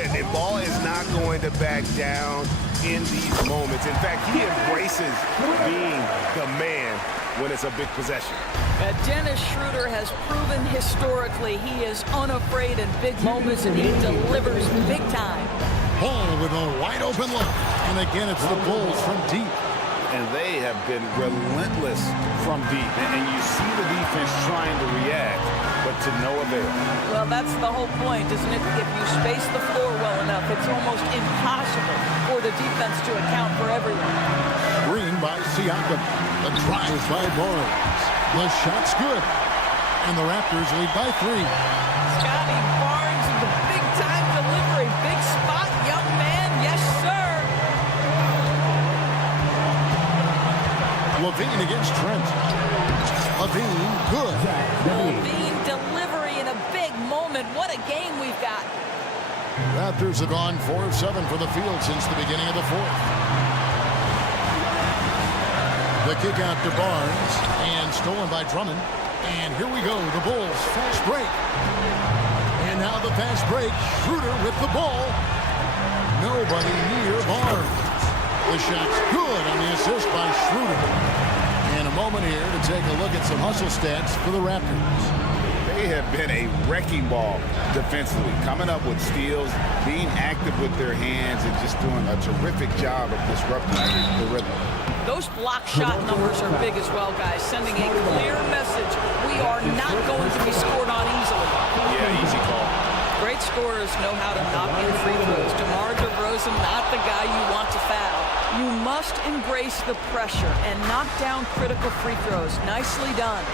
And the Ball is not going to back down in these moments. In fact, he embraces being the man when it's a big possession. Dennis Schroeder has proven historically he is unafraid in big moments, and he delivers big time. Ball with a wide open look. And again, it's the Bulls from deep. And they have been relentless from deep. And you see the defense trying to react, but to no avail. Well, that's the whole point, isn't it? If you space the floor well enough, it's almost impossible for the defense to account for everyone. Green by Siakam. The drive by Barnes. The shot's good. And the Raptors lead by 3. Scotty Barnes with the big-time delivery. Big spot, young man. Yes, sir. Levine against Trent. Levine, good. Levine delivery in a big moment. What a game we've got. Raptors have gone 4 of 7 from the field since the beginning of the 4th. The kick out to Barnes, and stolen by Drummond. And here we go, the Bulls fast break. And now the fast break, Schroeder with the ball. Nobody near Barnes. The shot's good on the assist by Schroeder. And a moment here to take a look at some hustle stats for the Raptors. They have been a wrecking ball defensively, coming up with steals, being active with their hands, and just doing a terrific job of disrupting the rhythm. Those block shot numbers are big as well, guys, sending a clear message. We are not going to be scored on easily. Yeah, easy call. Great scorers know how to knock in free throws. DeMar DeRozan, not the guy you want to foul. You must embrace the pressure and knock down critical free throws. Nicely done.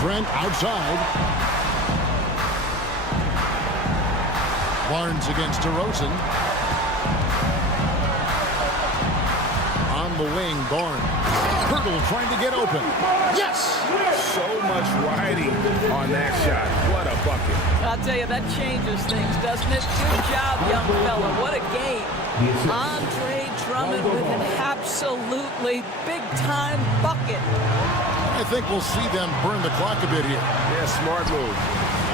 Trent outside. Barnes against DeRozan. On the wing, Barnes. Hurdle trying to get open. Yes! So much riding on that shot. What a bucket. I'll tell you, that changes things, doesn't it? Good job, young fella. What a game. Andre Drummond with an absolutely big-time bucket. I think we'll see them burn the clock a bit here. Yeah, smart move.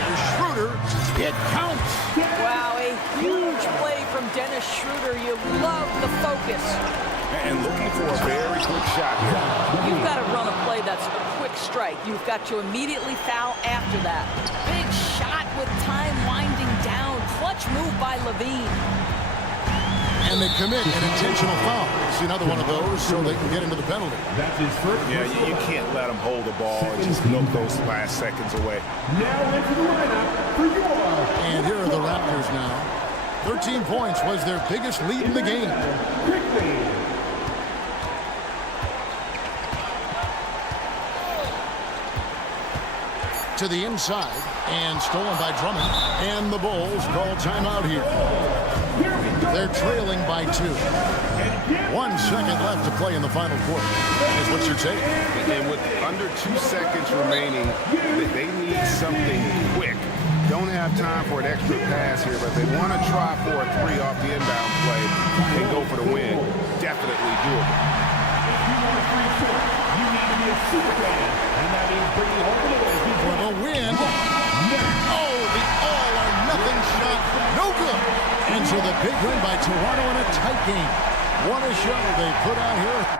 Here's Schroeder. It counts. Wow, a huge play from Dennis Schroeder. You love the focus. And looking for a very quick shot here. You've got to run a play that's a quick strike. You've got to immediately foul after that. Big shot with time winding down. Clutch move by Levine. And they commit an intentional foul. See another one of those so they can get into the penalty. That's his first. Yeah, you can't let them hold the ball and just milk those last seconds away. Now into the lineup for your. And here are the Raptors now. 13 points was their biggest lead in the game. Quickly. To the inside and stolen by Drummond. And the Bulls call timeout here. They're trailing by 2. 1 second left to play in the final quarter. Is what you're saying? And with under 2 seconds remaining, they need something quick. Don't have time for an extra pass here, but they want to try for a 3 off the inbound play and go for the win. Definitely doable. If you want a free short, you need to be a super fan, and that means bringing home the win. For the win. Oh, the all-or-nothing shot. No good. And so the big win by Toronto in a tight game. What a show they put out here.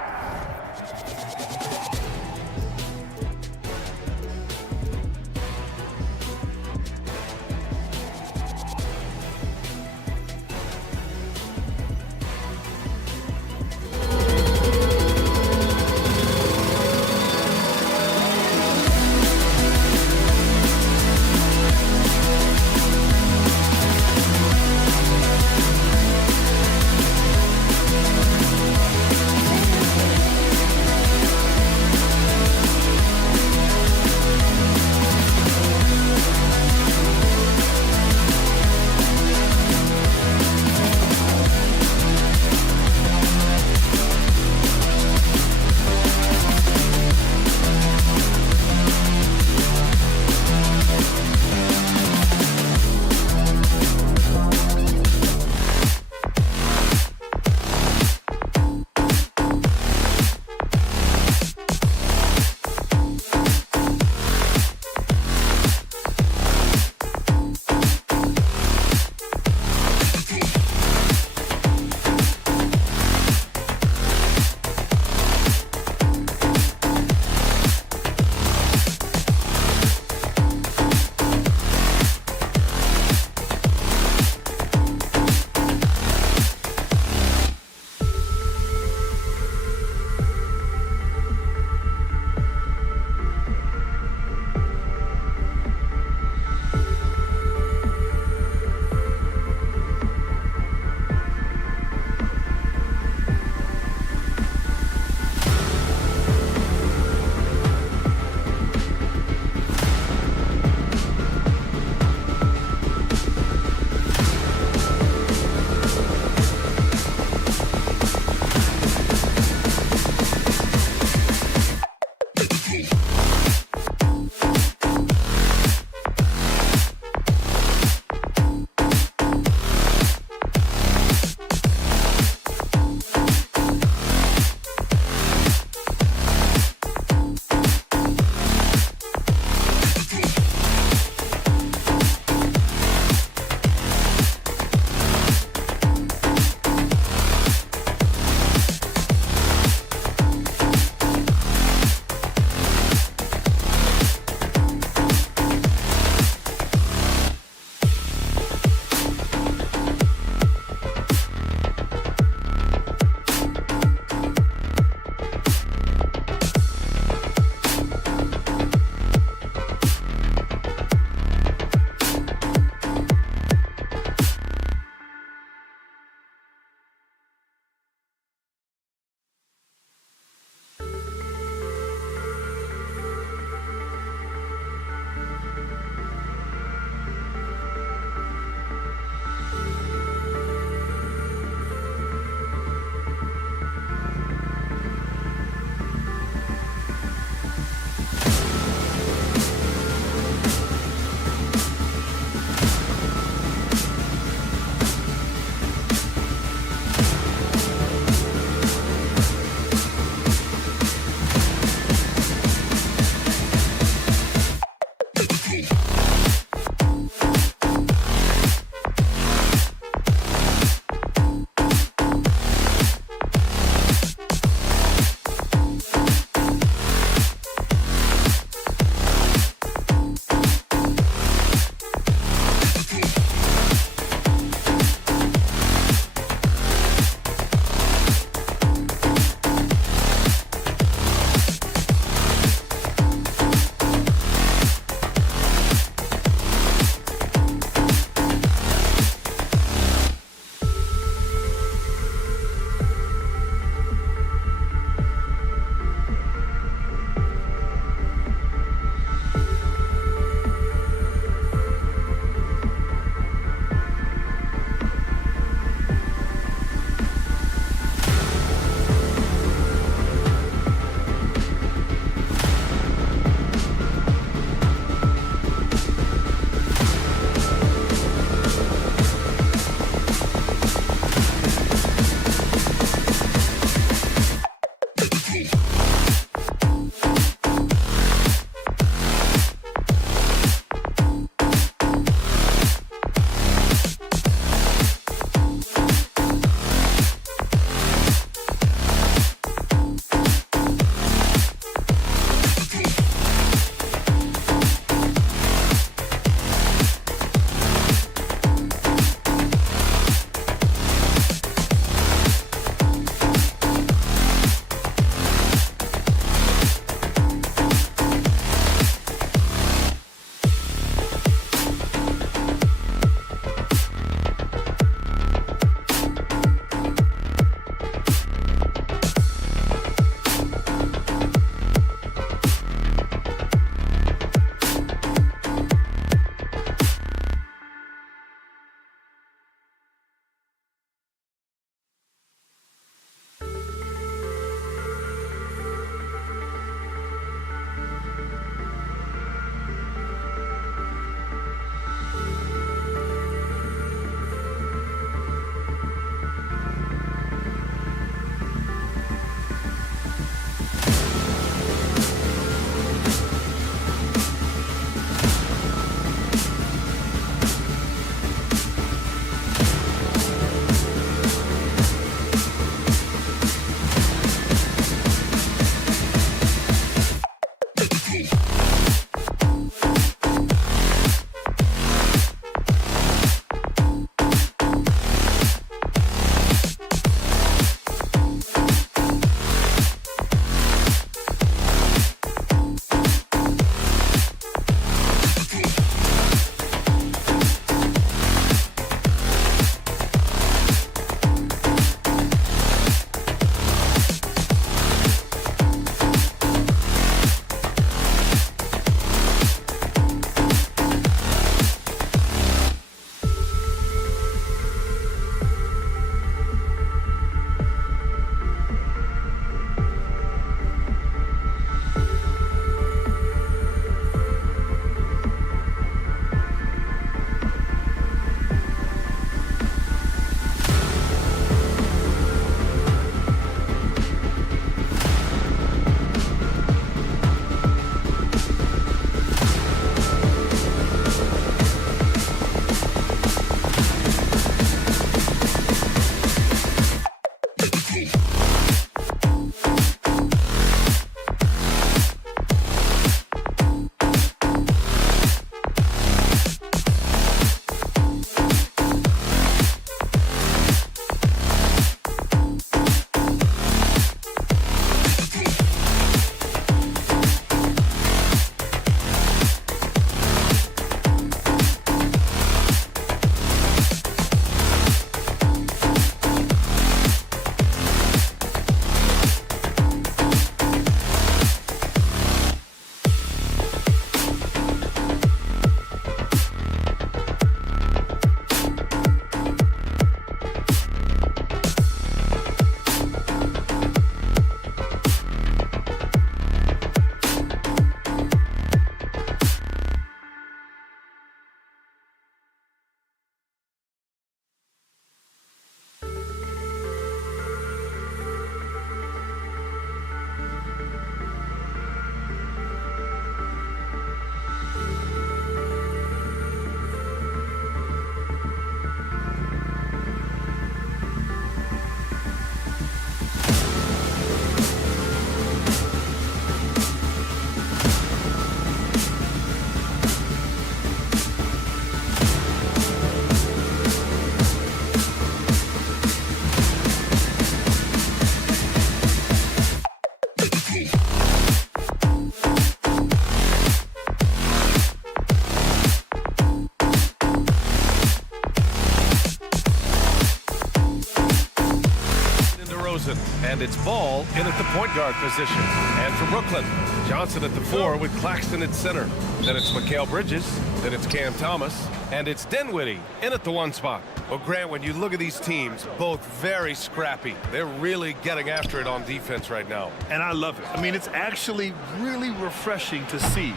And it's Ball in at the point guard position. And for Brooklyn, Johnson at the 4 with Claxton at center. Then it's Mikal Bridges. Then it's Cam Thomas. And it's Dinwiddie in at the 1 spot. Well, Grant, when you look at these teams, both very scrappy. They're really getting after it on defense right now. And I love it. I mean, it's actually really refreshing to see.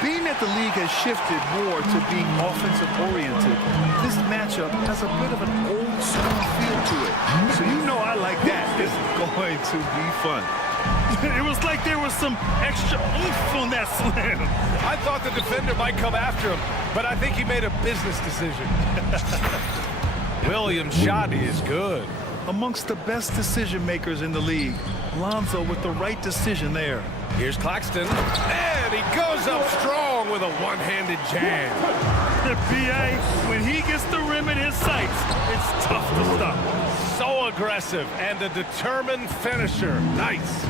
Being that the league has shifted more to being offensive-oriented, this matchup has a bit of an old-school feel to it. So you know I like that. This is going to be fun. It was like there was some extra oomph on that slam. I thought the defender might come after him, but I think he made a business decision. Williams' shot is good. Amongst the best decision makers in the league, Lonzo with the right decision there. Here's Claxton, and he goes up strong with a one-handed jam. The PA, when he gets the rim in his sights, it's tough to stop. So aggressive and a determined finisher. Nice.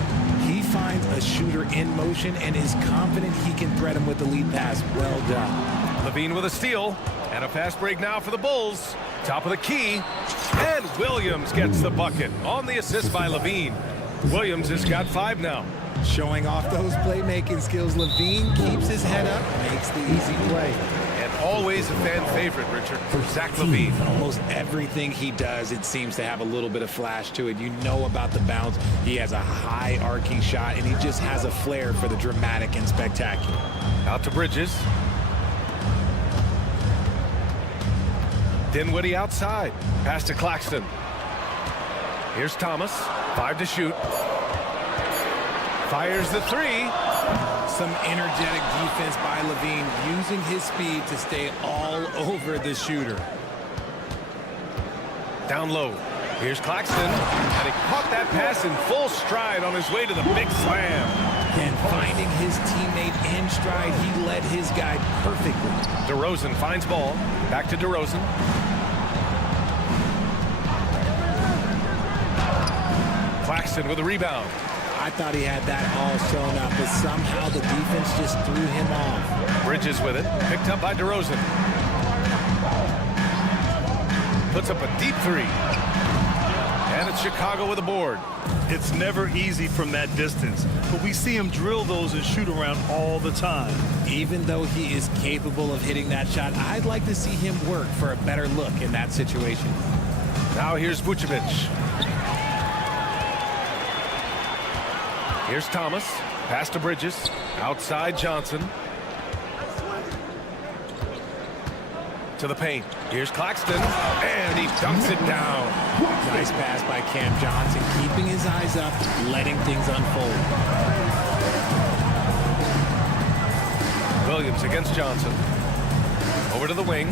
He finds a shooter in motion and is confident he can thread him with the lead pass. Well done. Levine with a steal, and a fast break now for the Bulls. Top of the key, and Williams gets the bucket on the assist by Levine. Williams has got 5 now. Showing off those playmaking skills, Levine keeps his head up, makes the easy play. And always a fan favorite, Richard, for Zach Levine. Almost everything he does, it seems to have a little bit of flash to it. You know about the bounce. He has a high arcing shot, and he just has a flair for the dramatic and spectacular. Out to Bridges. Dinwiddie outside. Pass to Claxton. Here's Thomas. 5 to shoot. Fires the 3. Some energetic defense by Levine, using his speed to stay all over the shooter. Down low. Here's Claxton. And he caught that pass in full stride on his way to the big slam. And finding his teammate in stride, he led his guy perfectly. DeRozan finds Ball. Back to DeRozan. Claxton with a rebound. I thought he had that all sewn up, but somehow the defense just threw him off. Bridges with it. Picked up by DeRozan. Puts up a deep 3. And it's Chicago with a board. It's never easy from that distance, but we see him drill those and shoot around all the time. Even though he is capable of hitting that shot, I'd like to see him work for a better look in that situation. Now here's Vucevic. Here's Thomas. Pass to Bridges. Outside Johnson. To the paint. Here's Claxton. And he dunks it down. Nice pass by Cam Johnson, keeping his eyes up, letting things unfold. Williams against Johnson. Over to the wing.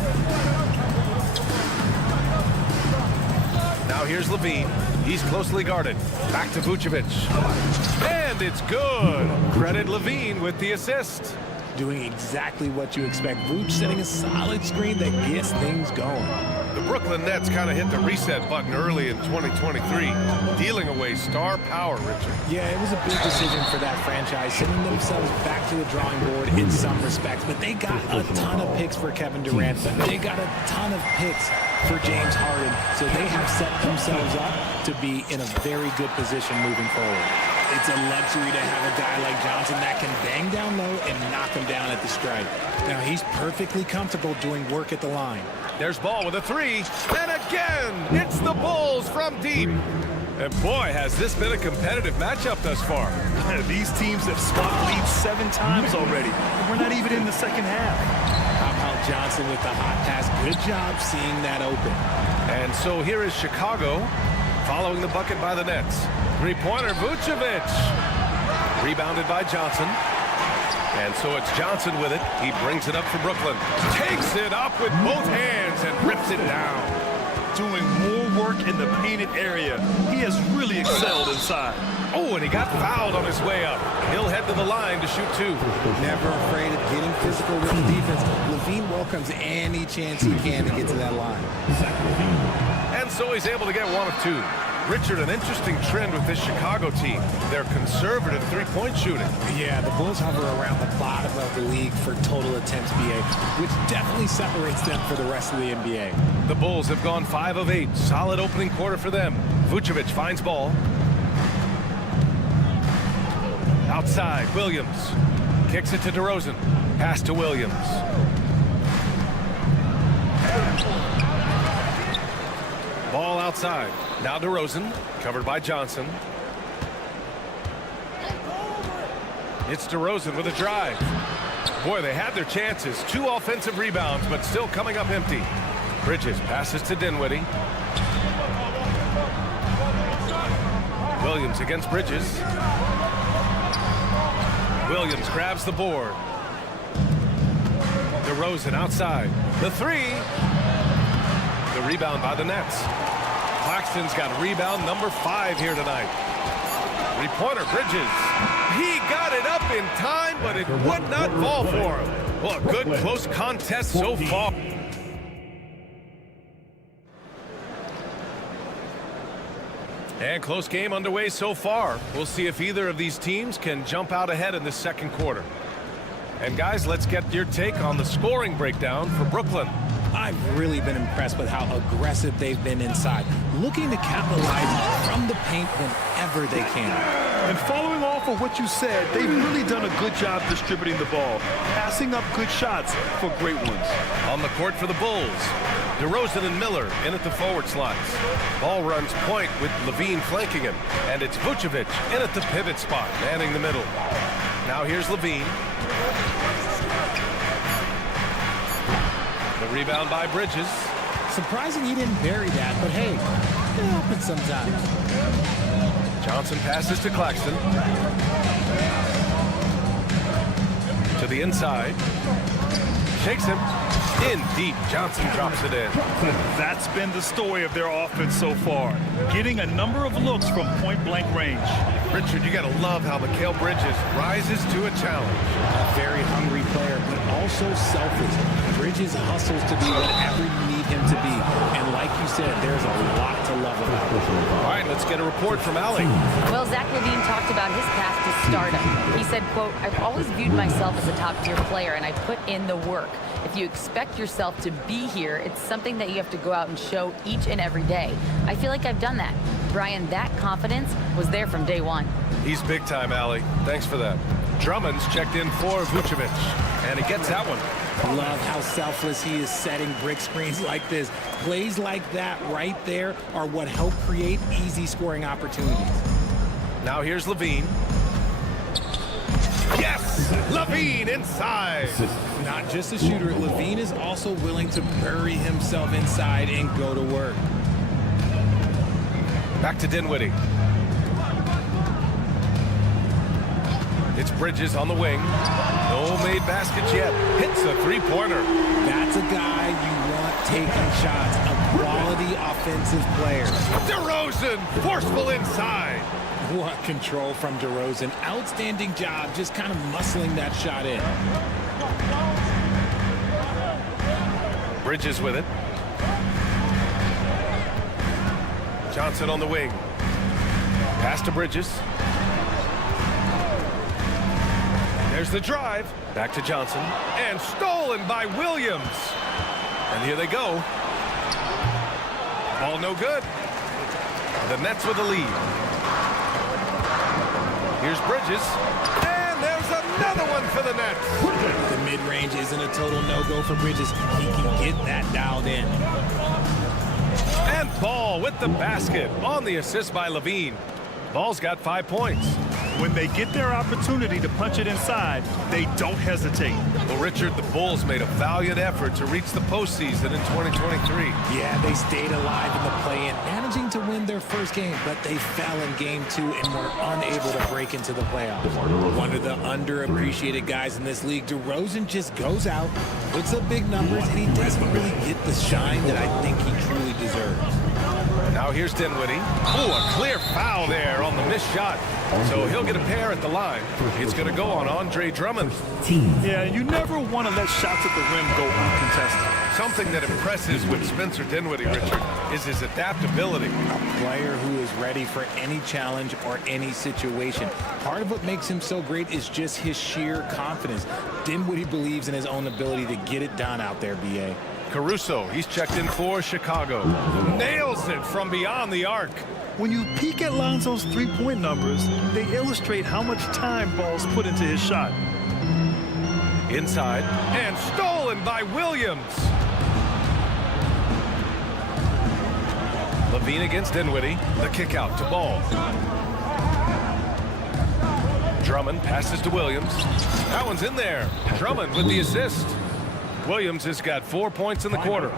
Now here's Levine. He's closely guarded. Back to Vucevic. And it's good. Credit Levine with the assist. Doing exactly what you expect. Vooch setting a solid screen that gets things going. The Brooklyn Nets kind of hit the reset button early in 2023, dealing away star power, Richard. Yeah, it was a big decision for that franchise, sending themselves back to the drawing board in some respects. But they got a ton of picks for Kevin Durant. They got a ton of picks for James Harden. So they have set themselves up to be in a very good position moving forward. It's a luxury to have a guy like Johnson that can bang down low and knock him down at the strike. Now, he's perfectly comfortable doing work at the line. There's Ball with a 3, and again, it's the Bulls from deep. And boy, has this been a competitive matchup thus far. These teams have swapped leads 7 times already. We're not even in the second half. How about Johnson with the hot pass? Good job seeing that open. And so here is Chicago following the bucket by the Nets. 3-pointer, Vucevic. Rebounded by Johnson. And so it's Johnson with it. He brings it up for Brooklyn. Takes it up with both hands and rips it down. Doing more work in the painted area. He has really excelled inside. Oh, and he got fouled on his way up. He'll head to the line to shoot 2. Never afraid of getting physical with the defense. Levine welcomes any chance he can to get to that line. And so he's able to get 1 of 2. Richard, an interesting trend with this Chicago team. They're conservative 3-point shooting. Yeah, the Bulls hover around the bottom of the league for total attempts, BA, which definitely separates them for the rest of the NBA. The Bulls have gone 5 of 8. Solid opening quarter for them. Vucevic finds Ball. Outside, Williams. Kicks it to DeRozan. Pass to Williams. Ball outside. Now DeRozan, covered by Johnson. It's DeRozan with a drive. Boy, they had their chances. 2 offensive rebounds, but still coming up empty. Bridges passes to Dinwiddie. Williams against Bridges. Williams grabs the board. DeRozan outside. The 3. The rebound by the Nets. Claxton's got rebound number 5 here tonight. 3-pointer, Bridges. He got it up in time, but it would not fall for him. Well, a good close contest so far. And close game underway so far. We'll see if either of these teams can jump out ahead in the second quarter. And guys, let's get your take on the scoring breakdown for Brooklyn. I've really been impressed with how aggressive they've been inside, looking to capitalize from the paint whenever they can. And following off of what you said, they've really done a good job distributing the ball, passing up good shots for great ones. On the court for the Bulls, DeRozan and Miller in at the forward slots. Ball runs point with Levine flanking him, and it's Vucevic in at the pivot spot, manning the middle. Now here's Levine. The rebound by Bridges. Surprising he didn't bury that, but hey, it happens sometimes. Johnson passes to Claxton. To the inside. Shakes him. In deep. Johnson drops it in. That's been the story of their offense so far. Getting a number of looks from point-blank range. Richard, you got to love how Mikal Bridges rises to a challenge. A very hungry player, but also selfish. Bridges hustles to be whatever you need him to be. And like you said, there's a lot to love about it. All right, let's get a report from Allie. Well, Zach LaVine talked about his path to stardom. He said, quote, "I've always viewed myself as a top-tier player, and I put in the work. If you expect yourself to be here, it's something that you have to go out and show each and every day. I feel like I've done that." Brian, that confidence was there from day one. He's big time, Allie. Thanks for that. Drummond's checked in for Vucevic, and he gets that one. Love how selfless he is setting brick screens like this. Plays like that right there are what help create easy scoring opportunities. Now here's Levine. Yes! Levine inside! Not just a shooter, Levine is also willing to bury himself inside and go to work. Back to Dinwiddie. It's Bridges on the wing. No made baskets yet. Hits a 3-pointer. That's a guy you want taking shots. A quality offensive player. DeRozan, forceful inside. What control from DeRozan. Outstanding job just kind of muscling that shot in. Bridges with it. Johnson on the wing. Pass to Bridges. There's the drive. Back to Johnson. And stolen by Williams. And here they go. Ball no good. The Nets with the lead. Here's Bridges. And there's another one for the Nets. The mid-range isn't a total no-go for Bridges. He can get that dialed in. And Ball with the basket on the assist by Levine. Ball's got 5 points. When they get their opportunity to punch it inside, they don't hesitate. Well, Richard, the Bulls made a valiant effort to reach the postseason in 2023. Yeah, they stayed alive in the play-in, managing to win their first game, but they fell in game 2 and were unable to break into the playoffs. One of the underappreciated guys in this league, DeRozan just goes out, puts up big numbers, and he doesn't really get the shine that I think he truly deserves. Now here's Dinwiddie. Oh, a clear foul there on the missed shot. So he'll get a pair at the line. It's going to go on Andre Drummond. Yeah, you never want to let shots at the rim go uncontested. Something that impresses with Spencer Dinwiddie, Richard, is his adaptability. A player who is ready for any challenge or any situation. Part of what makes him so great is just his sheer confidence. Dinwiddie believes in his own ability to get it done out there, B.A. Caruso, he's checked in for Chicago. Nails it from beyond the arc. When you peek at Lonzo's three-point numbers, they illustrate how much time Ball's put into his shot. Inside, and stolen by Williams. Levine against Dinwiddie. The kick out to Ball. Drummond passes to Williams. That one's in there. Drummond with the assist. Williams has got 4 points in the quarter.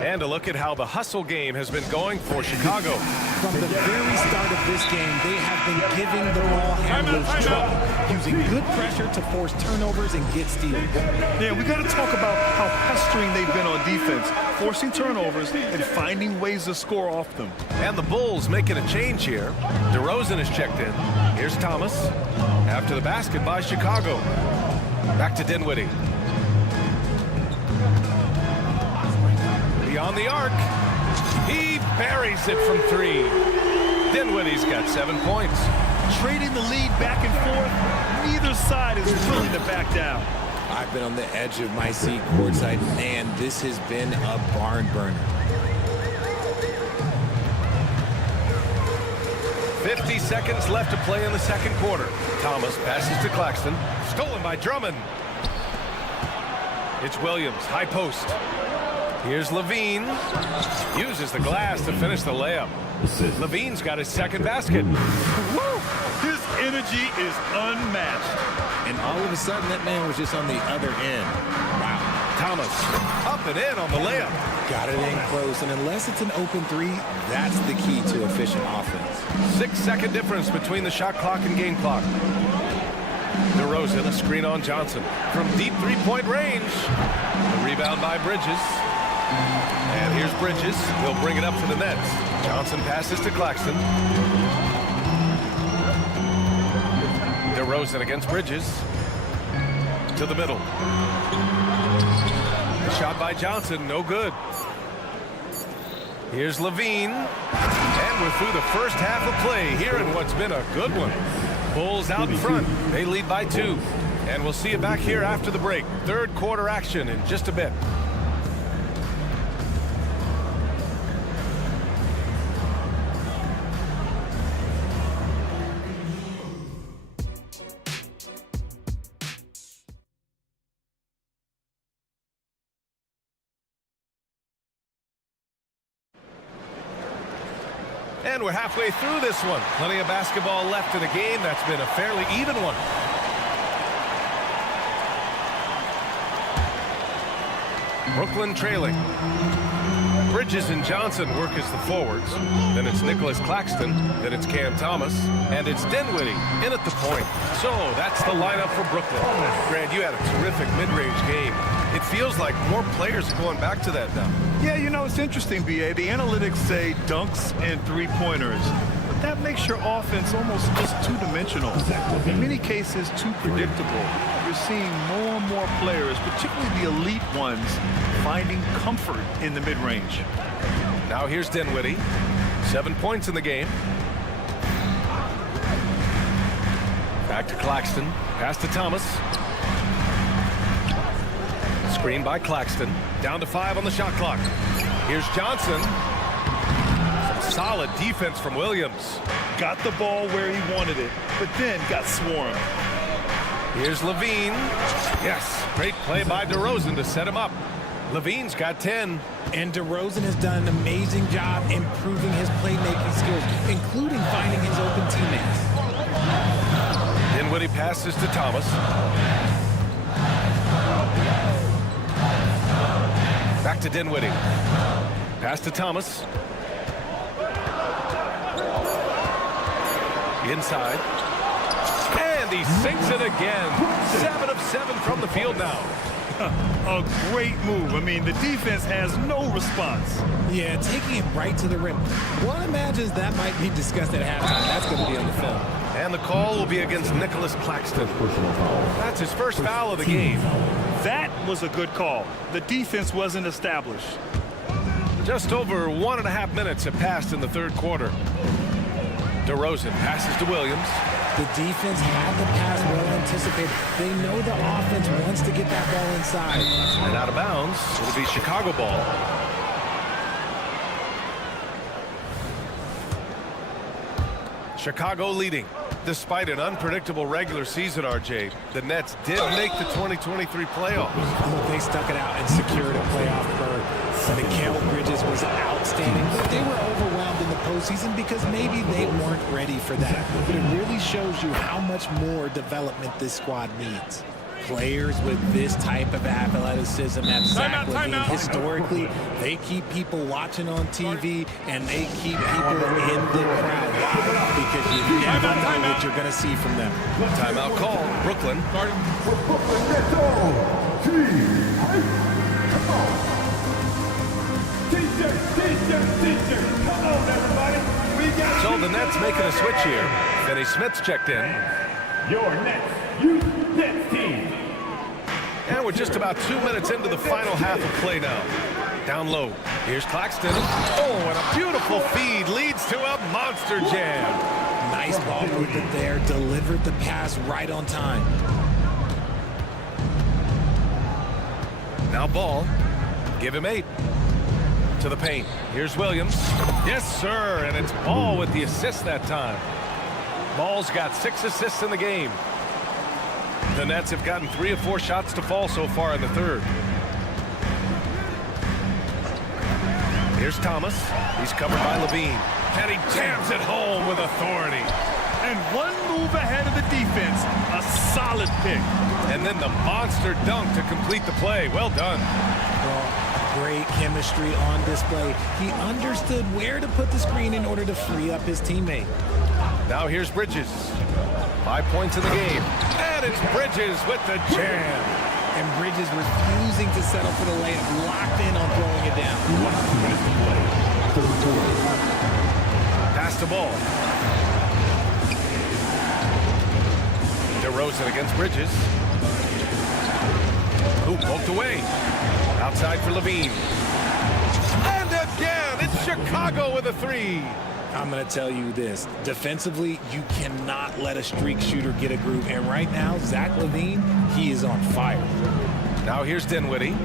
And a look at how the hustle game has been going for Chicago. From the very start of this game, they have been giving the ball handlers trouble, using good pressure to force turnovers and get steals. Yeah, we got to talk about how pestering they've been on defense, forcing turnovers and finding ways to score off them. And the Bulls making a change here. DeRozan is checked in. Here's Thomas. After the basket by Chicago. Back to Dinwiddie. Beyond the arc. He buries it from three. Dinwiddie's got 7 points. Trading the lead back and forth, neither side is willing to back down. I've been on the edge of my seat courtside, and this has been a barn burner. 50 seconds left to play in the second quarter. Thomas passes to Claxton. Stolen by Drummond. It's Williams, high post. Here's Levine. Uses the glass to finish the layup. Levine's got his second basket. Woo! His energy is unmatched. And all of a sudden, that man was just on the other end. Wow. Thomas up and in on the layup. Got it in close, and unless it's an open three, That's the key to efficient offense. 6-second difference between the shot clock and game clock. DeRozan, a screen on Johnson. From deep three-point range. The rebound by Bridges. And here's Bridges. He'll bring it up to the Nets. Johnson passes to Claxton. DeRozan against Bridges. To the middle. The shot by Johnson, no good. Here's Levine. And we're through the first half of play here in what's been a good one. Bulls out in front. They lead by 2. And we'll see you back here after the break. Third quarter action in just a bit. And we're halfway through this one. Plenty of basketball left in a game that's been a fairly even one. Brooklyn trailing. Bridges and Johnson work as the forwards. Then it's Nicholas Claxton. Then it's Cam Thomas. And it's Dinwiddie in at the point. So that's the lineup for Brooklyn. Grant, you had a terrific mid-range game. It feels like more players are going back to that now. Yeah, you know, it's interesting, B.A. The analytics say dunks and three-pointers. But that makes your offense almost just two-dimensional. In many cases, too predictable. You're seeing more and more players, particularly the elite ones, finding comfort in the mid-range. Now here's Dinwiddie. 7 points in the game. Back to Claxton. Pass to Thomas. Screen by Claxton. Down to 5 on the shot clock. Here's Johnson. Some solid defense from Williams. Got the ball where he wanted it, but then got swarmed. Here's Levine. Yes, great play by DeRozan to set him up. Levine's got 10. And DeRozan has done an amazing job improving his playmaking skills, including finding his open teammates. Dinwiddie passes to Thomas. Back to Dinwiddie. Pass to Thomas. Inside. And he sinks it again. 7 of 7 from the field now. A great move. I mean, the defense has no response. Yeah, taking it right to the rim. One imagines that might be discussed at halftime. That's going to be on the film. And the call will be against Nicholas Claxton. That's his first foul of the game. That was a good call. The defense wasn't established. Just over 1.5 minutes have passed in the third quarter. DeRozan passes to Williams. The defense had the pass well anticipated. They know the offense wants to get that ball inside. And out of bounds, it'll be Chicago ball. Chicago leading. Despite an unpredictable regular season, RJ, the Nets did make the 2023 playoffs. Look, they stuck it out and secured a playoff berth. Mikal Bridges was outstanding, but they were overwhelmed in the postseason because maybe they weren't ready for that. But it really shows you how much more development this squad needs. Players with this type of athleticism at Zach LaVine, historically, they keep people watching on TV and they keep people in the crowd. Why? Because you never know what you're going to see from them. Timeout call, Brooklyn. So the Nets making a switch here. Finney Smith's checked in. Your Nets Youth Nets team. And we're just about 2 minutes into the final half of play now. Down low. Here's Claxton. Oh, and a beautiful feed leads to a monster jam. Nice ball movement there. Delivered the pass right on time. Now Ball. Give him 8. To the paint. Here's Williams. Yes, sir. And it's Ball with the assist that time. Ball's got 6 assists in the game. The Nets have gotten 3 of 4 shots to fall so far in the third. Here's Thomas. He's covered by LaVine. And he jams it home with authority. And one move ahead of the defense. A solid pick. And then the monster dunk to complete the play. Well done. Well, great chemistry on display. He understood where to put the screen in order to free up his teammate. Now here's Bridges. 5 points in the game. And it's Bridges with the jam. And Bridges refusing to settle for the layup, locked in on throwing it down. Pass the ball. DeRozan against Bridges. Who poked away. Outside for LaVine. And again, it's Chicago with a 3. I'm going to tell you this. Defensively, you cannot let a streak shooter get a groove. And right now, Zach LaVine, he is on fire. Now here's Dinwiddie.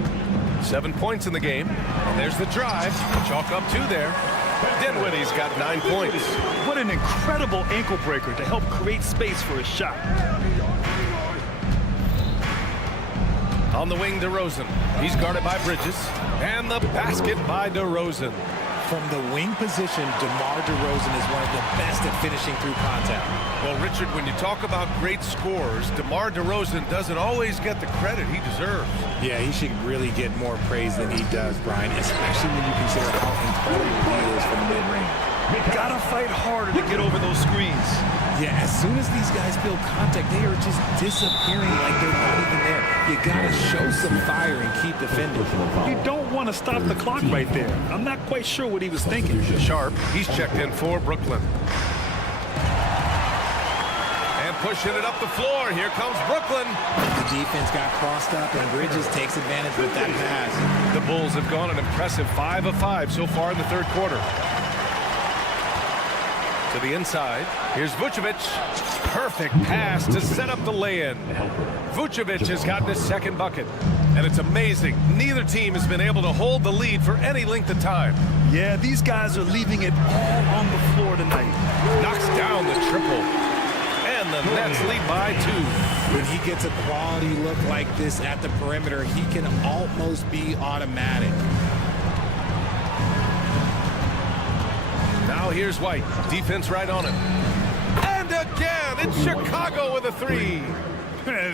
7 points in the game. And there's the drive. Chalk up 2 there. Dinwiddie's got 9 points. What an incredible ankle breaker to help create space for his shot. On the wing, DeRozan. He's guarded by Bridges. And the basket by DeRozan. From the wing position, DeMar DeRozan is one of the best at finishing through contact. Well, Richard, when you talk about great scorers, DeMar DeRozan doesn't always get the credit he deserves. Yeah, he should really get more praise than he does, Brian, especially when you consider how incredible he is from mid-range. You gotta fight harder to get over those screens. Yeah, as soon as these guys feel contact, they are just disappearing like they're not even there. You gotta show some fire and keep defending. You don't want to stop the clock right there. I'm not quite sure what he was thinking. Sharp, he's checked in for Brooklyn. And pushing it up the floor, here comes Brooklyn. The defense got crossed up and Bridges takes advantage with that pass. The Bulls have gone an impressive 5 of 5 so far in the third quarter. To the inside, here's Vucevic. Perfect pass to set up the lay-in. Vucevic has gotten his second bucket. And it's amazing, neither team has been able to hold the lead for any length of time. Yeah, these guys are leaving it all on the floor tonight. Knocks down the triple. And the Nets lead by 2. When he gets a quality look like this at the perimeter, he can almost be automatic. Now here's White. Defense right on him. And again, it's Chicago with a 3.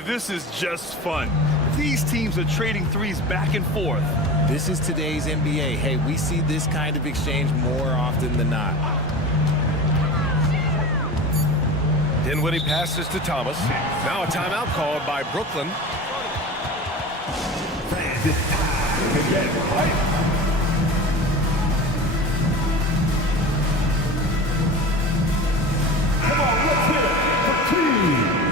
This is just fun. These teams are trading threes back and forth. This is today's NBA. Hey, we see this kind of exchange more often than not. Dinwiddie passes to Thomas. Now a timeout called by Brooklyn. Come on, let's hit it. The team.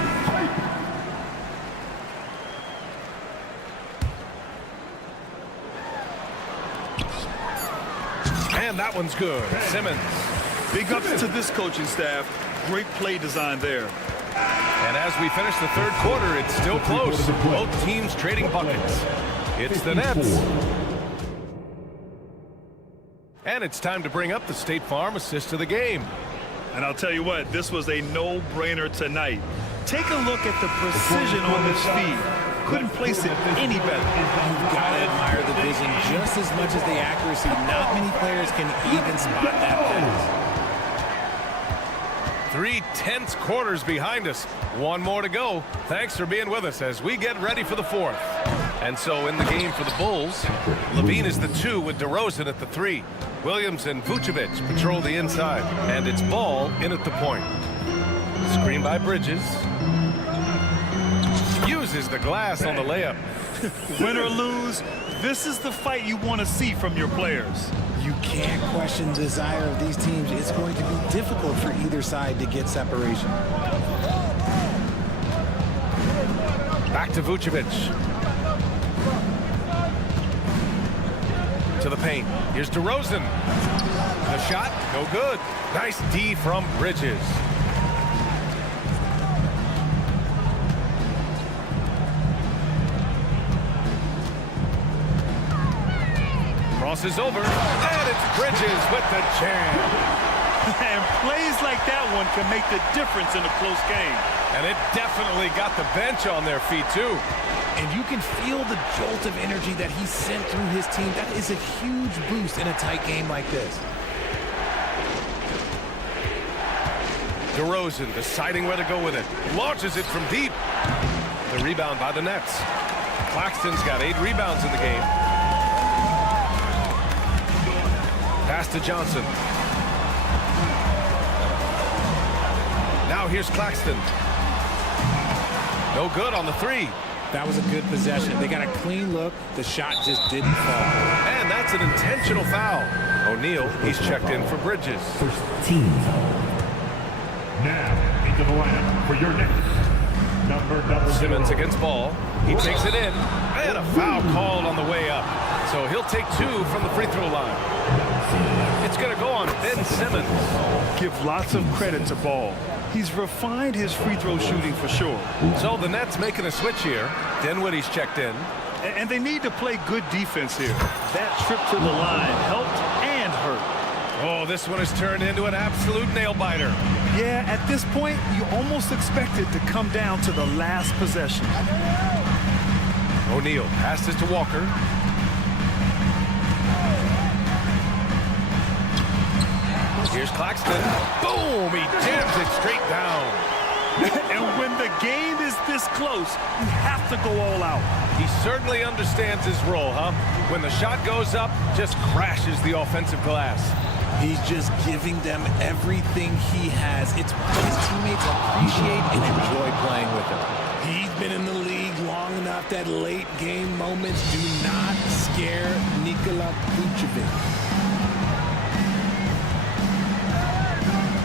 And that one's good. Simmons. Big ups to this coaching staff. Great play design there. And as we finish the third quarter, it's still close. Both teams trading buckets. It's the Nets. And it's time to bring up the State Farm assist of the game. And I'll tell you what, this was a no-brainer tonight. Take a look at the precision on this feed. Couldn't place it any better. You've got to admire the vision just as much as the accuracy. Not many players can even spot that pass. 3 tense quarters behind us. One more to go. Thanks for being with us as we get ready for the fourth. And so in the game for the Bulls, Levine is the 2 with DeRozan at the 3. Williams and Vucevic patrol the inside. And it's Ball in at the point. Screen by Bridges. Uses the glass on the layup. Win or lose, this is the fight you want to see from your players. You can't question the desire of these teams. It's going to be difficult for either side to get separation. Back to Vucevic. To the paint. Here's DeRozan. The shot, no good. Nice D from Bridges. Crosses over, and it's Bridges with the jam. And plays like that one can make the difference in a close game. And it definitely got the bench on their feet, too. And you can feel the jolt of energy that he sent through his team. That is a huge boost in a tight game like this. DeRozan deciding where to go with it. Launches it from deep. The rebound by the Nets. Claxton's got 8 rebounds in the game. Pass to Johnson. Now here's Claxton. No good on the 3. That was a good possession. They got a clean look. The shot just didn't fall. And that's an intentional foul. O'Neal, he's checked in for Bridges. First team foul. Now into the lineup for your next number Simmons against Ball. He takes it in. And a foul called on the way up. So he'll take 2 from the free throw line. It's going to go on Ben Simmons. Give lots of credit to Ball. He's refined his free throw shooting for sure. So the Nets making a switch here. Dinwiddie's checked in. And they need to play good defense here. That trip to the line helped and hurt. Oh, this one has turned into an absolute nail-biter. Yeah, at this point, you almost expect it to come down to the last possession. O'Neal passes to Walker. Here's Claxton. Boom! He jams it straight down. And when the game is this close, you have to go all out. He certainly understands his role, huh? When the shot goes up, just crashes the offensive glass. He's just giving them everything he has. It's what his teammates appreciate and enjoy playing with him. He's been in the league long enough that late game moments do not scare Nikola Vucevic.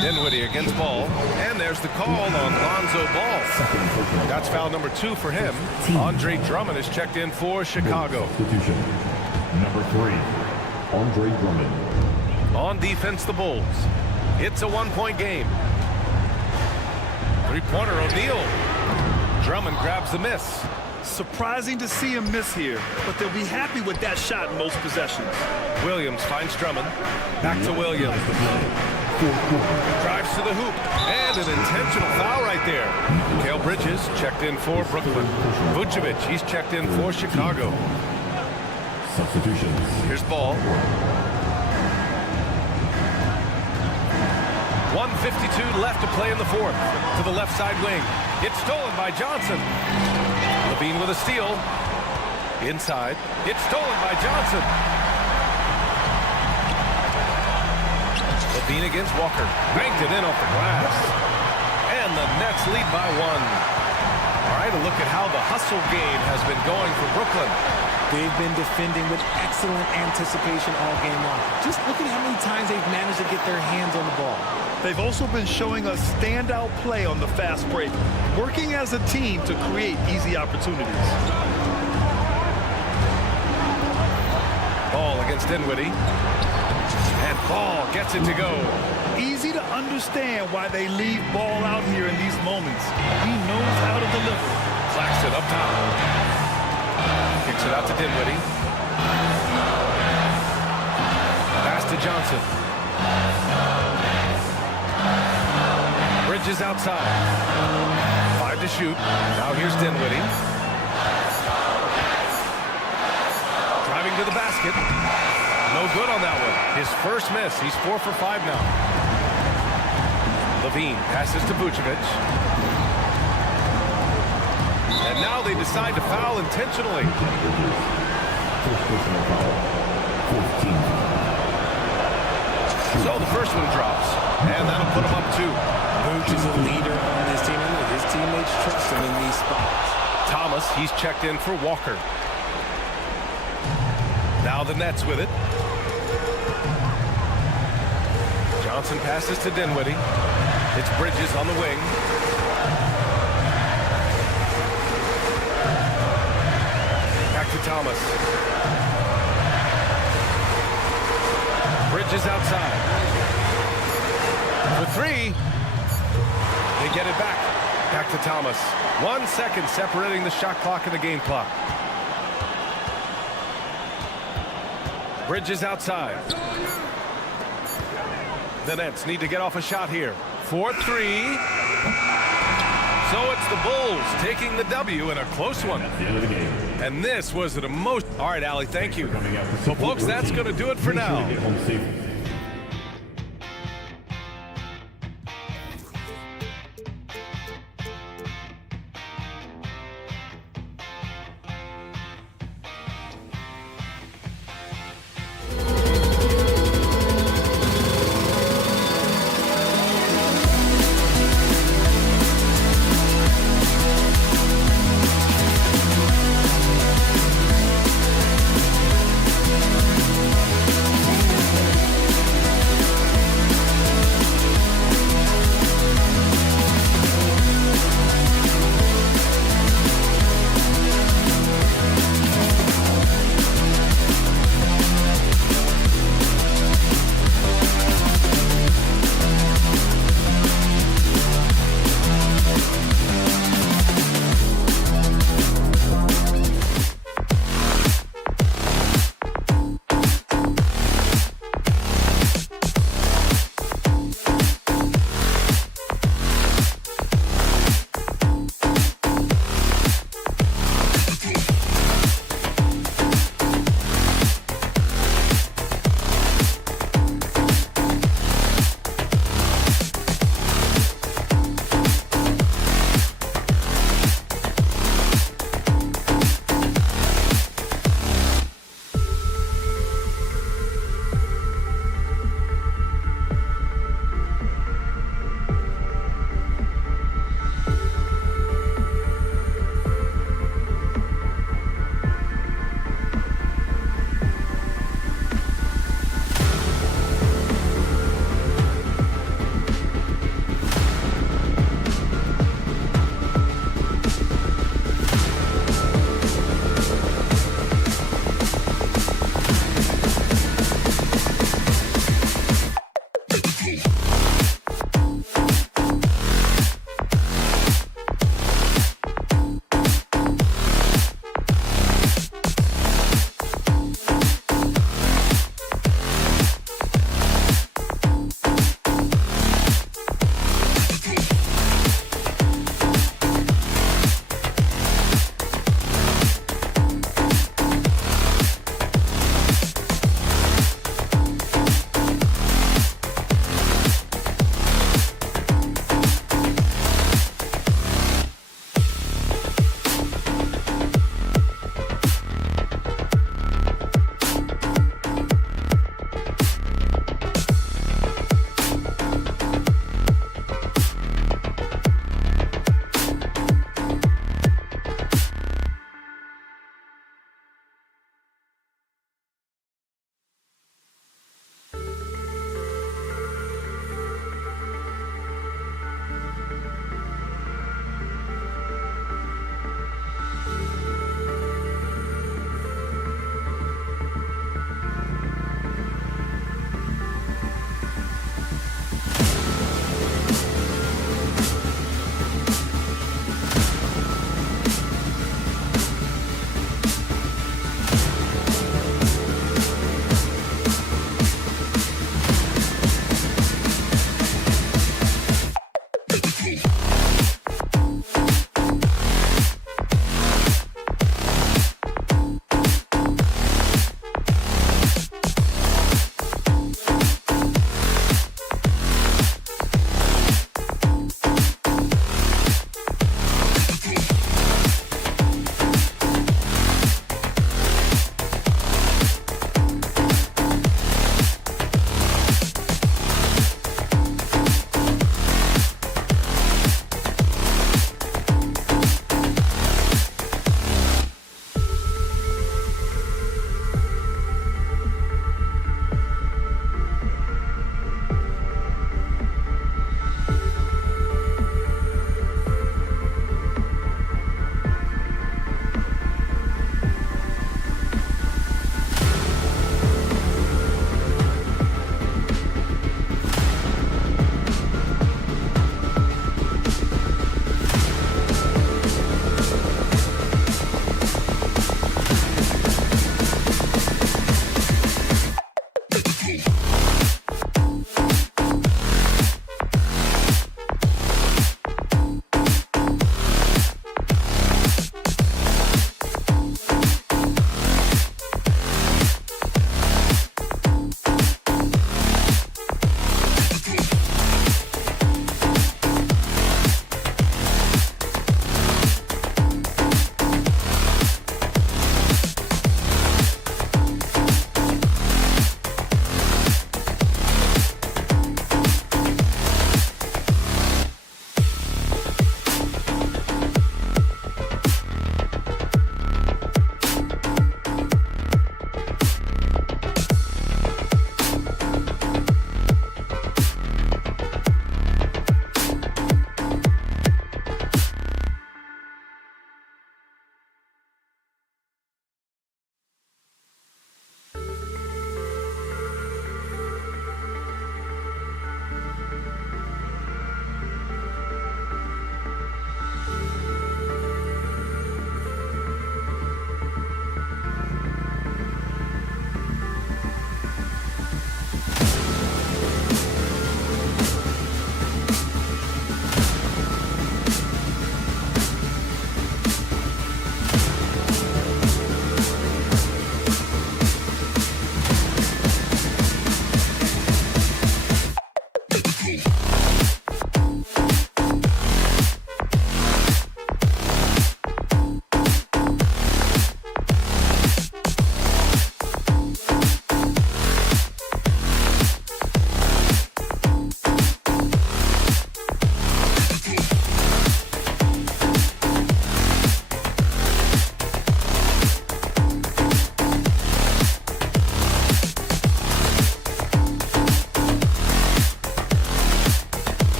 Dinwiddie against Ball, and there's the call on Lonzo Ball. That's foul number 2 for him. Andre Drummond is checked in for Chicago. Substitution. Number 3, Andre Drummond. On defense, the Bulls. It's a 1-point game. 3-pointer O'Neal. Drummond grabs the miss. Surprising to see him miss here, but they'll be happy with that shot in most possessions. Williams finds Drummond. Back to Williams. Drives to the hoop. And an intentional foul right there. Mikal Bridges checked in for Brooklyn. Vucevic, he's checked in for Chicago. Substitutions. Here's Ball. 1:52 left to play in the fourth. To the left side wing. It's stolen by Johnson. Levine with a steal. Inside. It's stolen by Johnson. Levine against Walker. Banked it in off the glass. And the Nets lead by 1. All right, a look at how the hustle game has been going for Brooklyn. They've been defending with excellent anticipation all game long. Just look at how many times they've managed to get their hands on the ball. They've also been showing us standout play on the fast break, working as a team to create easy opportunities. Ball against Dinwiddie. And Ball gets it to go. easy to understand why they leave ball out here in these moments. He knows how to deliver. Claxton up top. Kicks it out to Dinwiddie. Pass to Johnson. Bridges outside. 5 to shoot. Now here's Dinwiddie. Driving to the basket. No good on that one. His first miss. He's 4 for 5 now. Levine passes to Vucevic. And now they decide to foul intentionally. So the first one drops, and that'll put him up 2. Vooch is a leader on his team, and his teammates trust him in these spots. Thomas, he's checked in for Walker. Now the Nets with it. Johnson passes to Dinwiddie. It's Bridges on the wing. Back to Thomas. Bridges outside. For 3. They get it back. Back to Thomas. 1 second separating the shot clock and the game clock. Bridges outside. The Nets need to get off a shot here. 4-3. So it's the Bulls taking the W in a close one. And this was an emotional. All right, Allie, thank you. Well, folks, that's going to do it for now.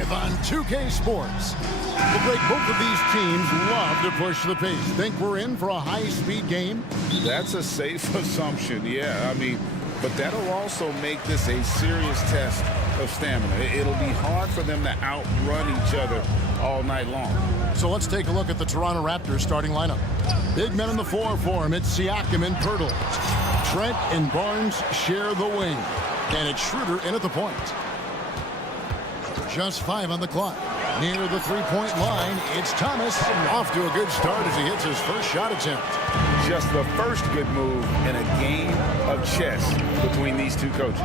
Live on 2K Sports. The break, both of these teams love to push the pace. Think we're in for a high-speed game? That's a safe assumption, yeah. I mean, but that'll also make this a serious test of stamina. It'll be hard for them to outrun each other all night long. So let's take a look at the Toronto Raptors starting lineup. Big men in the 4 for him. It's Siakam and Pirtle. Trent and Barnes share the wing. And it's Schroeder in at the point. Just 5 on the clock. Near the three-point line, it's Thomas. Off to a good start as he hits his first shot attempt. Just the first good move in a game of chess between these two coaches.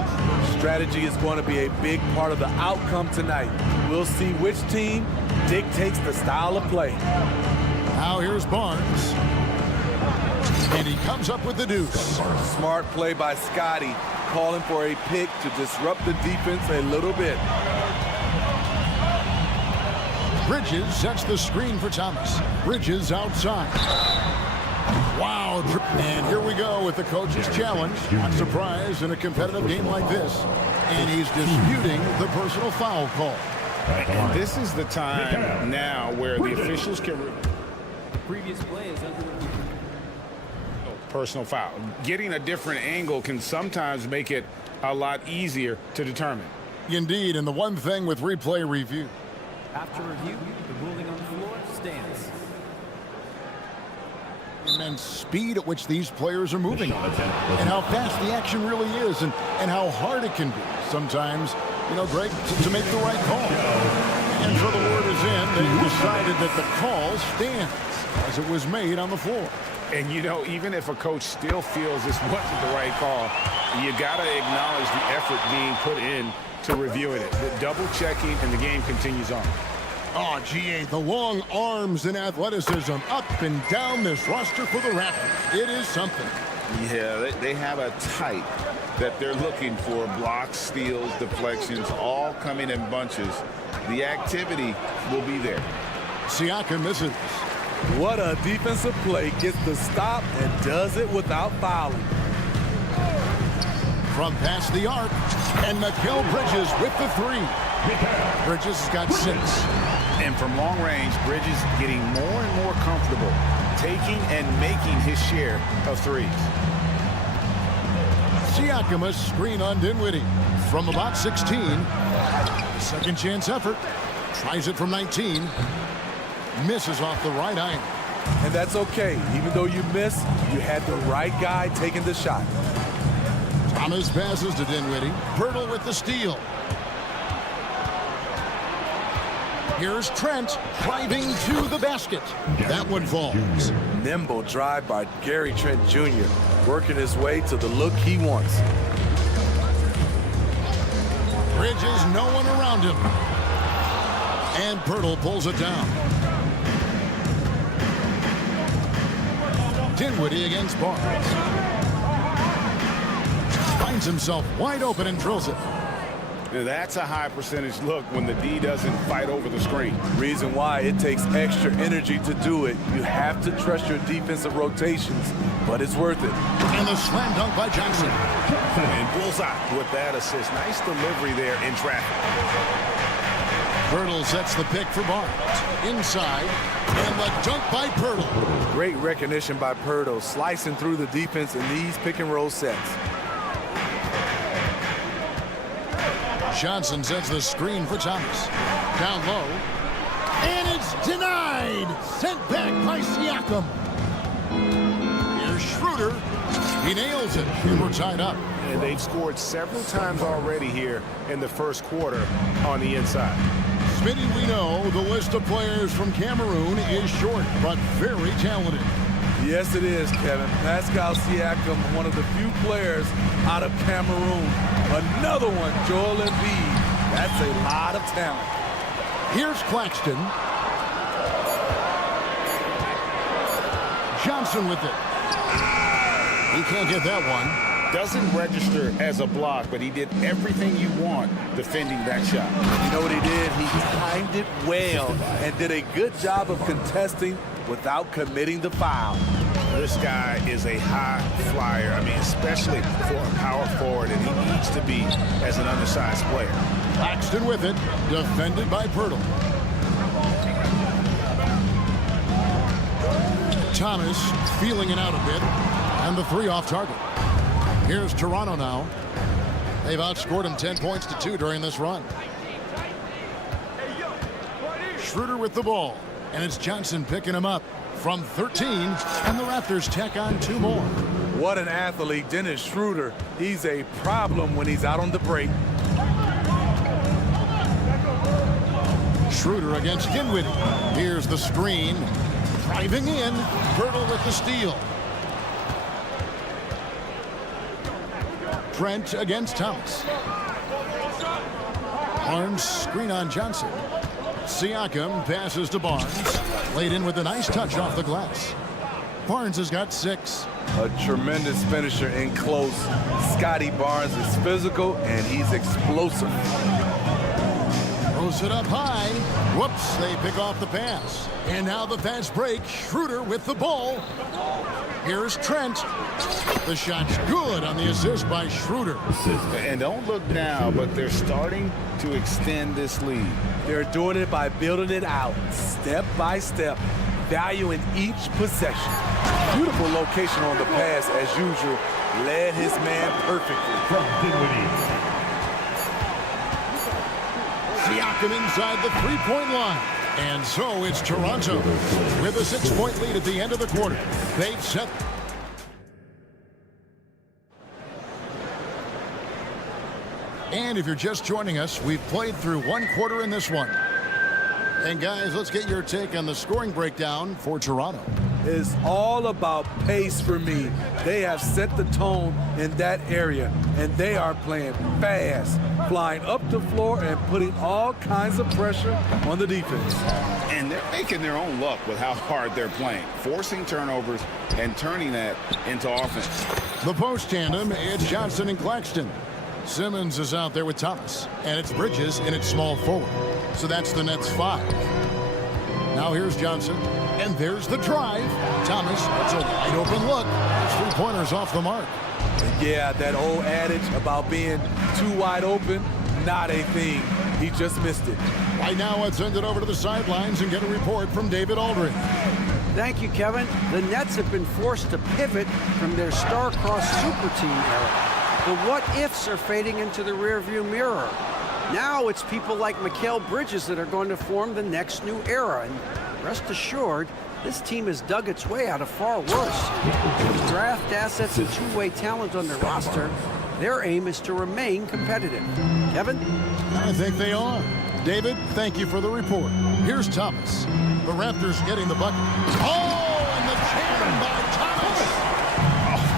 Strategy is going to be a big part of the outcome tonight. We'll see which team dictates the style of play. Now here's Barnes. And he comes up with the deuce. Smart play by Scotty, calling for a pick to disrupt the defense a little bit. Bridges sets the screen for Thomas. Bridges outside. Wow. And here we go with the coach's challenge. Not surprised in a competitive game like this. And he's disputing the personal foul call. And this is the time now where the officials can... Previous play is under personal foul. Getting a different angle can sometimes make it a lot easier to determine. Indeed, and the one thing with replay review. After review, the ruling on the floor stands. Immense speed at which these players are moving and how fast the action really is and how hard it can be sometimes, you know, Greg, to make the right call. And so the word is in. They decided that the call stands as it was made on the floor. And, you know, even if a coach still feels this wasn't the right call, you got to acknowledge the effort being put in to reviewing it. The double checking, and the game continues on. Oh, GA, the long arms and athleticism up and down this roster for the Raptors. It is something. Yeah, they have a type that they're looking for. Blocks, steals, deflections, all coming in bunches. The activity will be there. Siakam misses. What a defensive play. Gets the stop and does it without fouling. From past the arc, and Mikal Bridges with the three. Bridges has got 6. And from long range, Bridges getting more and more comfortable taking and making his share of threes. Siakam, a screen on Dinwiddie from about 16. Second chance effort. Tries it from 19. Misses off the right iron. And that's okay. Even though you miss, you had the right guy taking the shot. Thomas passes to Dinwiddie. Pirtle with the steal. Here's Trent driving to the basket. That one falls. Nimble drive by Gary Trent Jr. working his way to the look he wants. Bridges, no one around him. And Pirtle pulls it down. Dinwiddie against Barnes. Finds himself wide open and drills it. That's a high percentage look when the D doesn't fight over the screen. Reason why it takes extra energy to do it. You have to trust your defensive rotations, but it's worth it. And the slam dunk by Johnson. And bullseye with that assist. Nice delivery there in traffic. Pirtle sets the pick for Barnes. Inside, and the dunk by Pirtle. Great recognition by Pirtle, slicing through the defense in these pick and roll sets. Johnson sets the screen for Thomas. Down low. And it's denied. Sent back by Siakam. Here's Schroeder. He nails it. And we're tied up. And they've scored several times already here in the first quarter on the inside. Smitty, we know the list of players from Cameroon is short, but very talented. Yes, it is, Kevin. Pascal Siakam, one of the few players out of Cameroon. Another one, Joel Embiid. That's a lot of talent. Here's Claxton. Johnson with it. He can't get that one. Doesn't register as a block, but he did everything you want defending that shot. You know what he did? He timed it well and did a good job of contesting without committing the foul. This guy is a high flyer. I mean, especially for a power forward, and he needs to be as an undersized player. Claxton with it, defended by Pirtle. Thomas feeling it out a bit, and the three off target. Here's Toronto now. They've outscored him 10 points to 2 during this run. Schroeder with the ball, and it's Johnson picking him up from 13, and the Raptors tack on 2 more. What an athlete, Dennis Schroeder. He's a problem when he's out on the break. Schroeder against Dinwiddie. Here's the screen. Driving in, Pirtle with the steal. Trent against Thomas. Barnes screen on Johnson. Siakam passes to Barnes. Laid in with a nice touch off the glass. Barnes has got 6. A tremendous finisher in close. Scotty Barnes is physical and he's explosive. Throws it up high. Whoops, they pick off the pass. And now the fast break. Schroeder with the ball. Here's Trent. The shot's good on the assist by Schroeder. And don't look now, but they're starting to extend this lead. They're doing it by building it out, step by step, valuing each possession. Beautiful location on the pass, as usual. Led his man perfectly. From Dinwiddie. Siakam inside the three-point line. And so it's Toronto with a 6-point lead at the end of the quarter. They've set. And if you're just joining us, we've played through 1 quarter in this one. And guys, let's get your take on the scoring breakdown for Toronto. is all about pace for me. They have set the tone in that area, and they are playing fast, flying up the floor and putting all kinds of pressure on the defense. And they're making their own luck with how hard they're playing, forcing turnovers and turning that into offense. The post tandem, it's Johnson and Claxton. Simmons is out there with Thomas, and it's Bridges in its small forward. So that's the Nets 5. Now here's Johnson, and there's the drive. Thomas, it's a wide open look. His 3-pointers off the mark. Yeah, that old adage about being too wide open, not a thing. He just missed it. Right now, let's send it over to the sidelines and get a report from David Aldridge. Thank you, Kevin. The Nets have been forced to pivot from their star-crossed super team era. The what-ifs are fading into the rearview mirror. Now it's people like Mikal Bridges that are going to form the next new era. And rest assured, this team has dug its way out of far worse. With draft assets and two-way talent on their roster, their aim is to remain competitive. Kevin? I think they are. David, thank you for the report. Here's Thomas. The Raptors getting the bucket. Oh, and the jam by Thomas.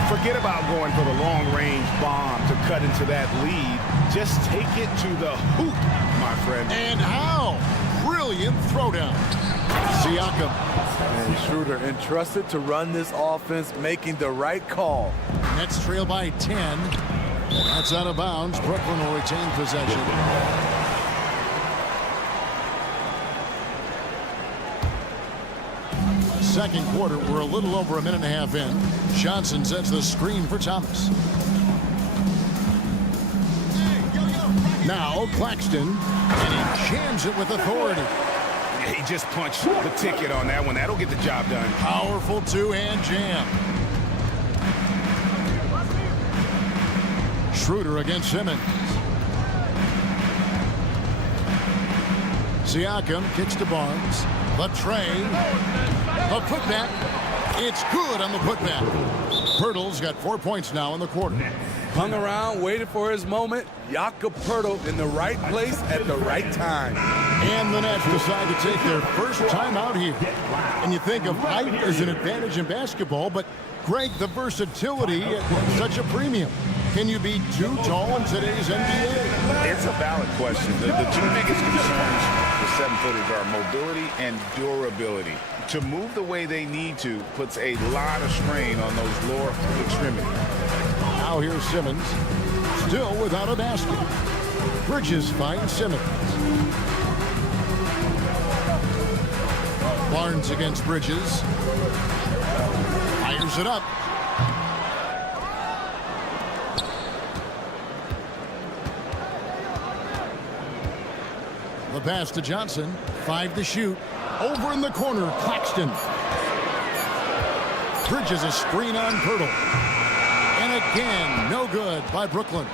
Forget about going for the long-range bomb to cut into that lead. Just take it to the hoop, my friend. And how? Brilliant throwdown. Siakam. And Schroeder entrusted to run this offense, making the right call. Nets trail by 10. That's out of bounds. Brooklyn will retain possession. Second quarter, we're a little over a minute and a half in. Johnson sets the screen for Thomas. Now Claxton, and he jams it with authority. He just punched the ticket on that one. That'll get the job done. Powerful two-hand jam. Schroeder against Simmons. Siakam kicks to Barnes. The tray. The putback. It's good on the putback. Pirtle's got 4 points now in the quarter. Hung around, waited for his moment. Jakob Pirtle in the right place at the right time. And the Nets decide to take their first time out here. And you think of height as an advantage in basketball, but Greg, the versatility at such a premium. Can you be too tall in today's NBA? It's a valid question. The two biggest concerns for 7-footers are mobility and durability. To move the way they need to puts a lot of strain on those lower extremities. Now here's Simmons, still without a basket. Bridges finds Simmons. Barnes against Bridges. Fires it up. The pass to Johnson. 5 to shoot. Over in the corner, Claxton. Bridges a screen on Pirtle. And again, no good by Brooklyn.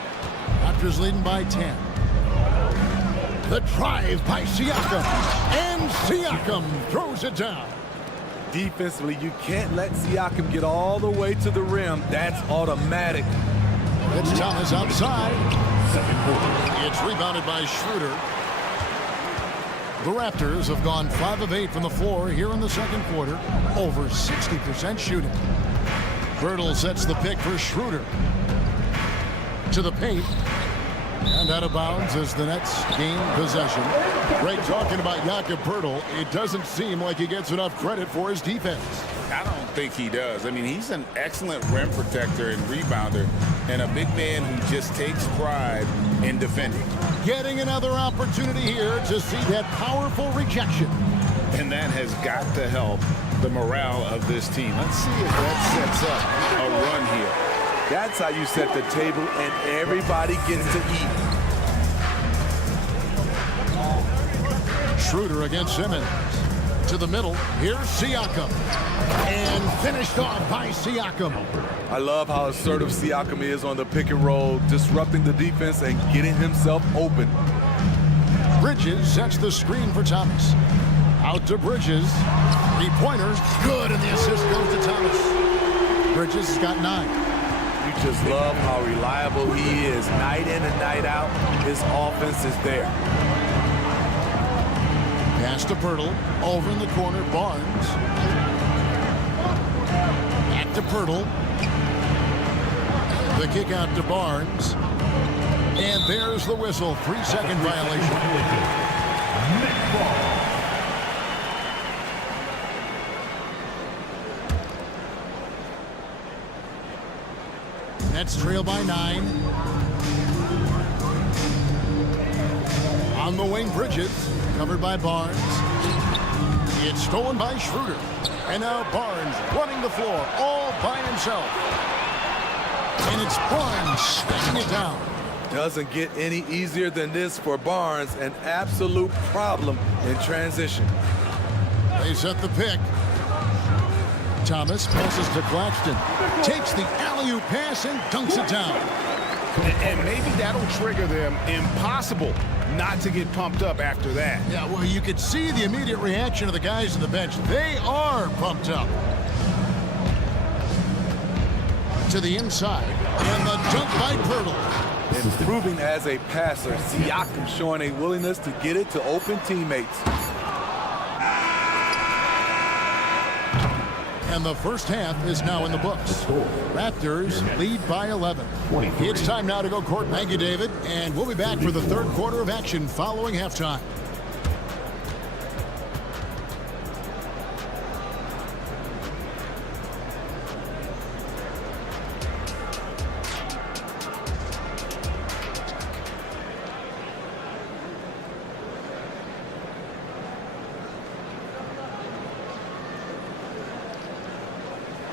Raptors leading by 10. The drive by Siakam. And Siakam throws it down. Defensively, you can't let Siakam get all the way to the rim. That's automatic. It's Thomas outside. It's rebounded by Schroeder. The Raptors have gone 5 of 8 from the floor here in the second quarter. Over 60% shooting. Pirtle sets the pick for Schroeder. To the paint. And out of bounds as the Nets gain possession. Greg, talking about Jakob Pirtle, it doesn't seem like he gets enough credit for his defense. I don't think he does. I mean, he's an excellent rim protector and rebounder, and a big man who just takes pride in defending. Getting another opportunity here to see that powerful rejection. And that has got to help the morale of this team. Let's see if that sets up a run here. That's how you set the table and everybody gets to eat. Schroeder against Simmons. To the middle. Here's Siakam. And finished off by Siakam. I love how assertive Siakam is on the pick and roll, disrupting the defense and getting himself open. Bridges sets the screen for Thomas. Out to Bridges. 3-pointer. Good, and the assist goes to Thomas. Bridges has got 9. You just love how reliable he is. Night in and night out, his offense is there. Pass to Pirtle. Over in the corner, Barnes. Back to Pirtle. The kick out to Barnes. And there's the whistle. 3-second violation. Nets trail by 9. On the wing, Bridges, covered by Barnes. It's stolen by Schroeder. And now Barnes running the floor all by himself. And it's Barnes swinging it down. Doesn't get any easier than this for Barnes. An absolute problem in transition. They set the pick. Thomas passes to Claxton. Takes the alley-oop pass and dunks it down. And maybe that'll trigger them. Impossible not to get pumped up after that. Yeah, well, you could see the immediate reaction of the guys on the bench. They are pumped up. To the inside. And the dunk by Pirtle. Improving as a passer, Siakam showing a willingness to get it to open teammates. And the first half is now in the books. Raptors lead by 11. It's time now to go court. Thank you, David. And we'll be back for the third quarter of action following halftime.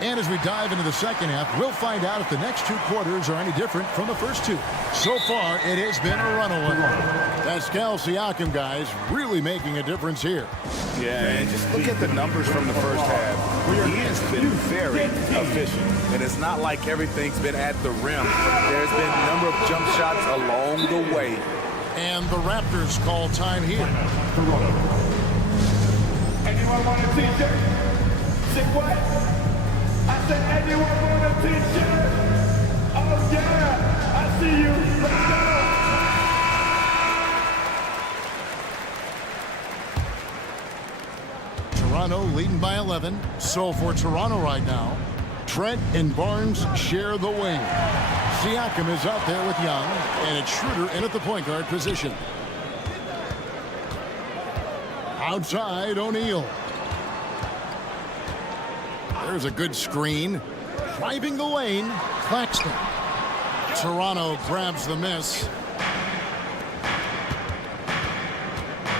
And as we dive into the second half, we'll find out if the next two quarters are any different from the first two. So far, it has been a runaway. Pascal Siakam, guys, really making a difference here. Yeah, and just look at the numbers from the first half. He has been very efficient. And it's not like everything's been at the rim. There's been a number of jump shots along the way. And the Raptors call time here. Anyone want a t-shirt? Say what? I said, anyone want a t-shirt? Oh, yeah. I see you. Let's go. Toronto leading by 11. So for Toronto right now, Trent and Barnes share the wing. Siakam is out there with Young, and it's Schroeder in at the point guard position. Outside, O'Neal. There's a good screen. Driving the lane, Claxton. Toronto grabs the miss.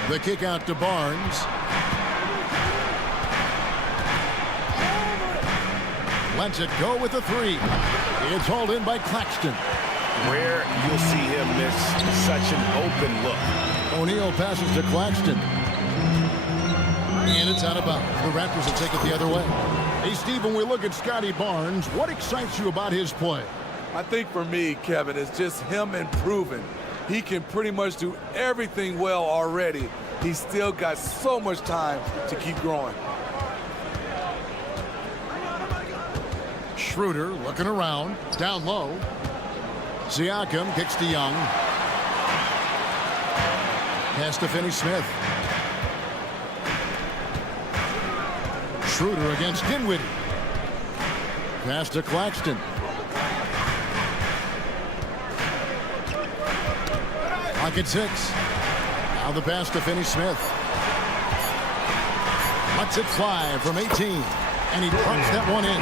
The kick out to Barnes. Lets it go with the three. It's hauled in by Claxton. Rare you'll see him miss such an open look. O'Neal passes to Claxton. And it's out of bounds. The Raptors will take it the other way. Hey, Steve, when we look at Scotty Barnes, what excites you about his play? I think for me, Kevin, it's just him improving. He can pretty much do everything well already. He's still got so much time to keep growing. Schroeder looking around, down low. Siakam kicks to Young. Pass to Finney-Smith. Schroeder against Dinwiddie. Pass to Claxton. Clock at 6. Now the pass to Finney-Smith. Lets it fly from 18. And he punts that one in.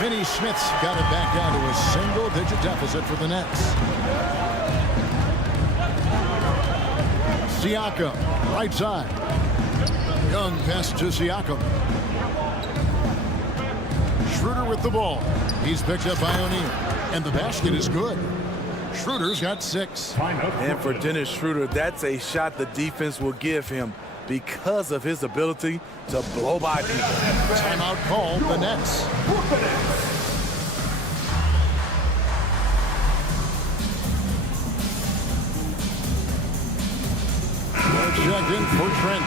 Finney-Smith's got it back down to a single-digit deficit for the Nets. Siakam, right side. Young pass to Siakam. Schroeder with the ball. He's picked up by O'Neal. And the basket is good. Schroeder's got 6. And for Dennis Schroeder, that's a shot the defense will give him because of his ability to blow by people. Timeout called, the Nets. Checked in for Trent.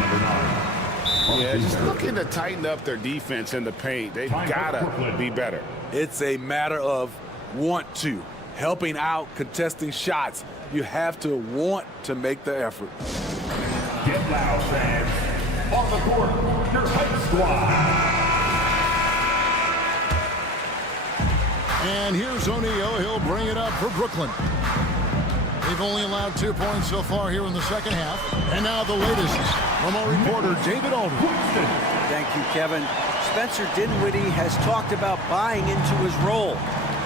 Number 9. Yeah, just looking to tighten up their defense in the paint. They've got to be better. It's a matter of want to. Helping out, contesting shots. You have to want to make the effort. Get loud, fans. On the court, your hype squad. And here's O'Neal. He'll bring it up for Brooklyn. They've only allowed 2 points so far here in the second half. And now the latest from our reporter, David Aldridge. Thank you, Kevin. Spencer Dinwiddie has talked about buying into his role.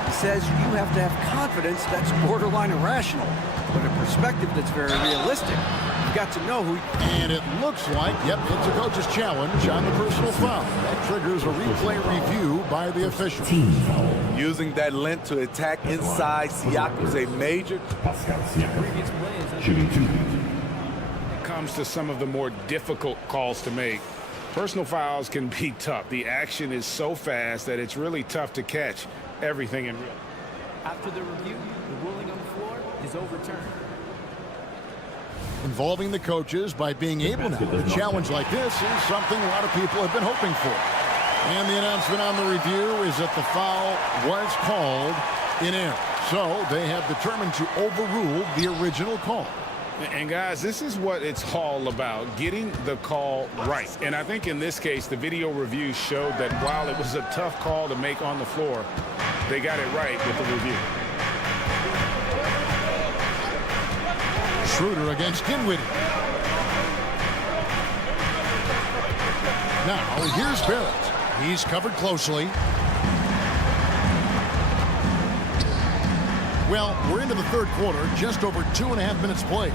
He says you have to have confidence that's borderline irrational, but a perspective that's very realistic. You've got to know who... And it looks like, yep, it's a coach's challenge on the personal foul. That triggers a replay review by the official. Using that length to attack inside Siakam's a major... It comes to some of the more difficult calls to make. Personal fouls can be tough. The action is so fast that it's really tough to catch everything in real. After the review, the ruling on the floor is overturned. Involving the coaches by being able now. A challenge like this is something a lot of people have been hoping for. And the announcement on the review is that the foul was called in error. So they have determined to overrule the original call. And guys, this is what it's all about, getting the call right. And I think in this case, the video review showed that while it was a tough call to make on the floor, they got it right with the review. Schroeder against Dinwiddie. Now, here's Barrett. He's covered closely. Well, we're into the third quarter, just over 2.5 minutes played.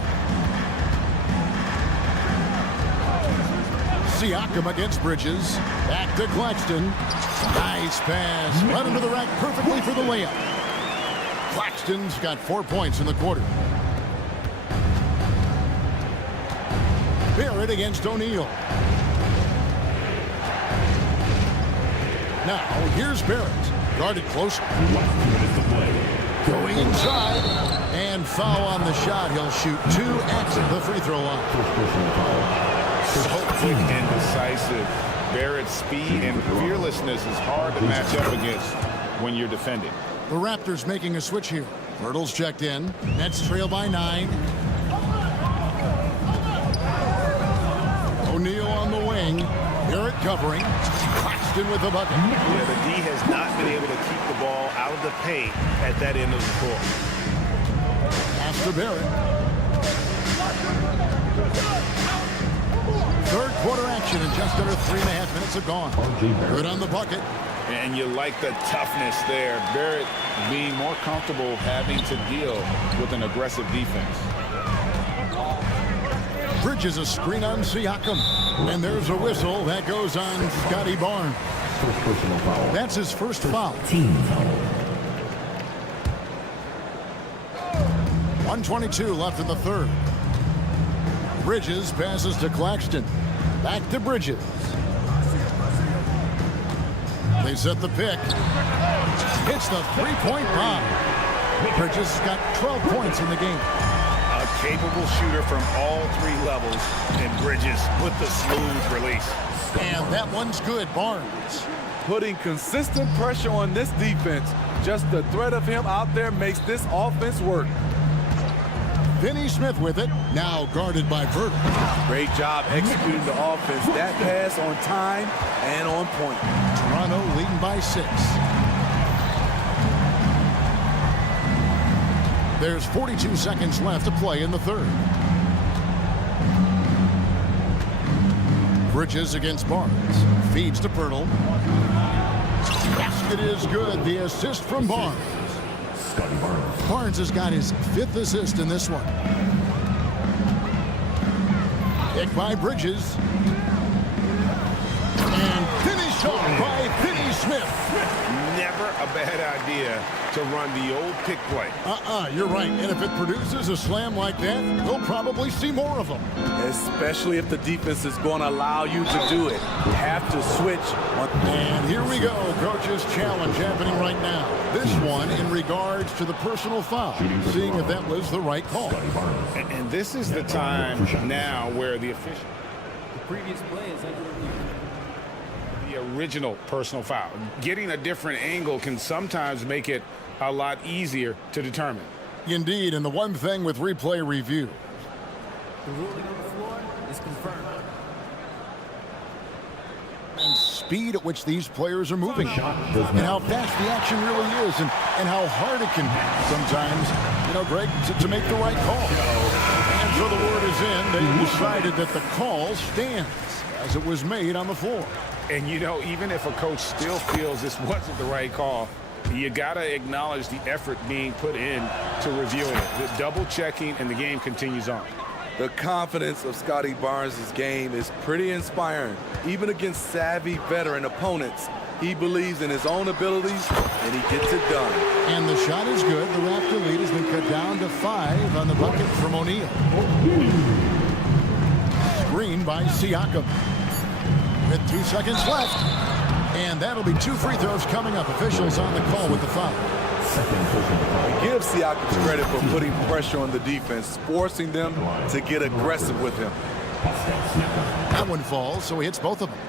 Siakam against Bridges. Back to Claxton. Nice pass. Right into the rack perfectly for the layup. Claxton's got 4 points in the quarter. Barrett against O'Neal. Now, here's Barrett. Guarded close. Going inside. And foul on the shot. He'll shoot 2 at the free throw line. So quick and decisive. Barrett's speed and fearlessness is hard to match up against when you're defending. The Raptors making a switch here. Hurdle's checked in. Nets trail by 9. O'Neal on the wing. Barrett covering. Claxton with the bucket. Yeah, the D has not been able to keep the ball out of the paint at that end of the court. Pass to Barrett. Third quarter action and just under 3.5 minutes have gone. Good on the bucket. And you like the toughness there. Barrett being more comfortable having to deal with an aggressive defense. Bridges a screen on Siakam. And there's a whistle that goes on Scotty Barnes. That's his first foul. 1:22 left in the third. Bridges passes to Claxton. Back to Bridges. They set the pick. Hits the three-point bomb. Bridges got 12 points in the game. A capable shooter from all 3 levels, and Bridges with the smooth release. And that one's good, Barnes. Putting consistent pressure on this defense. Just the threat of him out there makes this offense work. Finney Smith with it, now guarded by Vertical. Great job executing the offense. That pass on time and on point. Toronto leading by 6. There's 42 seconds left to play in the third. Bridges against Barnes. Feeds to Pirtle. Basket is good. The assist from Barnes. Barnes has got his 5th assist in this one. Pick by Bridges. And finished off by Finney Smith. Never a bad idea to run the old pick play. You're right. And if it produces a slam like that, we'll probably see more of them. Especially if the defense is going to allow you to do it. You have to switch. And here we go. Coach's challenge happening right now. This one in regards to the personal foul. Seeing if that was the right call. And this is the time now where the official... The previous play is under review. The original personal foul. Getting a different angle can sometimes make it a lot easier to determine. Indeed, and the one thing with replay review. The ruling on the floor is confirmed. and speed at which these players are moving, and how fast the action really is, and how hard it can be sometimes, Greg, to make the right call. And so the word is in. They decided that the call stands as it was made on the floor. And, even if a coach still feels this wasn't the right call, you got to acknowledge the effort being put in to reviewing it. The double-checking, and the game continues on. The confidence of Scotty Barnes' game is pretty inspiring. Even against savvy veteran opponents, he believes in his own abilities, and he gets it done. And the shot is good. The Raptor lead has been cut down to 5 on the bucket from O'Neal. Screen by Siakam. With 2 seconds left. And that'll be 2 free throws coming up. Officials on the call with the foul. Give Siakam credit for putting pressure on the defense, forcing them to get aggressive with him. That one falls, so he hits both of them.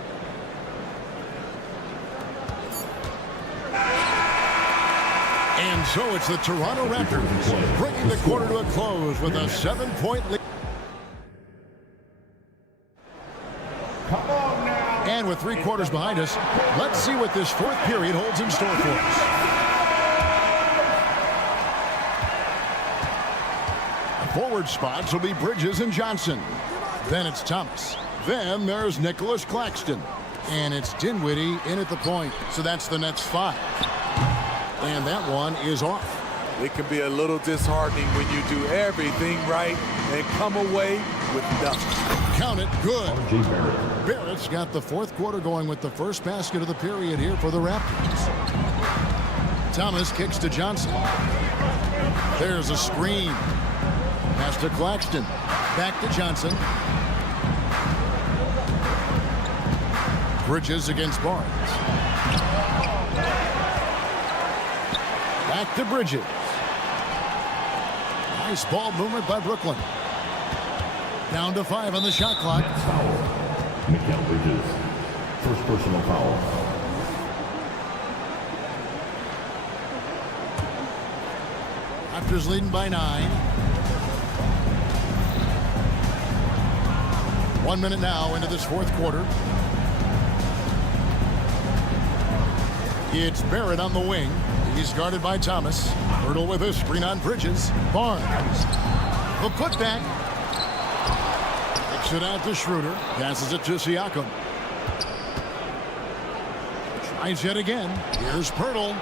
And so it's the Toronto Raptors bringing the quarter to a close with a 7-point lead. And with 3 quarters behind us, let's see what this 4th period holds in store for us. The forward spots will be Bridges and Johnson. Then it's Thomas. Then there's Nicholas Claxton. And it's Dinwiddie in at the point. So that's the Nets 5. And that one is off. It can be a little disheartening when you do everything right and come away with nothing. Count it, good. Barrett's got the 4th quarter going with the first basket of the period here for the Raptors. Thomas kicks to Johnson. There's a screen. Pass to Claxton. Back to Johnson. Bridges against Barnes. Back to Bridges. Nice ball movement by Brooklyn. Down to 5 on the shot clock. Miguel Bridges, first personal foul. Raptors leading by 9. 1 minute now into this 4th quarter. It's Barrett on the wing. He's guarded by Thomas. Hurdle with a screen on Bridges. Barnes. The putback. Kicks it out to Schroeder. Passes it to Siakam. Tries yet again. Here's Pirtle.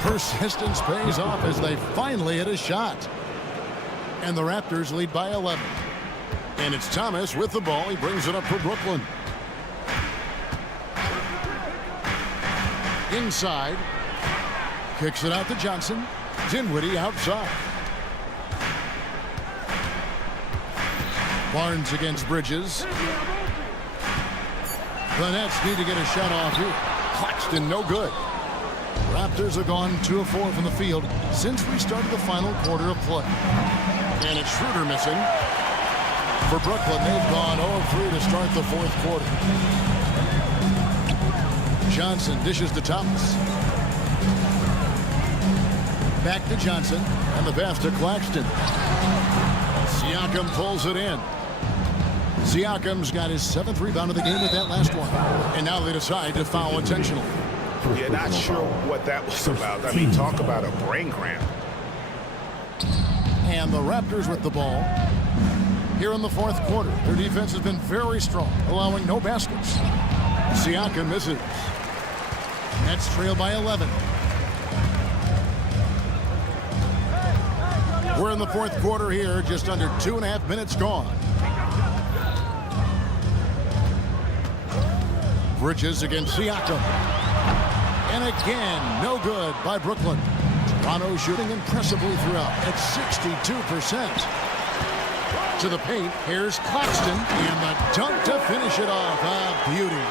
Persistence pays off as they finally hit a shot. And the Raptors lead by 11. And it's Thomas with the ball. He brings it up for Brooklyn. Inside. Kicks it out to Johnson. Dinwiddie outside. Barnes against Bridges. The Nets need to get a shot off here. Claxton no good. Raptors have gone 2 of 4 from the field since we started the final quarter of play. And it's Schroeder missing. For Brooklyn, they've gone 0 of 3 to start the 4th quarter. Johnson dishes to Thomas. Back to Johnson, and the pass to Claxton. Siakam pulls it in. Siakam's got his 7th rebound of the game with that last one. And now they decide to foul intentionally. Yeah, not sure what that was about. I mean, talk about a brain cramp. And the Raptors with the ball. Here in the 4th quarter, their defense has been very strong, allowing no baskets. Siakam misses. Nets trail by 11. We're in the 4th quarter here, just under 2.5 minutes gone. Bridges against Siakam. And again, no good by Brooklyn. Toronto shooting impressively throughout at 62%. To the paint, here's Claxton, and the dunk to finish it off. A beauty.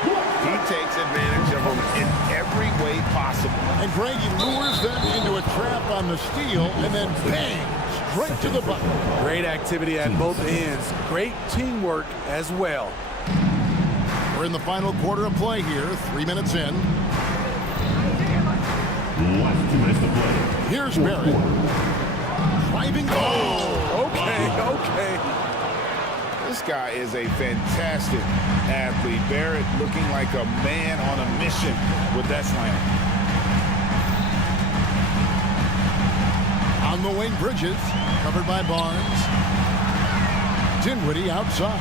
He takes advantage of them in every way possible. And Greg, he lures them into a trap on the steal, and then bang, straight to the bucket. Great activity at both ends. Great teamwork as well. We're in the final quarter of play here, 3 minutes in. Last 2 minutes to play. Here's Barrett. Driving. Okay. This this guy is a fantastic athlete. Barrett looking like a man on a mission with that slam. On the wing, Bridges, covered by Barnes. Dinwiddie outside.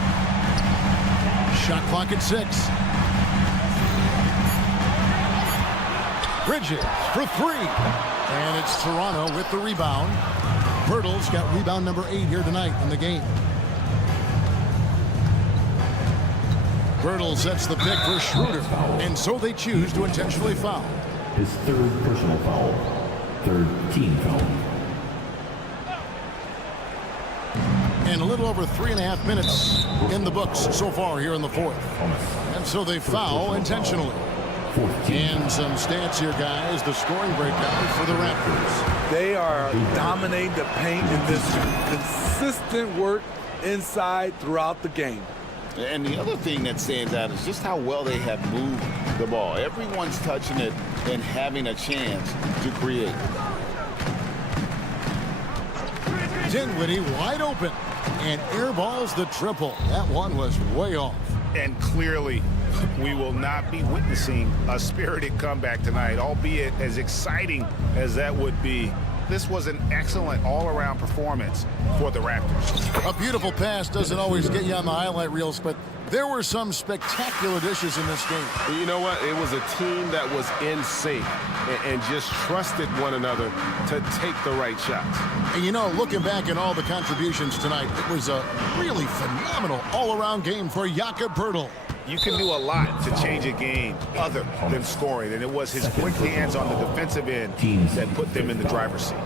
Shot clock at 6. Bridges for 3. And it's Toronto with the rebound. Pirtle's got rebound number 8 here tonight in the game. Pirtle sets the pick for Schroeder. And so they choose to intentionally foul. His third personal foul. Third team foul. And a little over 3.5 minutes in the books so far here in the fourth. And so they foul intentionally. And some stats here, guys. The scoring breakdown for the Raptors. They are dominating the paint in this consistent work inside throughout the game. And the other thing that stands out is just how well they have moved the ball. Everyone's touching it and having a chance to create. Dinwiddie wide open and airballs the triple. That one was way off. And clearly, we will not be witnessing a spirited comeback tonight, albeit as exciting as that would be. This was an excellent all-around performance for the Raptors. A beautiful pass doesn't always get you on the highlight reels, but there were some spectacular dishes in this game. You know what? It was a team that was in sync and just trusted one another to take the right shots. And you know, looking back at all the contributions tonight, it was a really phenomenal all-around game for Jakob Poeltl. You can do a lot to change a game other than scoring, and it was his quick hands on the defensive end that put them in the driver's seat.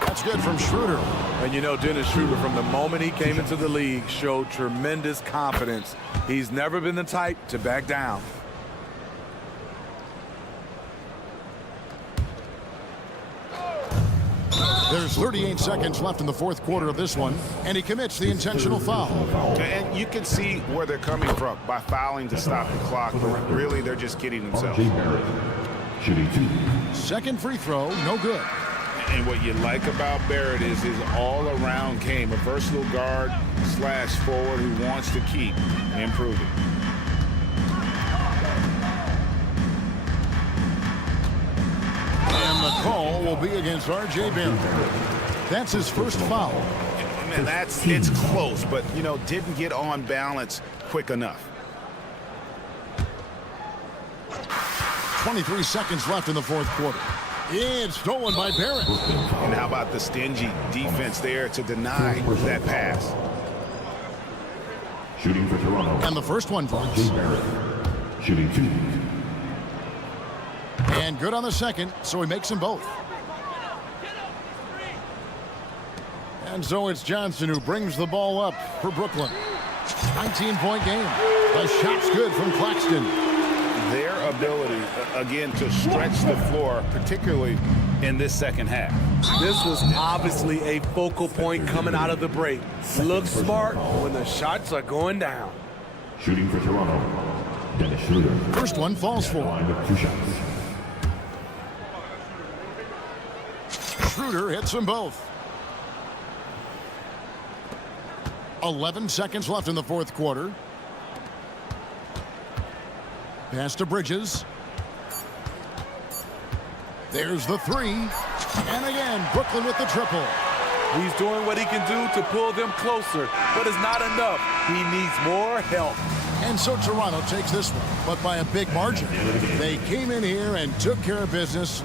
That's good from Schroeder. And you know, Dennis Schroeder, from the moment he came into the league, showed tremendous confidence. He's never been the type to back down. There's 38 seconds left in the fourth quarter of this one, and he commits the intentional foul. And you can see where they're coming from by fouling to stop the clock, but really they're just kidding themselves. Shooting 2. Second free throw, no good. And what you like about Barrett is his all-around game, a versatile guard slash forward who wants to keep improving. And the call will be against R.J. Barrett. That's his first foul. Man, it's close, but, you know, didn't get on balance quick enough. 23 seconds left in the fourth quarter. It's stolen by Barrett. And how about the stingy defense there to deny that pass? Shooting for Toronto. And the first one falls. Shooting 2. And good on the second, so he makes them both. And so it's Johnson who brings the ball up for Brooklyn. 19-point game. The shot's good from Claxton. Their ability, again, to stretch the floor, particularly in this second half. This was obviously a focal point coming out of the break. Look smart when the shots are going down. Shooting for Toronto. Dennis Schroeder. First one falls for. Line with 2 shots. Schroeder hits them both. 11 seconds left in the fourth quarter. Pass to Bridges. There's the 3. And again, Brooklyn with the triple. He's doing what he can do to pull them closer, but it's not enough. He needs more help. And so Toronto takes this one, but by a big margin. They came in here and took care of business